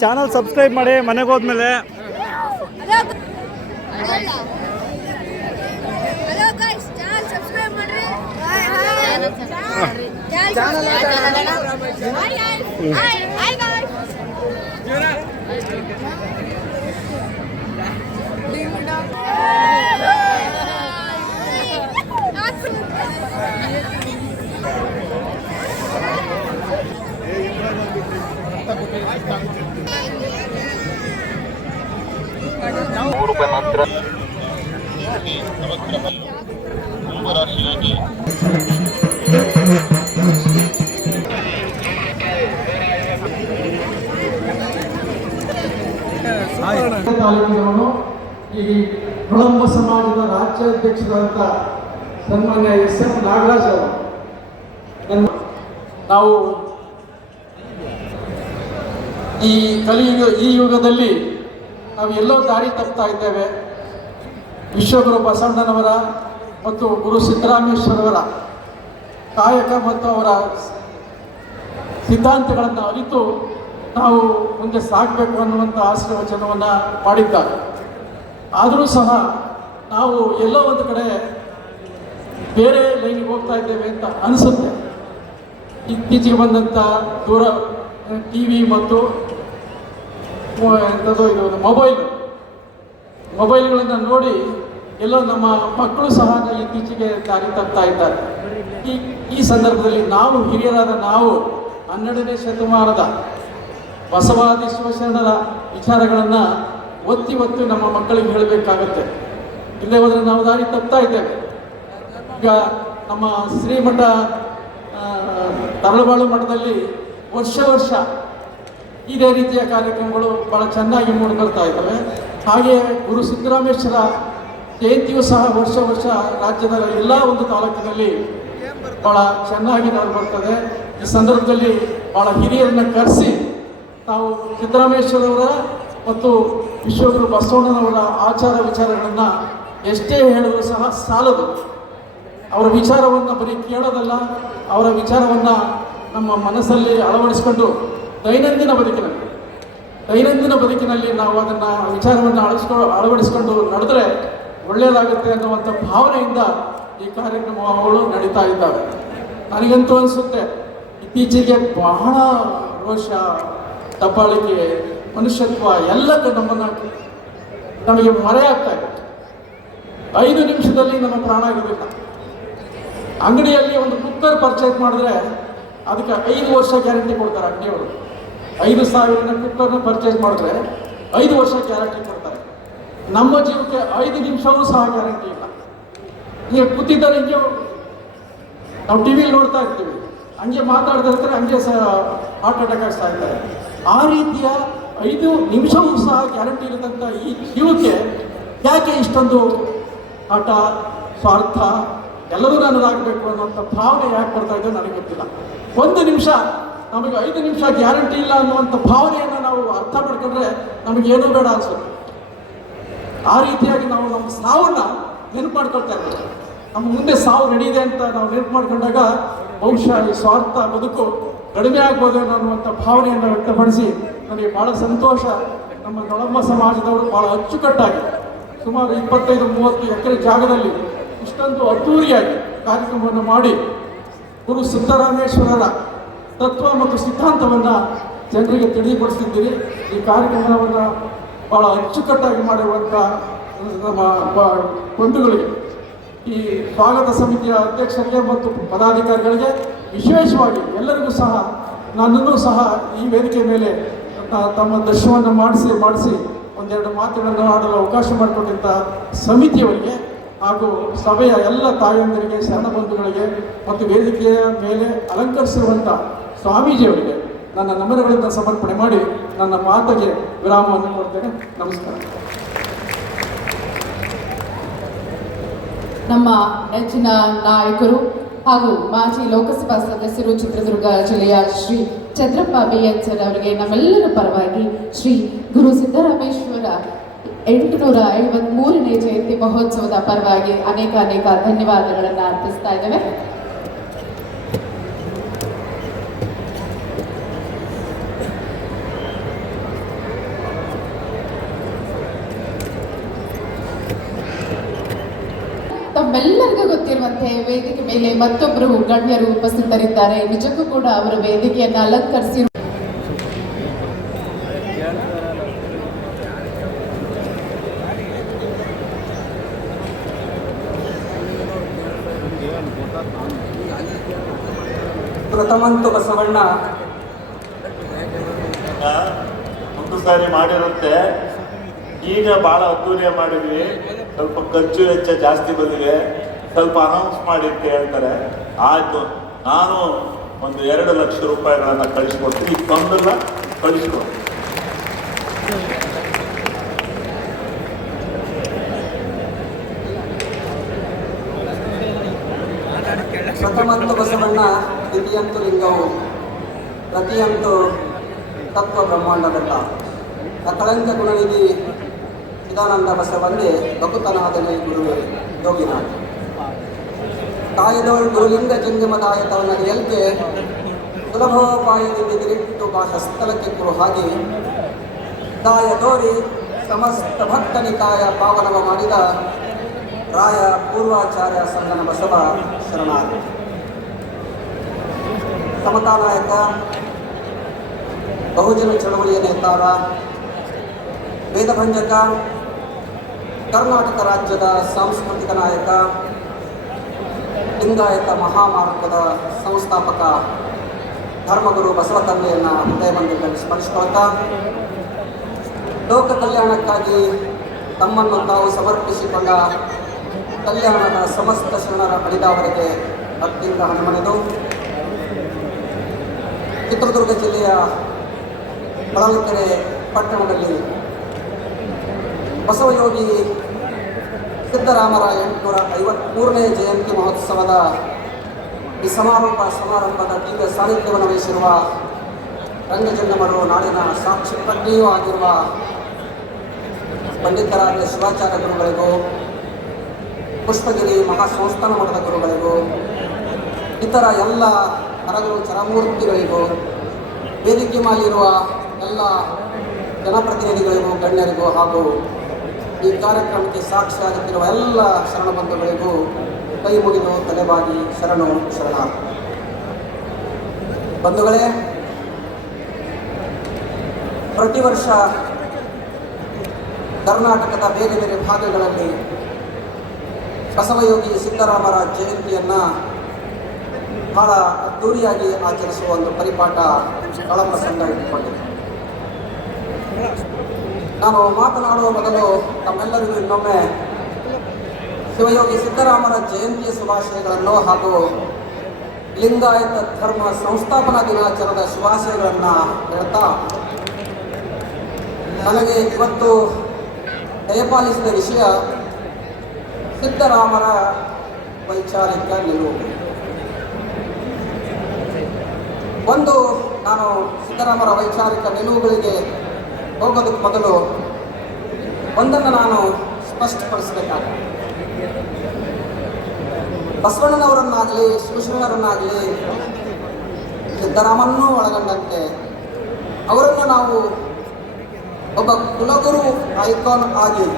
ಚಾನಲ್ ಸಬ್ಸ್ಕ್ರೈಬ್ ಮಾಡಿ ಮನೆಗೆ ಹೋದ್ಮೇಲೆ. ತಾಲೂಕಿನವನು ಈ ಕೊಳಂಬ ಸಮಾಜದ ರಾಜ್ಯಾಧ್ಯಕ್ಷರಾದಂಥ ಸನ್ಮಾನ್ಯ ಎಸ್.ಎಂ. ನಾಗರಾಜ್ ಅವರು. ನಾವು ಈ ಈ ಯುಗದಲ್ಲಿ ನಾವು ಎಲ್ಲೋ ದಾರಿ ತಪ್ತಾ ಇದ್ದೇವೆ. ವಿಶ್ವಗುರು ಬಸವಣ್ಣನವರ ಮತ್ತು ಗುರು ಸಿದ್ದರಾಮೇಶ್ವರವರ ಕಾಯಕ ಮತ್ತು ಅವರ ಸಿದ್ಧಾಂತಗಳನ್ನು ಅರಿತು ನಾವು ಮುಂದೆ ಸಾಗಬೇಕು ಅನ್ನುವಂಥ ಆಶೀರ್ವಚನವನ್ನು ಮಾಡಿದ್ದಾರೆ. ಆದರೂ ಸಹ ನಾವು ಎಲ್ಲೋ ಒಂದು ಕಡೆ ಬೇರೆ ಲೈನಿಗೆ ಹೋಗ್ತಾ ಇದ್ದೇವೆ ಅಂತ ಅನಿಸುತ್ತೆ. ಇತ್ತೀಚೆಗೆ ಬಂದಂಥ TV ಮತ್ತು ಎಂಥದ್ದು ಇದು ಮೊಬೈಲ್ಗಳನ್ನು ನೋಡಿ ಎಲ್ಲೋ ನಮ್ಮ ಮಕ್ಕಳು ಸಹ ಇತ್ತೀಚೆಗೆ ದಾರಿ ತಪ್ತಾ ಇದ್ದಾರೆ. ಈ ಸಂದರ್ಭದಲ್ಲಿ ನಾವು ಹಿರಿಯರಾದ ನಾವು 12ನೇ ಶತಮಾನದ ಬಸವಾದಿ ಶಿವಶರಣರ ವಿಚಾರಗಳನ್ನು ಒತ್ತಿ ನಮ್ಮ ಮಕ್ಕಳಿಗೆ ಹೇಳಬೇಕಾಗತ್ತೆ. ಇಲ್ಲೇ ಹೋದರೆ ನಾವು ದಾರಿ ತಪ್ತಾ ಇದ್ದೇವೆ. ಈಗ ನಮ್ಮ ಶ್ರೀಮಠ ತರಳಬಾಳು ಮಠದಲ್ಲಿ ವರ್ಷ ಇದೇ ರೀತಿಯ ಕಾರ್ಯಕ್ರಮಗಳು ಭಾಳ ಚೆನ್ನಾಗಿ ಮೂಡಿಬರ್ತಾ ಇದ್ದಾವೆ. ಹಾಗೆ ಗುರು ಸಿದ್ದರಾಮೇಶ್ವರ ಜಯಂತಿಯೂ ಸಹ ವರ್ಷ ರಾಜ್ಯದ ಎಲ್ಲ ಒಂದು ತಾಲೂಕಿನಲ್ಲಿ ಭಾಳ ಚೆನ್ನಾಗಿ ಬರ್ತದೆ. ಈ ಸಂದರ್ಭದಲ್ಲಿ ಭಾಳ ಹಿರಿಯರನ್ನ ಕರೆಸಿ ನಾವು ಸಿದ್ದರಾಮೇಶ್ವರವರ ಮತ್ತು ವಿಶ್ವಗುರು ಬಸವಣ್ಣನವರ ಆಚಾರ ವಿಚಾರಗಳನ್ನು ಎಷ್ಟೇ ಹೇಳಿದರೂ ಸಹ ಸಾಲದು. ಅವರ ವಿಚಾರವನ್ನು ಬರೀ ಕೇಳೋದಲ್ಲ, ಅವರ ವಿಚಾರವನ್ನು ನಮ್ಮ ಮನಸ್ಸಲ್ಲಿ ಅಳವಡಿಸ್ಕೊಂಡು ದೈನಂದಿನ ಬದುಕಿನಲ್ಲಿ ನಾವು ಅದನ್ನು ವಿಚಾರವನ್ನು ಅಳವಡಿಸ್ಕೊಂಡು ನಡೆದರೆ ಒಳ್ಳೆಯದಾಗುತ್ತೆ ಅನ್ನುವಂಥ ಭಾವನೆಯಿಂದ ಈ ಕಾರ್ಯಕ್ರಮಗಳು ನಡೀತಾ ಇದ್ದಾವೆ. ನನಗಂತೂ ಅನಿಸುತ್ತೆ ಇತ್ತೀಚೆಗೆ ಬಹಳ ರೋಷ, ದಬ್ಬಾಳಿಕೆ, ಮನುಷ್ಯತ್ವ ಎಲ್ಲಕ್ಕೂ ನಮಗೆ ಮರೆಯಾಗ್ತಾ ಇದೆ. 5 ನಿಮಿಷದಲ್ಲಿ ನಮ್ಮ ಪ್ರಾಣ ಆಗೋದಿಲ್ಲ. ಅಂಗಡಿಯಲ್ಲಿ ಒಂದು ಕುಕ್ಕರ್ ಪರ್ಚೇಸ್ ಮಾಡಿದ್ರೆ ಅದಕ್ಕೆ 5 ವರ್ಷ ಗ್ಯಾರಂಟಿ ಕೊಡ್ತಾರೆ ಅಂಗಡಿಯವರು. 5,000 ಕುಕ್ಕರ್ನ ಪರ್ಚೇಸ್ ಮಾಡಿದ್ರೆ 5 ವರ್ಷ ಗ್ಯಾರಂಟಿ ಕೊಡ್ತಾರೆ. ನಮ್ಮ ಜೀವಕ್ಕೆ 5 ನಿಮಿಷವೂ ಸಹ ಗ್ಯಾರಂಟಿ ಇಲ್ಲ. ಈಗ ಕೂತಿದ್ದಾರೆ, ಹಿಂಗೆ ನಾವು TV ನೋಡ್ತಾ ಇರ್ತೀವಿ, ಹಂಗೆ ಮಾತಾಡ್ತಿರ್ತಾರೆ, ಹಂಗೆ ಸಹ ಹಾರ್ಟ್ ಅಟ್ಯಾಕ್ ಆಗ್ತಾ ಇರ್ತಾರೆ. ಆ ರೀತಿಯ 5 ನಿಮಿಷವೂ ಸಹ ಗ್ಯಾರಂಟಿ ಇರತಕ್ಕಂಥ ಈ ಜೀವಕ್ಕೆ ಯಾಕೆ ಇಷ್ಟೊಂದು ಹಠ, ಸ್ವಾರ್ಥ, ಎಲ್ಲರೂ ನನ್ನದಾಗಬೇಕು ಅನ್ನೋಂಥ ಭಾವನೆ ಯಾಕೆ ಬರ್ತಾ ಇದೆ ನನಗೆ ಗೊತ್ತಿಲ್ಲ. 1 ನಿಮಿಷ ನಮಗೆ 5 ನಿಮಿಷ ಗ್ಯಾರಂಟಿ ಇಲ್ಲ ಅನ್ನುವಂಥ ಭಾವನೆಯನ್ನು ನಾವು ಅರ್ಥ ಮಾಡ್ಕೊಂಡ್ರೆ ನಮಗೇನೂ ಬೇಡ ಅನ್ಸುತ್ತೆ. ಆ ರೀತಿಯಾಗಿ ನಾವು ನಮ್ಮ ಸಾವನ್ನು ನೆನಪು ಮಾಡ್ಕೊಳ್ತಾ ಇದ್ದೀವಿ. ನಮ್ಮ ಮುಂದೆ ಸಾವು ನಡೆಯಿದೆ ಅಂತ ನಾವು ನೆನಪು ಮಾಡ್ಕೊಂಡಾಗ ಬಹುಶಃ ಈ ಸ್ವಾರ್ಥ ಬದುಕು ಕಡಿಮೆ ಆಗ್ಬೋದೇನೋ ಅನ್ನುವಂಥ ಭಾವನೆಯನ್ನು ವ್ಯಕ್ತಪಡಿಸಿ ನನಗೆ ಭಾಳ ಸಂತೋಷ. ನಮ್ಮ ನೊಳಂಬ ಸಮಾಜದವರು ಭಾಳ ಅಚ್ಚುಕಟ್ಟಾಗಿ ಸುಮಾರು 25-30 ಎಕರೆ ಜಾಗದಲ್ಲಿ ಇಷ್ಟೊಂದು ಅದ್ದೂರಿಯಾಗಿ ಕಾರ್ಯಕ್ರಮವನ್ನು ಮಾಡಿ ಗುರು ಸಿದ್ದರಾಮೇಶ್ವರರ ತತ್ವ ಮತ್ತು ಸಿದ್ಧಾಂತವನ್ನು ಜನರಿಗೆ ತಿಳಿಪಡಿಸ್ತಿದ್ದೀರಿ. ಈ ಕಾರ್ಯಕ್ರಮವನ್ನು ಭಾಳ ಅಚ್ಚುಕಟ್ಟಾಗಿ ಮಾಡಿರುವಂಥ ನಮ್ಮ ಬಂಧುಗಳಿಗೆ, ಈ ಸ್ವಾಗತ ಸಮಿತಿಯ ಅಧ್ಯಕ್ಷರಿಗೆ ಮತ್ತು ಪದಾಧಿಕಾರಿಗಳಿಗೆ, ವಿಶೇಷವಾಗಿ ಎಲ್ಲರಿಗೂ ಸಹ ನನ್ನನ್ನು ಸಹ ಈ ವೇದಿಕೆ ಮೇಲೆ ತಮ್ಮ ದರ್ಶನವನ್ನು ಮಾಡಿಸಿ ಒಂದೆರಡು ಮಾತುಗಳನ್ನು ಆಡಲು ಅವಕಾಶ ಮಾಡಿಕೊಟ್ಟಂಥ ಸಮಿತಿಯವರಿಗೆ ಹಾಗೂ ಸಭೆಯ ಎಲ್ಲ ತಾಯಂದರಿಗೆ, ಶರಣ ಬಂಧುಗಳಿಗೆ ಮತ್ತು ವೇದಿಕೆಯ ಮೇಲೆ ಅಲಂಕರಿಸಿರುವಂಥ ಸ್ವಾಮೀಜಿಯವರಿಗೆ ನನ್ನ ನಮನಗಳನ್ನು ಸಮರ್ಪಣೆ ಮಾಡಿ ನನ್ನ ಮಾತಿಗೆ ವಿರಾಮವನ್ನು ಕೊಡ್ತೇನೆ. ನಮಸ್ಕಾರ. ನಮ್ಮ ನೆಚ್ಚಿನ ನಾಯಕರು ಹಾಗೂ ಮಾಜಿ ಲೋಕಸಭಾ ಸದಸ್ಯರು ಚಿತ್ರದುರ್ಗ ಜಿಲ್ಲೆಯ ಶ್ರೀ ಚಂದ್ರಪ್ಪ BN ಸರ್ ಅವರಿಗೆ ನಮ್ಮೆಲ್ಲರ ಪರವಾಗಿ ಶ್ರೀ ಗುರು ಸಿದ್ದರಾಮೇಶ್ವರ 853ನೇ ಜಯಂತಿ ಮಹೋತ್ಸವದ ಪರವಾಗಿ ಅನೇಕ ಧನ್ಯವಾದಗಳನ್ನು ಅರ್ಪಿಸ್ತಾ ಇದ್ದೇವೆ. ತಮ್ಮೆಲ್ಲರಿಗೂ ಗೊತ್ತಿರುವಂತೆ ವೇದಿಕೆ ಮೇಲೆ ಮತ್ತೊಬ್ಬರು ಗಣ್ಯರು ಉಪಸ್ಥಿತರಿದ್ದಾರೆ. ನಿಜಕ್ಕೂ ಕೂಡ ಅವರು ವೇದಿಕೆಯನ್ನು ಅಲಂಕರಿಸಿರುವ ಪ್ರಥಮಂತು ಬಸವಣ್ಣ ಒಂದು ಸಾರಿ ಮಾಡಿರುತ್ತೆ. ಈಗ ಭಾಳ ಅದ್ದೂರಿಯ ಮಾಡಿದ್ವಿ, ಸ್ವಲ್ಪ ಖರ್ಚು ವೆಚ್ಚ ಜಾಸ್ತಿ ಬಂದಿದೆ, ಸ್ವಲ್ಪ ಅನೌನ್ಸ್ ಮಾಡಿ ಅಂತ ಹೇಳ್ತಾರೆ. ಆಯಿತು, ನಾನು ಒಂದು 2 ಲಕ್ಷ ರೂಪಾಯಿಗಳನ್ನು ಕಳಿಸ್ಕೊಡ್ತೀನಿ. ಈಗ ತೊಂದಲ್ಲ, ಕಳಿಸ್ಕೊಡ್ತೀನಿ. ಪ್ರಥಮಂತು ಬಸವಣ್ಣ ದ್ವಿತೀಯಂತು ಲಿಂಗವು ಪ್ರತಿಯಂತು ತತ್ವ ಬ್ರಹ್ಮಾಂಡದಲ್ಲ. ಅಕಳಂಕ ಗುಣನಿಧಿ ಚಿದಾನಂದ ಬಸವಂದೆ ಬಕುತನಾದನೆ ಗುರುವೇ ಯೋಗಿನಾಥ ಕಾಯದೋಳ್ ಗುರುಲಿಂಗ ಜಂಗಮದಾಯತವನ ಎಲ್ಕೆ ಸುಲಭೋಪಾಯದಿಂದ ದಿರಿಟ್ಟು ಬಾಹಸ್ಥಳಕ್ಕೆ ಕುರು ಹಾಗೆ ದಾಯ ತೋರಿ ಸಮಸ್ತ ಭಕ್ತ ನಿಕಾಯ ಪಾವನವ ಮಾಡಿದ ರಾಯ ಪೂರ್ವಾಚಾರ್ಯ ಸಂಗನ ಬಸವ ಶರಣಾದ ಸಮತಾ ನಾಯಕ, ಬಹುಜನ ಚಳವಳಿಯ ನೇತಾರ, ವೇದಭಂಜಕ, ಕರ್ನಾಟಕ ರಾಜ್ಯದ ಸಾಂಸ್ಕೃತಿಕ ನಾಯಕ, ಲಿಂಗಾಯತ ಮಹಾಮಾರ್ಗದ ಸಂಸ್ಥಾಪಕ ಧರ್ಮಗುರು ಬಸವ ತಂದೆಯನ್ನು ಹೃದಯ ಮಂದಿರದಲ್ಲಿ ಸ್ಮರಿಸಿಕೊಳ್ತಾ, ಲೋಕ ಕಲ್ಯಾಣಕ್ಕಾಗಿ ತಮ್ಮನ್ನು ತಾವು ಸಮರ್ಪಿಸಿಕೊಂಡ ಕಲ್ಯಾಣದ ಸಮಸ್ತ ಶರಣರ ಅಡಿದವರೆಗೆ ಅತ್ಯಂತ ಹಣಮನೆದು ಚಿತ್ರದುರ್ಗ ಜಿಲ್ಲೆಯ ಹೊಳಲ್ಕೆರೆ ಪಟ್ಟಣದಲ್ಲಿ ಬಸವಯೋಗಿ ಸಿದ್ದರಾಮರ 853ನೇ ಜಯಂತಿ ಮಹೋತ್ಸವದ ಈ ಸಮಾರಂಭದ ದಿವ್ಯ ಸಾನ್ನಿಧ್ಯವನ್ನು ವಹಿಸಿರುವ ರಂಗಜಂಗಮರು, ನಾಡಿನ ಸಾಕ್ಷಿ ಪ್ರಜ್ಞೆಯೂ ಆಗಿರುವ ಪಂಡಿತರಾದ ಶಿವಾಚಾರ್ಯ ಗುರುಗಳಿಗೂ, ಪುಷ್ಪಗಿರಿ ಮಹಾಸಂಸ್ಥಾನ ಮಠದ ಗುರುಗಳಿಗೂ, ಇತರ ಎಲ್ಲ ಹರಗುರು ಚರಮೂರ್ತಿಗಳಿಗೂ, ವೇದಿಕೆ ಮೇಲಿರುವ ಎಲ್ಲ ಜನಪ್ರತಿನಿಧಿಗಳಿಗೂ, ಗಣ್ಯರಿಗೂ ಹಾಗೂ ಈ ಕಾರ್ಯಕ್ರಮಕ್ಕೆ ಸಾಕ್ಷಿಯಾಗುತ್ತಿರುವ ಎಲ್ಲ ಶರಣ ಬಂಧುಗಳಿಗೂ ಕೈ ಮುಗಿದು ತಲೆಬಾಗಿ ಶರಣು ಶರಣಾರ್ಥಿ. ಬಂಧುಗಳೇ, ಪ್ರತಿ ವರ್ಷ ಕರ್ನಾಟಕದ ಬೇರೆ ಬೇರೆ ಭಾಗಗಳಲ್ಲಿ ಬಸವಯೋಗಿ ಸಿದ್ದರಾಮರ ಜಯಂತಿಯನ್ನು ಬಹಳ ಅದ್ದೂರಿಯಾಗಿ ಆಚರಿಸುವ ಒಂದು ಪರಿಪಾಠ ಪ್ರಸಂಗ ಇಟ್ಟುಕೊಂಡಿದೆ. ನಾನು ಮಾತನಾಡುವ ಮೊದಲು ತಮ್ಮೆಲ್ಲರಿಗೂ ಇನ್ನೊಮ್ಮೆ ಶಿವಯೋಗಿ ಸಿದ್ದರಾಮರ ಜಯಂತಿಯ ಶುಭಾಶಯಗಳನ್ನು ಹಾಗೂ ಲಿಂಗಾಯತ ಧರ್ಮ ಸಂಸ್ಥಾಪನಾ ದಿನಾಚರಣದ ಶುಭಾಶಯಗಳನ್ನು ಹೇಳ್ತಾ, ನನಗೆ ಇವತ್ತು ದಯಪಾಲಿಸಿದ ವಿಷಯ ಸಿದ್ದರಾಮರ ವೈಚಾರಿಕ ನಿಲುವು. ಒಂದು, ನಾನು ಸಿದ್ದರಾಮರ ವೈಚಾರಿಕ ನಿಲುವುಗಳಿಗೆ ಹೋಗೋದಕ್ಕೆ ಮೊದಲು ಒಂದನ್ನು ನಾನು ಸ್ಪಷ್ಟಪಡಿಸಬೇಕಾಗ್ತದೆ. ಬಸವಣ್ಣನವರನ್ನಾಗಲಿ, ಶಿವಶರಣರನ್ನಾಗಲಿ, ಸಿದ್ದರಾಮನ್ನೂ ಒಳಗೊಂಡಂತೆ ಅವರನ್ನು ನಾವು ಒಬ್ಬ ಕುಲಗುರು ಐಕಾನ್ ಆಗಿ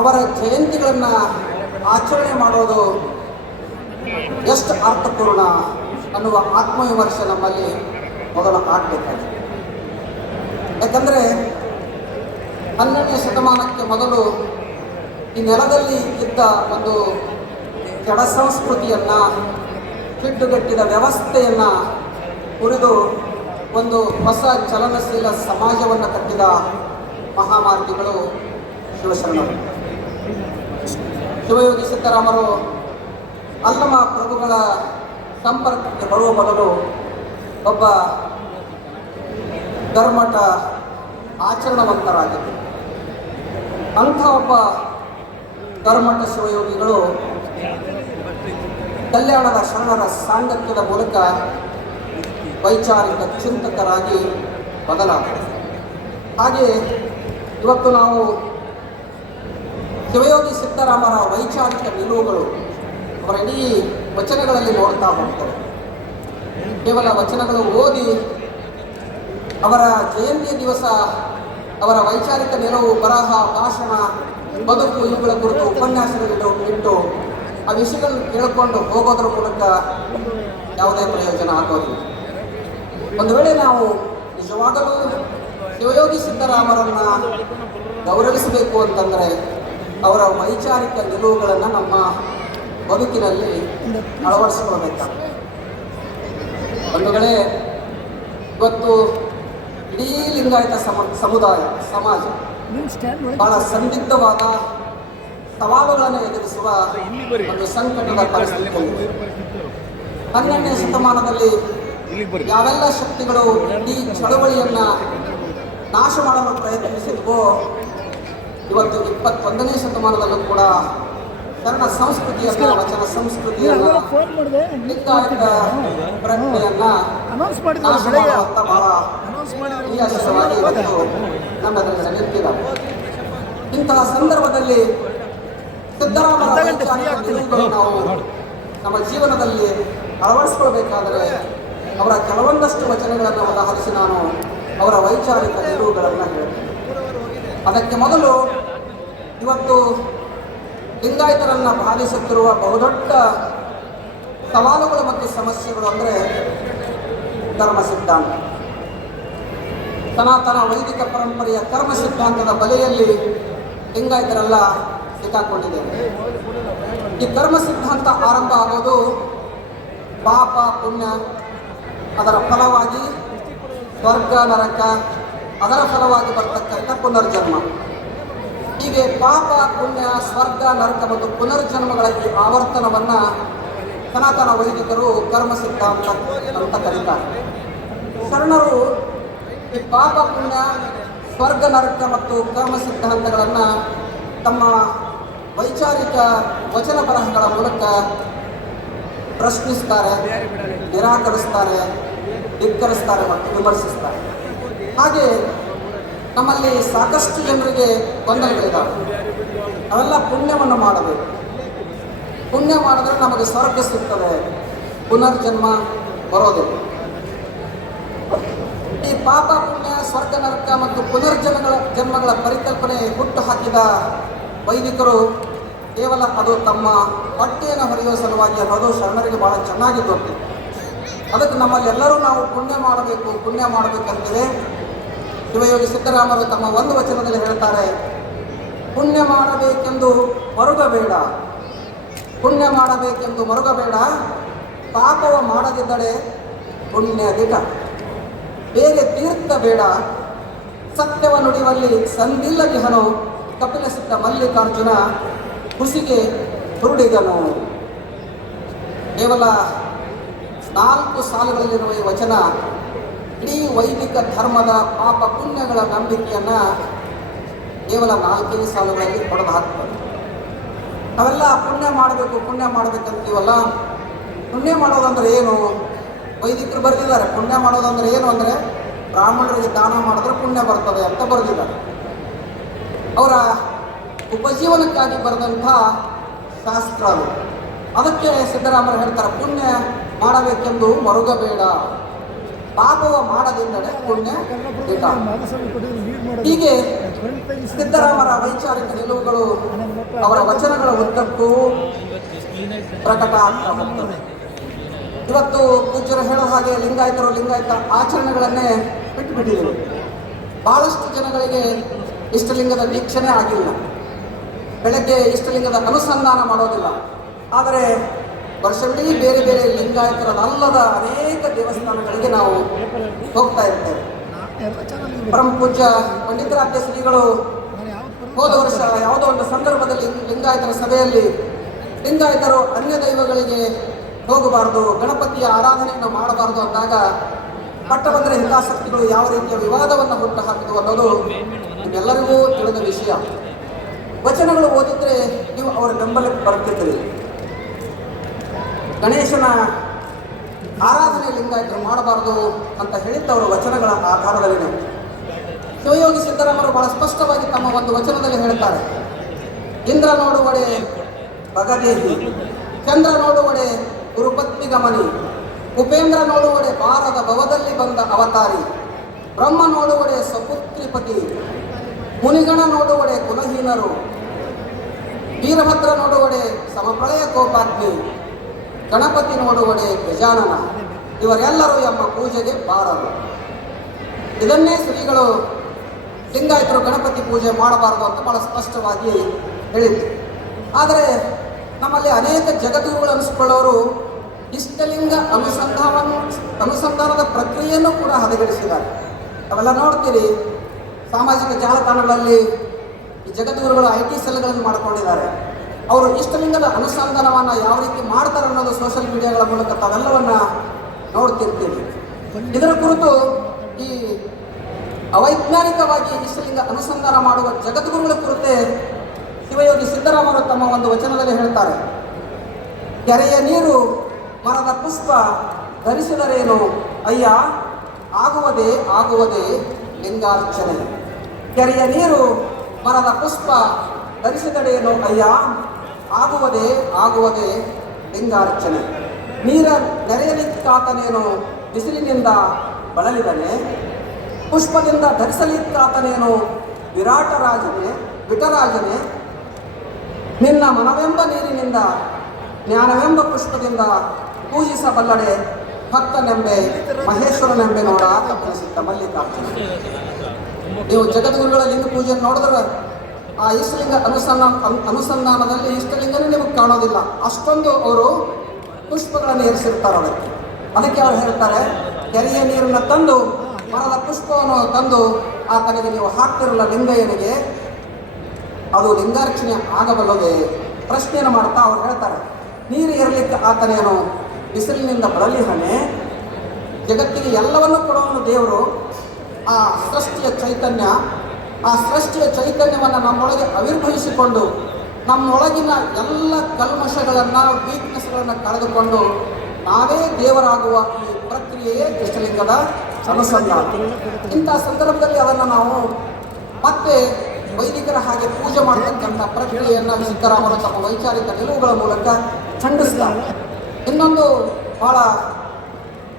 ಅವರ ಜಯಂತಿಗಳನ್ನು ಆಚರಣೆ ಮಾಡೋದು ಎಷ್ಟು ಅರ್ಥಪೂರ್ಣ ಅನ್ನುವ ಆತ್ಮವಿಮರ್ಶೆ ನಮ್ಮಲ್ಲಿ ಮೊದಲು ಆಗಬೇಕಾಗಿದೆ. ಯಾಕಂದರೆ 12ನೇ ಶತಮಾನಕ್ಕೆ ಮೊದಲು ಈ ನೆಲದಲ್ಲಿ ಇದ್ದ ಒಂದು ಜಡ ಸಂಸ್ಕೃತಿಯನ್ನು, ಹಿಡ್ಡುಗಟ್ಟಿದ ವ್ಯವಸ್ಥೆಯನ್ನು ಕುರಿದು ಒಂದು ಹೊಸ ಚಲನಶೀಲ ಸಮಾಜವನ್ನು ಕಟ್ಟಿದ ಮಹಾಮಾರ್ಗಿಗಳು ಶಿವಶರಣರು. ಶಿವಯೋಗಿ ಸಿದ್ದರಾಮರು ಅಲ್ಲಮ ಪ್ರಭುಗಳ ಸಂಪರ್ಕಕ್ಕೆ ಬರುವ ಮೊದಲು ಒಬ್ಬ ಧರ್ಮಟ ಆಚರಣವಂತರಾಗಿದ್ದರು. ಅಂಥ ಒಬ್ಬ ಧರ್ಮಟ ಶಿವಯೋಗಿಗಳು ಕಲ್ಯಾಣದ ಶರಣರ ಸಾಂಗತ್ಯದ ಮೂಲಕ ವೈಚಾರಿಕ ಚಿಂತಕರಾಗಿ ಬದಲಾದರು. ಹಾಗೆ ಇವತ್ತು ನಾವು ಶಿವಯೋಗಿ ಸಿದ್ದರಾಮರ ವೈಚಾರಿಕ ನಿಲುವುಗಳು ಅವರ ಇಡೀ ವಚನಗಳಲ್ಲಿ ನೋಡ್ತಾ ಹೋಗ್ತಾರೆ. ಕೇವಲ ವಚನಗಳು ಓದಿ ಅವರ ಜಯಂತಿಯ ದಿವಸ ಅವರ ವೈಚಾರಿಕ ನಿಲುವು, ಬರಹ, ಭಾಷಣ, ಬದುಕು ಇವುಗಳ ಕುರಿತು ಉಪನ್ಯಾಸಗಳು ಇಟ್ಟು ಆ ವಿಷಯಗಳನ್ನು ಕೇಳಿಕೊಂಡು ಹೋಗೋದ್ರ ಮೂಲಕ ಯಾವುದೇ ಪ್ರಯೋಜನ ಆಗೋದಿಲ್ಲ. ಒಂದು ವೇಳೆ ನಾವು ನಿಜವಾಗಲೂ ಶಿವಯೋಗಿ ಸಿದ್ದರಾಮರನ್ನ ಗೌರವಿಸಬೇಕು ಅಂತಂದರೆ ಅವರ ವೈಚಾರಿಕ ನಿಲುವುಗಳನ್ನು ನಮ್ಮ ಬದುಕಿನಲ್ಲಿ ಅಳವಡಿಸಿಕೊಳ್ಬೇಕಾಗ್ತದೆ. ಒಂದು ವೇಳೆ ಇವತ್ತು ಇಡೀ ಲಿಂಗಾಯತ ಸಮುದಾಯ ಸಮಾಜ ಬಹಳ ಸಂದಿಗ್ಧವಾದ ಸವಾಲುಗಳನ್ನು ಎದುರಿಸುವ ಒಂದು ಸಂಕಟದ ಪರಿಸ್ಥಿತಿಯಲ್ಲಿ 12ನೇ ಶತಮಾನದಲ್ಲಿ ಯಾವೆಲ್ಲ ಶಕ್ತಿಗಳು ಈ ಚಳವಳಿಯನ್ನ ನಾಶ ಮಾಡಲು ಪ್ರಯತ್ನಿಸಿದ್ವೋ ಇವತ್ತು 21ನೇ ಶತಮಾನದಲ್ಲೂ ಕೂಡ ಶರಣ ಸಂಸ್ಕೃತಿಯನ್ನ, ವಚನ ಸಂಸ್ಕೃತಿಯನ್ನ, ಲಿಂಗಾಯತ ಪ್ರಜ್ಞೆಯನ್ನ ನಾಶ ಮಾಡುವಂತ ಬಹಳ ಕ್ರಿಯಾಶೀಲವಾಗಿ ಇವತ್ತು ನಮ್ಮ ಎದುರಿಗೆ ನಿಂತಿದ್ದಾರೆ. ಇಂತಹ ಸಂದರ್ಭದಲ್ಲಿ ಸಿದ್ದರಾಮರ ವೈಚಾರಿಕ ನಿಲುವುಗಳು ನಾವು ನಮ್ಮ ಜೀವನದಲ್ಲಿ ಅಳವಡಿಸಿಕೊಳ್ಬೇಕಾದರೆ ಅವರ ಕೆಲವೊಂದಷ್ಟು ವಚನಗಳನ್ನು ಉದಾಹರಿಸಿ ನಾನು ಅವರ ವೈಚಾರಿಕ ನಿಲುವುಗಳನ್ನು ಹೇಳ್ತೇನೆ. ಅದಕ್ಕೆ ಮೊದಲು ಇವತ್ತು ಲಿಂಗಾಯತರನ್ನು ಬಾಧಿಸುತ್ತಿರುವ ಬಹುದೊಡ್ಡ ಸವಾಲುಗಳು ಮತ್ತು ಸಮಸ್ಯೆಗಳು ಅಂದರೆ ಧರ್ಮ ಸಿದ್ಧಾಂತ. ಸನಾತನ ವೈದಿಕ ಪರಂಪರೆಯ ಕರ್ಮ ಸಿದ್ಧಾಂತದ ಬಲೆಯಲ್ಲಿ ಲಿಂಗಾಯತರೆಲ್ಲ ಸಿಕ್ಕಾಕೊಂಡಿದ್ದೇವೆ. ಈ ಕರ್ಮ ಸಿದ್ಧಾಂತ ಆರಂಭ ಆಗೋದು ಪಾಪ ಪುಣ್ಯ, ಅದರ ಫಲವಾಗಿ ಸ್ವರ್ಗ ನರಕ, ಅದರ ಫಲವಾಗಿ ಬರ್ತಕ್ಕಂಥ ಪುನರ್ಜನ್ಮ. ಹೀಗೆ ಪಾಪ ಪುಣ್ಯ, ಸ್ವರ್ಗ ನರಕ ಮತ್ತು ಪುನರ್ಜನ್ಮಗಳ ಈ ಆವರ್ತನವನ್ನು ಸನಾತನ ವೈದಿಕರು ಕರ್ಮ ಸಿದ್ಧಾಂತ ಅಂತ ಕರೀತಾರೆ. ಶರಣರು ಈ ಪಾಪ ಪುಣ್ಯ, ಸ್ವರ್ಗ ನರಕ ಮತ್ತು ಕರ್ಮ ಸಿದ್ಧಾಂತಗಳನ್ನು ತಮ್ಮ ವೈಚಾರಿಕ ವಚನ ಬರಹಗಳ ಮೂಲಕ ಪ್ರಶ್ನಿಸ್ತಾರೆ, ನಿರಾಕರಿಸ್ತಾರೆ, ಧಿಕ್ಕರಿಸ್ತಾರೆ ಮತ್ತು ವಿಮರ್ಶಿಸ್ತಾರೆ. ಹಾಗೆ ನಮ್ಮಲ್ಲಿ ಸಾಕಷ್ಟು ಜನರಿಗೆ ಗೊಂದಲಗಳಿದ್ದಾವೆ. ಅವೆಲ್ಲ ಪುಣ್ಯವನ್ನು ಮಾಡಬೇಕು, ಪುಣ್ಯ ಮಾಡಿದ್ರೆ ನಮಗೆ ಸ್ವರ್ಗ ಸಿಗ್ತದೆ, ಪುನರ್ಜನ್ಮ ಬರೋದಿಲ್ಲ. ಈ ಪಾಪ ಪುಣ್ಯ, ಸ್ವರ್ಗ ನರಕ ಮತ್ತು ಜನ್ಮಗಳ ಪರಿಕಲ್ಪನೆ ಹುಟ್ಟು ಹಾಕಿದ ವೈದಿಕರು ಕೇವಲ ಅದು ತಮ್ಮ ಹೊಟ್ಟೆಯನ್ನು ಹೊರೆಯುವ ಸಲುವಾಗಿ ಅನ್ನೋದು ಶರಣರಿಗೆ ಬಹಳ ಚೆನ್ನಾಗಿ ಗೊತ್ತಿತ್ತು. ಅದಕ್ಕೆ ನಮ್ಮಲ್ಲಿ ಎಲ್ಲರೂ ನಾವು ಪುಣ್ಯ ಮಾಡಬೇಕಂತೇವೆ. ಶಿವಯೋಗಿ ಸಿದ್ದರಾಮರು ತಮ್ಮ ಒಂದು ವಚನದಲ್ಲಿ ಹೇಳ್ತಾರೆ, ಪುಣ್ಯ ಮಾಡಬೇಕೆಂದು ಮರುಗಬೇಡ, ಪುಣ್ಯ ಮಾಡಬೇಕೆಂದು ಮರುಗಬೇಡ, ಪಾಪವ ಮಾಡದಿದ್ದರೆ ಪುಣ್ಯ ದಿಟ, ಬೇಗ ತೀರ್ಥಬೇಡ, ಸತ್ಯವ ನುಡಿಯುವಲ್ಲಿ ಸಂದಿಲ್ಲದಿಹನು, ಕಪಿಲ ಸಿದ್ಧ ಮಲ್ಲಿಕಾರ್ಜುನ ಹುಸಿಗೆ ಹುರುಡಿಗನು. ಕೇವಲ 4 ಸಾಲುಗಳಲ್ಲಿರುವ ಈ ವಚನ ಇಡೀ ವೈದಿಕ ಧರ್ಮದ ಪಾಪ ಪುಣ್ಯಗಳ ನಂಬಿಕೆಯನ್ನು ಕೇವಲ 4 ಸಾಲುಗಳಲ್ಲಿ ಹೊಡೆದು ಹಾಕ್ತಾರೆ. ನಾವೆಲ್ಲ ಪುಣ್ಯ ಮಾಡಬೇಕಂತೀವಲ್ಲ, ಪುಣ್ಯ ಮಾಡೋದಂದ್ರೆ ಏನು? ವೈದಿಕರು ಬರೆದಿದ್ದಾರೆ. ಪುಣ್ಯ ಮಾಡೋದಂದ್ರೆ ಏನು ಅಂದರೆ ಬ್ರಾಹ್ಮಣರಿಗೆ ದಾನ ಮಾಡಿದ್ರೆ ಪುಣ್ಯ ಬರ್ತದೆ ಅಂತ ಬರೆದಿದ್ದಾರೆ. ಅವರ ಉಪಜೀವನಕ್ಕಾಗಿ ಬರೆದಂಥ ಶಾಸ್ತ್ರ ಅದು. ಅದಕ್ಕೆ ಸಿದ್ದರಾಮರು ಹೇಳ್ತಾರೆ, ಪುಣ್ಯ ಮಾಡಬೇಕೆಂದು ಮರುಗಬೇಡ, ಪಾಪವ ಮಾಡದಿಂದಲೇ ಪುಣ್ಯ ದಿಟ. ಹೀಗೆ ಸಿದ್ದರಾಮರ ವೈಚಾರಿಕ ನಿಲುವುಗಳು ಅವರ ವಚನಗಳ ಉದ್ದಕ್ಕೂ ಪ್ರಕಟ ಆಗ್ತಾ ಹೋಗ್ತದೆ. ಇವತ್ತು ಪೂಜ್ಯರು ಹೇಳೋ ಹಾಗೆ ಲಿಂಗಾಯತ ಆಚರಣೆಗಳನ್ನೇ ಬಿಟ್ಟುಬಿಟ್ಟಿದ್ರು. ಬಹಳಷ್ಟು ಜನಗಳಿಗೆ ಇಷ್ಟಲಿಂಗದ ದೀಕ್ಷಣೆ ಆಗಿಲ್ಲ, ಬೆಳಗ್ಗೆ ಇಷ್ಟಲಿಂಗದ ಅನುಸಂಧಾನ ಮಾಡೋದಿಲ್ಲ. ಆದರೆ ವರ್ಷವಿಡೀ ಬೇರೆ ಬೇರೆ ಲಿಂಗಾಯತರಲ್ಲದ ಅನೇಕ ದೇವಸ್ಥಾನಗಳಿಗೆ ನಾವು ಹೋಗ್ತಾ ಇರ್ತೇವೆ. ಪರಮ ಪೂಜ್ಯ ಪಂಡಿತರಾಧ್ಯ ಶ್ರೀಗಳು ಹೋದ ವರ್ಷ ಯಾವುದೋ ಒಂದು ಸಂದರ್ಭದಲ್ಲಿ ಲಿಂಗಾಯತರ ಸಭೆಯಲ್ಲಿ ಲಿಂಗಾಯತರು ಅನ್ಯ ದೈವಗಳಿಗೆ ಹೋಗಬಾರದು, ಗಣಪತಿಯ ಆರಾಧನೆಯನ್ನು ಮಾಡಬಾರದು ಅಂದಾಗ ಪಟ್ಟಭದ್ರ ಹಿತಾಸಕ್ತಿಗಳು ಯಾವ ರೀತಿಯ ವಿವಾದವನ್ನು ಹುಟ್ಟು ಹಾಕಿದವು ಅನ್ನೋದು ನಿಮ್ಮೆಲ್ಲರಿಗೂ ತಿಳಿದ ವಿಷಯ. ವಚನಗಳು ಓದಿದ್ರೆ ನೀವು ಅವರ ಬೆಂಬಲಕ್ಕೆ ಬರ್ತಿದ್ರಿ. ಗಣೇಶನ ಆರಾಧನೆ ಲಿಂಗಾಯತರು ಮಾಡಬಾರದು ಅಂತ ಹೇಳಿದ್ದವರು ವಚನಗಳ ಆಧಾರದಲ್ಲಿ. ಶಿವಯೋಗಿ ಸಿದ್ದರಾಮರು ಬಹಳ ಸ್ಪಷ್ಟವಾಗಿ ತಮ್ಮ ಒಂದು ವಚನದಲ್ಲಿ ಹೇಳ್ತಾರೆ, ಇಂದ್ರ ನೋಡುವಡೆ ಭಗದೇಹಿ, ಚಂದ್ರ ನೋಡುವಡೆ ಗುರುಪತ್ನಿ ಗಮನಿ, ಉಪೇಂದ್ರ ನೋಡುವಡೆ ಭಾರದ ಭವದಲ್ಲಿ ಬಂದ ಅವತಾರಿ, ಬ್ರಹ್ಮ ನೋಡುವಡೆ ಸಪುತ್ರಿಪತಿ, ಮುನಿಗಣ ನೋಡುವಡೆ ಕುಲಹೀನರು, ವೀರಭದ್ರ ನೋಡುವಡೆ ಸಮಪ್ರಳಯ ಕೋಪಾಗ್ನಿ, ಗಣಪತಿ ನೋಡುವಡೆ ಗಜಾನನ, ಇವರೆಲ್ಲರೂ ಎಂಬ ಪೂಜೆಗೆ ಬಾರರು. ಇದನ್ನೇ ಶ್ರೀಗಳು ಲಿಂಗಾಯತರು ಗಣಪತಿ ಪೂಜೆ ಮಾಡಬಾರದು ಅಂತ ಬಹಳ ಸ್ಪಷ್ಟವಾಗಿ ಹೇಳಿದ್ರು. ಆದರೆ ನಮ್ಮಲ್ಲಿ ಅನೇಕ ಜಗದ್ಗುರುಗಳು ಅನಿಸ್ಕೊಳ್ಳೋರು ಇಷ್ಟಲಿಂಗ ಅನುಸಂಧಾನದ ಪ್ರಕ್ರಿಯೆಯನ್ನು ಕೂಡ ಹದಗೆಡಿಸಿದ್ದಾರೆ. ಅವೆಲ್ಲ ನೋಡ್ತೀರಿ ಸಾಮಾಜಿಕ ಜಾಲತಾಣಗಳಲ್ಲಿ. ಈ ಜಗದ್ಗುರುಗಳು IT ಸೆಲ್ಗಳನ್ನು ಮಾಡ್ಕೊಂಡಿದ್ದಾರೆ. ಅವರು ಇಷ್ಟಲಿಂಗದ ಅನುಸಂಧಾನವನ್ನು ಯಾವ ರೀತಿ ಮಾಡ್ತಾರೆ ಅನ್ನೋದು ಸೋಷಿಯಲ್ ಮೀಡಿಯಾಗಳ ಮೂಲಕ ತಾವೆಲ್ಲವನ್ನ ನೋಡ್ತಿರ್ತೀವಿ. ಇದರ ಕುರಿತು ಈ ಅವೈಜ್ಞಾನಿಕವಾಗಿ ಇಷ್ಟಲಿಂಗ ಅನುಸಂಧಾನ ಮಾಡುವ ಜಗದ್ಗುರುಗಳ ಕುರಿತೇ ಶಿವಯೋಗಿ ಸಿದ್ದರಾಮರು ತಮ್ಮ ಒಂದು ವಚನದಲ್ಲಿ ಹೇಳ್ತಾರೆ, ಕೆರೆಯ ನೀರು ಮರದ ಪುಷ್ಪ ಧರಿಸಿದರೇನು ಅಯ್ಯ, ಆಗುವುದೇ ಆಗುವುದೇ ಲಿಂಗಾರ್ಚನೆ. ಕೆರೆಯ ನೀರು ಮರದ ಪುಷ್ಪ ಧರಿಸಿದರೇನು ಅಯ್ಯ, ಆಗುವುದೇ ಆಗುವುದೇ ಲಿಂಗಾರ್ಚನೆ. ನೀರ ನೆರೆಯಲಿಕ್ಕಾತನೇನು ಬಿಸಿಲಿನಿಂದ ಬಳಲಿದನೆ, ಪುಷ್ಪದಿಂದ ಧರಿಸಲಿಕ್ಕಾತನೇನು ವಿಟರಾಜನೆ. ನಿನ್ನ ಮನವೆಂಬ ನೀರಿನಿಂದ ಜ್ಞಾನವೆಂಬ ಪುಷ್ಪದಿಂದ ಪೂಜಿಸಬಲ್ಲಡೆ ಭಕ್ತನೆಂಬೆ ಮಹೇಶ್ವರನೆಂಬೆ ನೋಡ ಕಪ್ಪಲಿಸಿದ್ದ ಮಲ್ಲಿಕಾರ್ಜುನ. ನೀವು ಜಗದ್ಗುರುಗಳ ಲಿಂಗ ಪೂಜೆ ನೋಡಿದ್ರೆ ಆ ಇಷ್ಟಲಿಂಗ ಅನುಸಂಧಾನದಲ್ಲಿ ಇಷ್ಟಲಿಂಗನೇ ನಿಮಗೆ ಕಾಣೋದಿಲ್ಲ. ಅಷ್ಟೊಂದು ಅವರು ಪುಷ್ಪಗಳನ್ನು ಏರಿಸಿರ್ತಾರೆ. ಅದಕ್ಕೆ ಅವ್ರು ಹೇಳ್ತಾರೆ, ಕೆರೆಯ ನೀರನ್ನು ತಂದು ಮರದ ಪುಷ್ಪವನ್ನು ತಂದು ಆತನಿಗೆ ನೀವು ಹಾಕ್ತಿರಲ್ಲ ಲಿಂಗಯ್ಯನಿಗೆ, ಅದು ಲಿಂಗಾರ್ಚನೆ ಆಗಬಲ್ಲದೆ ಪ್ರಶ್ನೆಯನ್ನು ಮಾಡ್ತಾ ಅವ್ರು ಹೇಳ್ತಾರೆ, ನೀರು ಇರಲಿಕ್ಕೆ ಆತನೇನು ಬಿಸಿಲಿನಿಂದ ಬಳಲಿಹನೆ, ಜಗತ್ತಿಗೆ ಎಲ್ಲವನ್ನು ಕೊಡುವನು ದೇವರು. ಆ ಸೃಷ್ಟಿಯ ಚೈತನ್ಯವನ್ನು ನಮ್ಮೊಳಗೆ ಆವಿರ್ಭವಿಸಿಕೊಂಡು ನಮ್ಮೊಳಗಿನ ಎಲ್ಲ ಕಲ್ಮಶಗಳನ್ನು ವೀಕ್ನೆಸ್ಗಳನ್ನು ಕಳೆದುಕೊಂಡು ನಾವೇ ದೇವರಾಗುವ ಈ ಪ್ರಕ್ರಿಯೆಯೇ ಇಷ್ಟಲಿಂಗದ ಅನುಸಂಧಾನ. ಇಂಥ ಸಂದರ್ಭದಲ್ಲಿ ಅದನ್ನು ನಾವು ಮತ್ತೆ ವೈದಿಕರ ಹಾಗೆ ಪೂಜೆ ಮಾಡತಕ್ಕಂಥ ಪ್ರಕ್ರಿಯೆಯನ್ನು ಸಿದ್ದರಾಮರು ತಮ್ಮ ವೈಚಾರಿಕ ನಿಲುವುಗಳ ಮೂಲಕ ಖಂಡಿಸ್ತಾರೆ. ಇನ್ನೊಂದು ಬಹಳ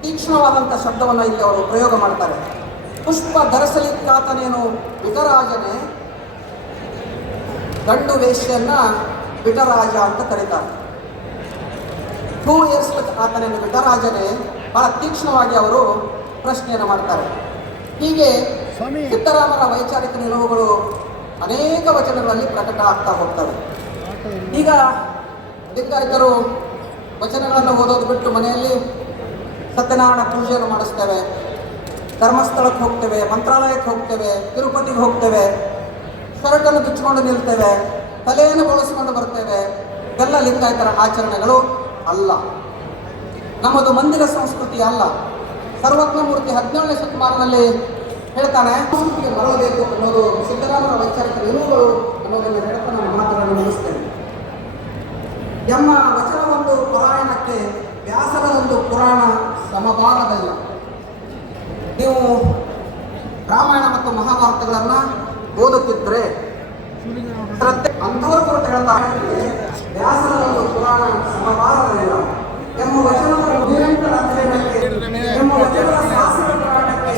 ತೀಕ್ಷ್ಣವಾದಂಥ ಶಬ್ದವನ್ನು ಇಲ್ಲಿ ಅವರು ಪ್ರಯೋಗ ಮಾಡ್ತಾರೆ. ಪುಷ್ಪ ಧರಿಸಲಿಕ್ಕಾತನೇನು ವಿಟರಾಜನೆ, ಗಂಡು ವೇಶ್ಯನ್ನ ವಿಟರಾಜ ಅಂತ ಕರೀತಾರೆ. ಹೂ ಏರಿಸಲಿಕ್ಕೆ ಆತನೇನು ವಿಟರಾಜನೆ, ಬಹಳ ತೀಕ್ಷ್ಣವಾಗಿ ಅವರು ಪ್ರಶ್ನೆಯನ್ನು ಮಾಡ್ತಾರೆ. ಹೀಗೆ ಸಿದ್ದರಾಮರ ವೈಚಾರಿಕ ನಿಲುವುಗಳು ಅನೇಕ ವಚನಗಳಲ್ಲಿ ಪ್ರಕಟ ಆಗ್ತಾ ಹೋಗ್ತವೆ. ಈಗ ಲಿಂಗಾಯತರು ವಚನಗಳನ್ನು ಓದೋದು ಬಿಟ್ಟು ಮನೆಯಲ್ಲಿ ಸತ್ಯನಾರಾಯಣ ಪೂಜೆಯನ್ನು ಮಾಡಿಸ್ತೇವೆ, ಧರ್ಮಸ್ಥಳಕ್ಕೆ ಹೋಗ್ತೇವೆ, ಮಂತ್ರಾಲಯಕ್ಕೆ ಹೋಗ್ತೇವೆ, ತಿರುಪತಿಗೆ ಹೋಗ್ತೇವೆ, ಶರ್ಟನ್ನು ಬಿಚ್ಚಿಕೊಂಡು ನಿಲ್ತೇವೆ, ತಲೆಯನ್ನು ಬೋಳಿಸಿಕೊಂಡು ಬರ್ತೇವೆ. ಇದೆಲ್ಲ ಲಿಂಗಾಯತರ ಆಚರಣೆಗಳು ಅಲ್ಲ, ನಮ್ಮದು ಮಂದಿರ ಸಂಸ್ಕೃತಿ ಅಲ್ಲ. ಸರ್ವಜ್ಞಮೂರ್ತಿ 17ನೇ ಶತಮಾನದಲ್ಲಿ ಹೇಳ್ತಾನೆ, ಸಂಸ್ಕೃತಿಗೆ ಮರಳಬೇಕು ಅನ್ನೋದು ಸಿದ್ದರಾಮರ ವೈಚಾರಿಕ ನಿಲುವುಗಳು ಅನ್ನೋದನ್ನು ಹೇಳ್ತಾ ನಾನು ಮಾತುಗಳನ್ನು ಮುಗಿಸ್ತೇನೆ. ಎಮ್ಮ ವಚನವೊಂದು ಪರಾಯಣಕ್ಕೆ ವ್ಯಾಸರದೊಂದು ಪುರಾಣ ಸಮಬಾರದಲ್ಲ. ನೀವು ರಾಮಾಯಣ ಮತ್ತು ಮಹಾಭಾರತಗಳನ್ನು ಓದುತ್ತಿದ್ದರೆ ಶ್ರದ್ಧೆ ಅಂಥವ್ರ ಕುರಿತು ಹೇಳ್ತಾರೆ, ವ್ಯಾಸರದೊಂದು ಪುರಾಣ ಸಮಬಾರದಲ್ಲ ಎಂಬ ವಚನವನ್ನು ನಿರಂತರ ಅಧ್ಯಯನಕ್ಕೆ, ಎಂಬ ವಚನದ ಶಾಸನ ಪುರಾಣಕ್ಕೆ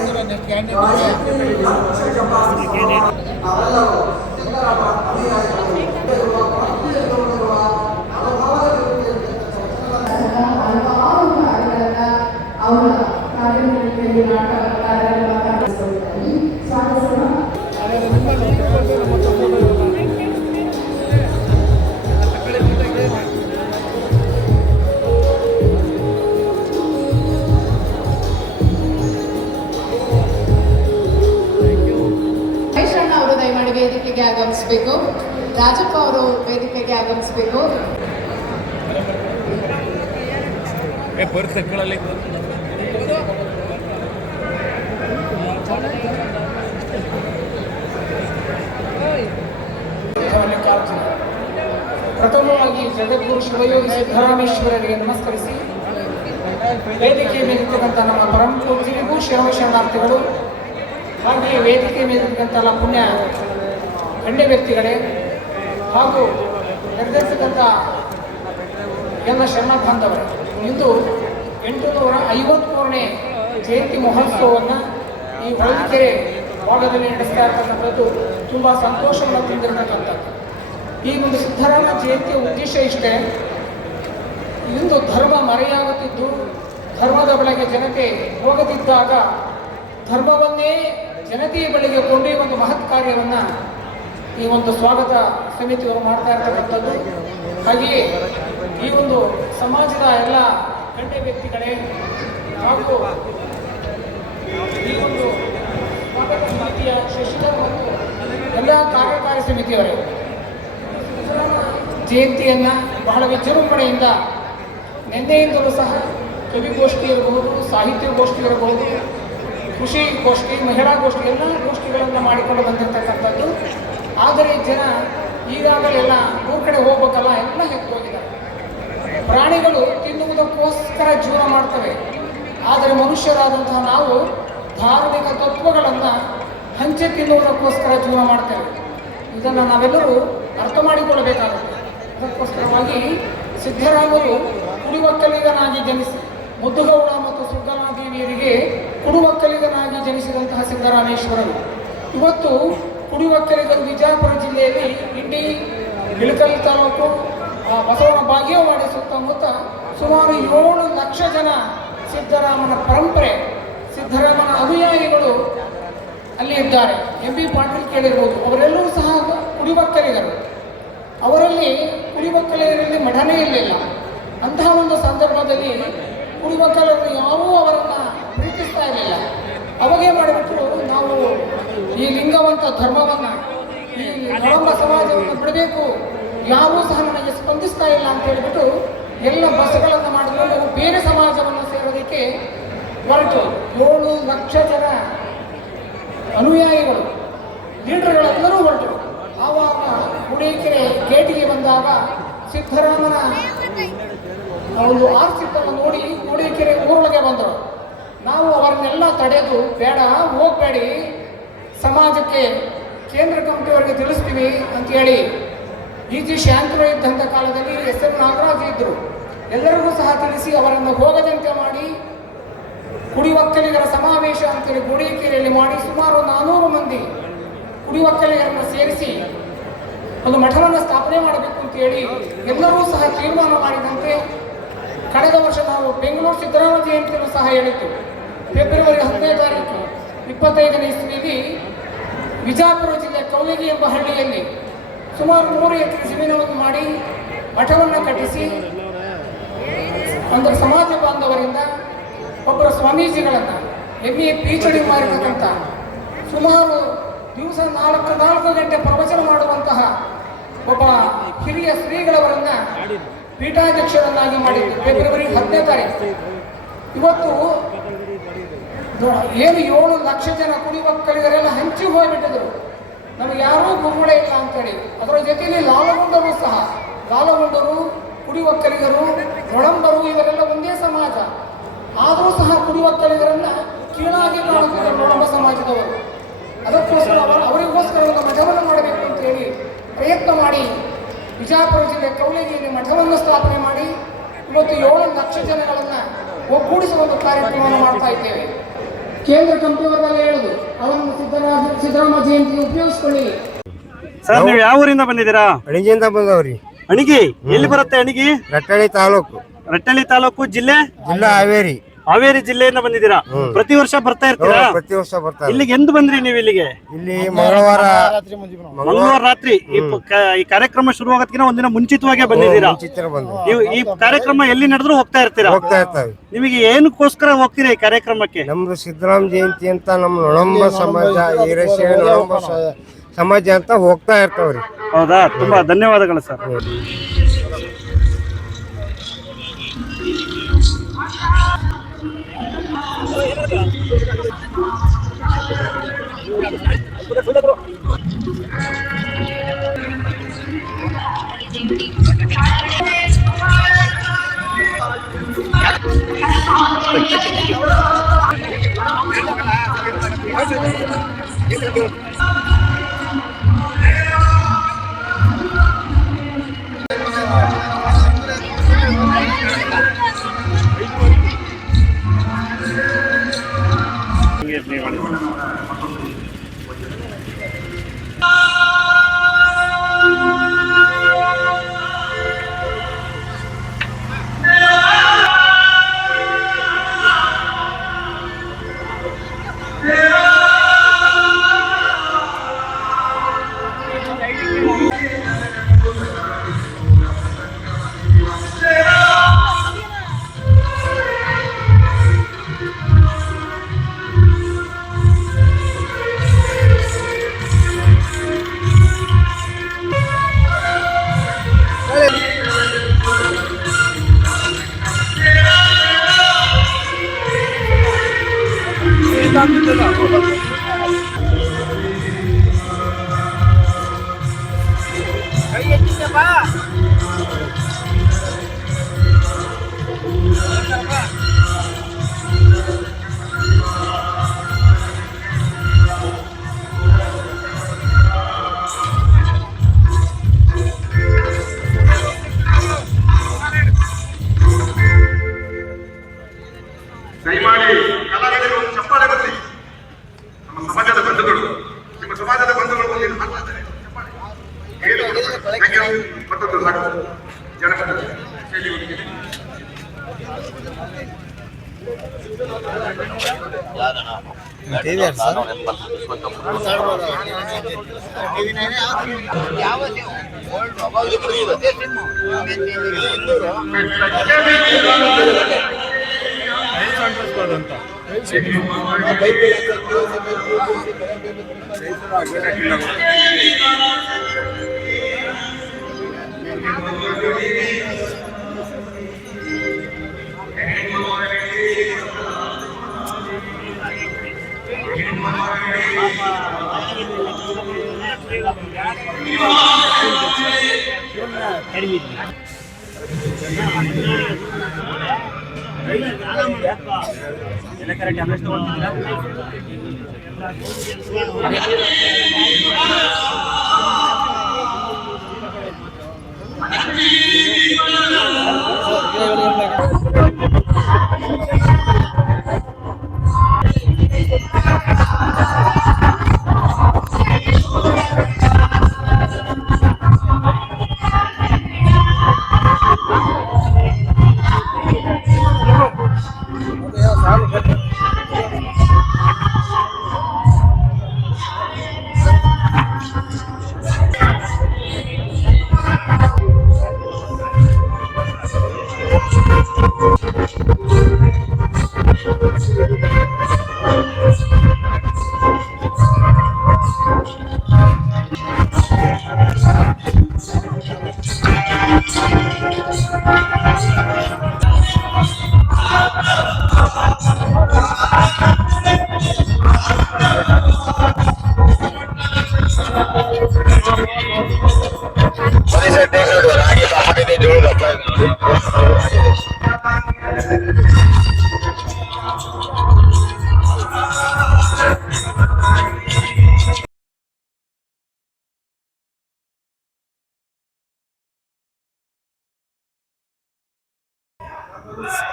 ಲಕ್ಷ ಜಪ ನಾವೆಲ್ಲರೂ ಸಿದ್ದರಾಮ ಹಲವಾರು ಕಾರ್ಯಗಳನ್ನ ಅವರ ಕಾರ್ಯಕ್ರಮದಲ್ಲಿ ಅವರು ದಯಮಾಡಿ ವೇದಿಕೆಗೆ ಆಗಮಿಸಬೇಕು. ರಾಜಪ್ಪ ಅವರು ವೇದಿಕೆಗೆ ಆಗಮಿಸಬೇಕು. ಪ್ರಥಮವಾಗಿ ಜಗದ್ಗುರು ಶಿವಯೋಗಿ ಸಿದ್ದರಾಮೇಶ್ವರರಿಗೆ ನಮಸ್ಕರಿಸಿ, ವೇದಿಕೆ ಮೇಲಿರ್ತಕ್ಕಂಥ ನಮ್ಮ ಪರಮ ಪೂಜ್ಯರಿಗೂ ಶರಣಾರ್ಥಿಗಳು, ಹಾಗೆಯೇ ವೇದಿಕೆ ಮೇಲಿರ್ತಕ್ಕಂಥ ಪುಣ್ಯ ಗಣ್ಯ ವ್ಯಕ್ತಿಗಳೇ, ಹಾಗೂ ನೆರವೇರಿಸಿದಂಥ ಎಲ್ಲ ಶರಣ ಬಾಂಧವರೇ, ಇಂದು 853ನೇ ಜಯಂತಿ ಮಹೋತ್ಸವವನ್ನು ಈ ಹೊಳಲ್ಕೆರೆ ಭಾಗದಲ್ಲಿ ನಡೆಸ್ತಾ ಇರ್ತಕ್ಕಂಥದ್ದು ತುಂಬ ಸಂತೋಷವನ್ನು ತಂದಿರತಕ್ಕಂಥದ್ದು. ಈ ಒಂದು ಸಿದ್ದರಾಮ ಜಯಂತಿಯ ಉದ್ದೇಶ ಇಷ್ಟೇ, ಇಂದು ಧರ್ಮ ಮರೆಯಾಗುತ್ತಿದ್ದು ಧರ್ಮದ ಬಳಿಗೆ ಜನತೆ ಹೋಗದಿದ್ದಾಗ ಧರ್ಮವನ್ನೇ ಜನತೆಯ ಬಳಿಗೆ ಕೊಂಡೊಯ್ಯುವ ಒಂದು ಮಹತ್ ಕಾರ್ಯವನ್ನು ಈ ಒಂದು ಸ್ವಾಗತ ಸಮಿತಿಯವರು ಮಾಡ್ತಾ ಇರ್ತಕ್ಕಂಥದ್ದು. ಹಾಗೆಯೇ ಈ ಒಂದು ಸಮಾಜದ ಎಲ್ಲ ಗಣ್ಯ ವ್ಯಕ್ತಿಗಳೇ ಹಾಗೂ ಈ ಒಂದು ಸ್ವಾಗತ ಸಮಿತಿಯ ಶಶಿಧರ್ ಮತ್ತು ಎಲ್ಲ ಕಾರ್ಯಕಾರಿ ಸಮಿತಿಯವರೇ ಜಯಂತಿಯನ್ನು ಬಹಳ ವಿಜೃಂಭಣೆಯಿಂದ ನಿನ್ನೆಯಿಂದಲೂ ಸಹ ಕವಿಗೋಷ್ಠಿ ಇರಬಹುದು, ಸಾಹಿತ್ಯ ಗೋಷ್ಠಿ ಇರಬಹುದು, ಕೃಷಿ ಗೋಷ್ಠಿ, ಮಹಿಳಾ ಗೋಷ್ಠಿ ಎಲ್ಲ ಗೋಷ್ಠಿಗಳನ್ನು ಮಾಡಿಕೊಂಡು ಬಂದಿರತಕ್ಕಂಥದ್ದು. ಆದರೆ ಜನ ಈಗಾಗಲೆಲ್ಲ ಊರ ಕಡೆ ಹೋಗ್ಬೇಕಲ್ಲ, ಎಲ್ಲ ಹೆತ್ತು ಹೋಗಿದ್ದಾರೆ. ಪ್ರಾಣಿಗಳು ತಿನ್ನುವುದಕ್ಕೋಸ್ಕರ ಜೀವನ ಮಾಡ್ತವೆ, ಆದರೆ ಮನುಷ್ಯರಾದಂತಹ ನಾವು ಧಾರ್ಮಿಕ ತತ್ವಗಳನ್ನು ಹಂಚೆ ತಿನ್ನುವುದಕ್ಕೋಸ್ಕರ ಜೀವನ ಮಾಡ್ತೇವೆ. ಇದನ್ನು ನಾವೆಲ್ಲರೂ ಅರ್ಥ ಮಾಡಿಕೊಳ್ಳಬೇಕಾಗುತ್ತೆ. ಅದಕ್ಕೋಸ್ಕರವಾಗಿ ಸಿದ್ದರಾಮರು ಕುಡಿವಕ್ಕಲಿಗನಾಗಿ ಜನಿಸಿ ಮುದ್ದುಗೌಡ ಮತ್ತು ಸುಗ್ಗಮಾದೇವಿಯರಿಗೆ ಕುಡಿವಕ್ಕಲಿಗನಾಗಿ ಜನಿಸಿದಂತಹ ಸಿದ್ದರಾಮೇಶ್ವರರು ಇವತ್ತು ಕುಡಿವಕ್ಕಲಿಗರು ವಿಜಯಪುರ ಜಿಲ್ಲೆಯಲ್ಲಿ ಇಂಡಿ, ಇಳಕಲ್ ತಾಲೂಕು, ಬಸವನ ಬಾಗೇವಾಡಿ ಸುತ್ತಮುತ್ತ ಸುಮಾರು 7 ಲಕ್ಷ ಜನ ಸಿದ್ದರಾಮನ ಪರಂಪರೆ, ಸಿದ್ದರಾಮನ ಅನುಯಾಯಿಗಳು ಅಲ್ಲಿ ಇದ್ದಾರೆ. MB ಪಾಟೀಲ್ ಕೇಳಿರ್ಬೋದು, ಅವರೆಲ್ಲರೂ ಸಹ ಕುಡಿವಕ್ಕಲಿಗರು. ಅವರಲ್ಲಿ ಕುಡಿವಕ್ಕಲಿಗರಲ್ಲಿ ಮಠನೇ ಇರಲಿಲ್ಲ. ಅಂತಹ ಒಂದು ಸಂದರ್ಭದಲ್ಲಿ ಕುಡಿವಕ್ಕಲರು ಯಾರೂ ಅವರನ್ನು ಪ್ರೀತಿಸ್ತಾ ಇರಲಿಲ್ಲ. ಅವಾಗೇ ಮಾಡಿಬಿಟ್ರು, ನಾವು ಈ ಲಿಂಗವಂತ ಧರ್ಮವನ್ನು, ಈ ನಳಂಬ ಸಮಾಜವನ್ನು ಬಿಡಬೇಕು, ಯಾರೂ ಸಹ ನನಗೆ ಸ್ಪಂದಿಸ್ತಾ ಇಲ್ಲ ಅಂತ ಹೇಳಿಬಿಟ್ಟು ಎಲ್ಲ ಬಸ್ಗಳನ್ನು ಮಾಡಿಕೊಂಡು ಬೇರೆ ಸಮಾಜವನ್ನು ಸೇರೋದಕ್ಕೆ ಹೊರಟು 7 ಲಕ್ಷ ಜನ ಅನುಯಾಯಿಗಳು, ಲೀಡರ್ಗಳೆಲ್ಲರೂ ಹೊರಟರು. ಆವಾಗ ಗುಡಿಕೆರೆ ಗೇಟಿಗೆ ಬಂದಾಗ ಸಿದ್ದರಾಮನ ಒಂದು ಆರ್ಸಿದ್ದನ್ನು ನೋಡಿ ಗುಡಿಕೆರೆ ಊರೊಳಗೆ ಬಂದರು. ನಾವು ಅವರನ್ನೆಲ್ಲ ತಡೆದು, ಬೇಡ ಹೋಗಬೇಡಿ, ಸಮಾಜಕ್ಕೆ ಕೇಂದ್ರ ಕಮಿಟಿಯವರಿಗೆ ತಿಳಿಸ್ತೀವಿ ಅಂತೇಳಿ E.G. ಶಾಂತರಾವ್ ಇದ್ದಂಥ ಕಾಲದಲ್ಲಿ SM ನಾಗರಾಜ್ ಇದ್ದರು, ಎಲ್ಲರಿಗೂ ಸಹ ತಿಳಿಸಿ ಅವರನ್ನು ಹೋಗದಂತೆ ಮಾಡಿ ಕುಡಿವಕ್ಕಲಿಗರ ಸಮಾವೇಶ ಅಂತೇಳಿ ಗುಡಿಕೆರೆಯಲ್ಲಿ ಮಾಡಿ ಸುಮಾರು 400 ಮಂದಿ ಕುಡಿವಕ್ಕಲಿಗರನ್ನು ಸೇರಿಸಿ ಒಂದು ಮಠವನ್ನು ಸ್ಥಾಪನೆ ಮಾಡಬೇಕು ಅಂತೇಳಿ ಎಲ್ಲರೂ ಸಹ ತೀರ್ಮಾನ ಮಾಡಿದಂತೆ ಕಳೆದ ವರ್ಷ ನಾವು ಬೆಂಗಳೂರು ಸಿದ್ದರಾಮ ಜಯಂತಿಯನ್ನು ಸಹ ಹೇಳಿದ್ದು. ಫೆಬ್ರವರಿ 15ನೇ ತಾರೀಕು 25ನೇ ಇಸ್ವಿಯಲ್ಲಿ ವಿಜಯಪುರ ಜಿಲ್ಲೆ ಕೌಲಗಿ ಎಂಬ ಹಳ್ಳಿಯಲ್ಲಿ ಸುಮಾರು 3 ಎಕರೆ ಜಮೀನನ್ನು ಮಾಡಿ ಮಠವನ್ನು ಕಟ್ಟಿಸಿ ಅಂದರೆ ಸಮಾಜ ಬಾಂಧವರಿಂದ ಒಬ್ಬರು ಸ್ವಾಮೀಜಿಗಳನ್ನು MA PhD ಮಾಡಿರ್ತಕ್ಕಂಥ ಸುಮಾರು ದಿವಸ 4 ಗಂಟೆ ಪ್ರವಚನ ಮಾಡುವಂತಹ ಒಬ್ಬ ಹಿರಿಯ ಶ್ರೀಗಳವರನ್ನು ಪೀಠಾಧ್ಯಕ್ಷರನ್ನಾಗಿ ಮಾಡಿದ್ದು ಫೆಬ್ರವರಿ 10ನೇ ತಾರೀಕು. ಇವತ್ತು ಏನು 7 ಲಕ್ಷ ಜನ ಕುಡಿವಕ್ಕಲಿಗರೆಲ್ಲ ಹಂಚಿ ಹೋಗಿಬಿಟ್ಟಿದ್ರು, ನಮಗೆ ಯಾರೂ ಗುರುಗಳೇ ಇಲ್ಲ ಅಂತೇಳಿ. ಅದರ ಜೊತೆಯಲ್ಲಿ ಲಾಲಗುಂಡರು ಸಹ, ಲಾಲಗುಂಡರು, ಕುಡಿವಕ್ಕಲಿಗರು, ನೊಳಂಬರು ಇವರೆಲ್ಲ ಒಂದೇ ಸಮಾಜ. ಆದರೂ ಸಹ ಕುಡಿವಕ್ಕಲಿಗರನ್ನು ಕೀಳಾಗಿ ಕಾಣುತ್ತಿದ್ದರು ನೊಳಂಬ ಸಮಾಜದವರು. ಅದಕ್ಕೋಸ್ಕರ ಅವರಿಗೋಸ್ಕರ ಒಂದು ಮಠವನ್ನು ಮಾಡಬೇಕು ಅಂತೇಳಿ ಪ್ರಯತ್ನ ಮಾಡಿ ವಿಜಯಪುರ ಜಿಲ್ಲೆ ಕೌಲಗಿಯಲ್ಲಿ ಮಠವನ್ನು ಸ್ಥಾಪನೆ ಮಾಡಿ ಇವತ್ತು 7 ಲಕ್ಷ ಜನಗಳನ್ನು ಒಗ್ಗೂಡಿಸುವ ಒಂದು ಕಾರ್ಯಕ್ರಮವನ್ನು ಮಾಡ್ತಾ ಇದ್ದೇವೆ. ಕೇಂದ್ರ ಕಮಿಟಿಯವರೆಲ್ಲ ಹೇಳುದು ಅವರನ್ನು ಸಿದ್ದರಾಮ ಜಯಂತಿ ಉಪಯೋಗಿಸ್ಕೊಳ್ಳಿ. ಸರ್, ನೀವು ಯಾವ ಊರಿಂದ ಬಂದಿದ್ದೀರಾ? ಅಣಿಗೆಯಿಂದ ಬಂದವ್ರಿ. ಅಣಿಗಿ ಎಲ್ಲಿ ಬರುತ್ತೆ? ಅಣಿಗಿ ರಟ್ಟಳ್ಳಿ ತಾಲೂಕು. ರಟ್ಟಳ್ಳಿ ತಾಲೂಕು, ಜಿಲ್ಲೆ ಹಾವೇರಿ. ಹಾವೇರಿ ಜಿಲ್ಲೆಯಿಂದ ಬಂದಿದ್ದೀರಾ? ಪ್ರತಿ ವರ್ಷ ಬರ್ತಾ ಇರ್ತೀರಾ? ಪ್ರತಿ ವರ್ಷ ಬರ್ತಾರೆ. ಇಲ್ಲಿಗೆ ಎಂದು ಬಂದ್ರಿ ನೀವು ಇಲ್ಲಿಗೆ? ಇಲ್ಲಿ ಮಂಗಳವಾರ ರಾತ್ರಿ ಈ ಕಾರ್ಯಕ್ರಮ ಶುರು ಆಗೋದಕ್ಕಿಂತ ಒಂದಿನ ಮುಂಚಿತವಾಗೇ ಬಂದಿದ್ದೀರಾ? ಈ ಕಾರ್ಯಕ್ರಮ ಎಲ್ಲಿ ನಡೆದ್ರು ಹೋಗ್ತಾ ಇರ್ತೀರಾ? ಹೋಗ್ತಾ ಇರ್ತಾವೆ. ನಿಮಗೆ ಏನಕ್ಕೋಸ್ಕರ ಹೋಗ್ತೀರಾ ಈ ಕಾರ್ಯಕ್ರಮಕ್ಕೆ? ನಮ್ದು ಸಿದ್ದರಾಮ ಜಯಂತಿ ಅಂತ ನಮ್ಮ ನೊಳಂಬ ಸಮಾಜ, ಈರಶಿಯ ನೊಳಂಬ ಸಮಾಜ ಅಂತ ಹೋಗ್ತಾ ಇರ್ತಾವ್ರಿ. ಹೌದಾ? ತುಂಬಾ ಧನ್ಯವಾದಗಳು ಸರ್. ದಯಮಾಡಿ ಕಲಾವಿದರು ಒಂದು ಚಪ್ಪಾಳೆ ಬರಲಿ. ನಮ್ಮ ಸಮಾಜದ ಬಂಧುಗಳು, ನಿಮ್ಮ ಸಮಾಜದ ಬಂಧುಗಳು ಒಂದು ಮಾತಾಡ್ತಾರೆ. ಮತ್ತೊಂದು ಸಾಕು ಜನಪದ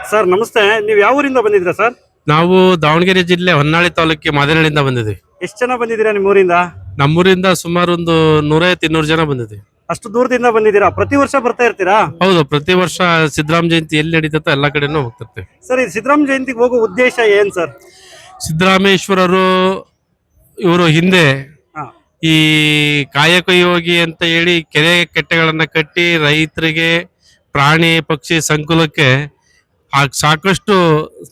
ಸರ್ ನಮಸ್ತೆ, ನೀವು ಯಾವ ಊರಿಂದ ಬಂದಿದ್ದೀರಾ ಸರ್? ನಾವು ದಾವಣಗೆರೆ ಜಿಲ್ಲೆ ಹೊನ್ನಾಳಿ ತಾಲೂಕಿಗೆ ಮಾದನಹಳ್ಳಿಯಿಂದ ಬಂದಿದ್ದೀವಿ. ಎಷ್ಟು ಜನ ಬಂದಿದ್ದೀರಾ ನಿಮ್ಮೂರಿಂದ? ನಮ್ಮೂರಿಂದ ಸುಮಾರು ಒಂದು 150-200 ಜನ ಬಂದಿದ್ದೀವಿ. ಅಷ್ಟು ದೂರದಿಂದ ಬಂದಿದ್ದೀರಾ? ಪ್ರತಿ ವರ್ಷ ಬರ್ತಾ ಇರ್ತೀರಾ? ಹೌದು, ಪ್ರತಿ ವರ್ಷ ಸಿದ್ದರಾಮ ಜಯಂತಿ ಎಲ್ಲಿ ನಡೀತೈತೋ ಎಲ್ಲ ಕಡೆನೂ ಹೋಗ್ತಿರ್ತೀವಿ. ಸರ್, ಈ ಸಿದ್ದರಾಮ ಜಯಂತಿಗೆ ಹೋಗೋ ಉದ್ದೇಶ ಏನ್ ಸರ್? ಸಿದ್ದರಾಮೇಶ್ವರರು ಇವರು ಹಿಂದೆ ಈ ಕಾಯಕ ಯೋಗಿ ಅಂತ ಹೇಳಿ ಕೆರೆ ಕಟ್ಟೆಗಳನ್ನ ಕಟ್ಟಿ ರೈತರಿಗೆ, ಪ್ರಾಣಿ ಪಕ್ಷಿ ಸಂಕುಲಕ್ಕೆ ಸಾಕಷ್ಟು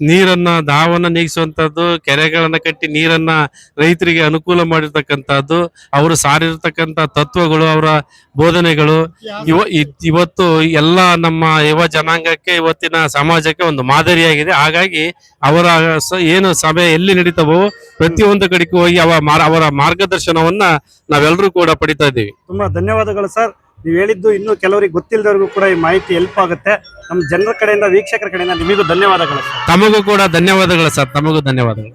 ನೀರನ್ನ ದಾಹವನ್ನ ನೀಗಿಸುವಂತದ್ದು, ಕೆರೆಗಳನ್ನ ಕಟ್ಟಿ ನೀರನ್ನ ರೈತರಿಗೆ ಅನುಕೂಲ ಮಾಡಿರ್ತಕ್ಕಂಥದ್ದು, ಅವರು ಸಾರಿರ್ತಕ್ಕಂಥ ತತ್ವಗಳು, ಅವರ ಬೋಧನೆಗಳು ಇವತ್ತು ಎಲ್ಲ ನಮ್ಮ ಯುವ ಜನಾಂಗಕ್ಕೆ, ಇವತ್ತಿನ ಸಮಾಜಕ್ಕೆ ಒಂದು ಮಾದರಿಯಾಗಿದೆ. ಹಾಗಾಗಿ ಅವರ ಏನು ಸಭೆ ಎಲ್ಲಿ ನಡೀತವೋ ಪ್ರತಿಯೊಂದು ಕಡೆಗೂ ಹೋಗಿ ಅವರ ಮಾರ್ಗದರ್ಶನವನ್ನ ನಾವೆಲ್ಲರೂ ಕೂಡ ಪಡಿತಾ ಇದ್ದೀವಿ. ತುಂಬಾ ಧನ್ಯವಾದಗಳು ಸರ್. ನೀವು ಹೇಳಿದ್ದು ಇನ್ನೂ ಕೆಲವರಿಗೆ ಗೊತ್ತಿಲ್ಲದವ್ರಿಗೂ ಕೂಡ ಈ ಮಾಹಿತಿ ಹೆಲ್ಪ್ ಆಗುತ್ತೆ. ನಮ್ಮ ಜನರ ಕಡೆಯಿಂದ, ವೀಕ್ಷಕರ ಕಡೆಯಿಂದ ನಿಮಗೂ ಧನ್ಯವಾದಗಳು. ತಮಗೂ ಕೂಡ ಧನ್ಯವಾದಗಳು ಸರ್, ತಮಗೂ ಧನ್ಯವಾದಗಳು.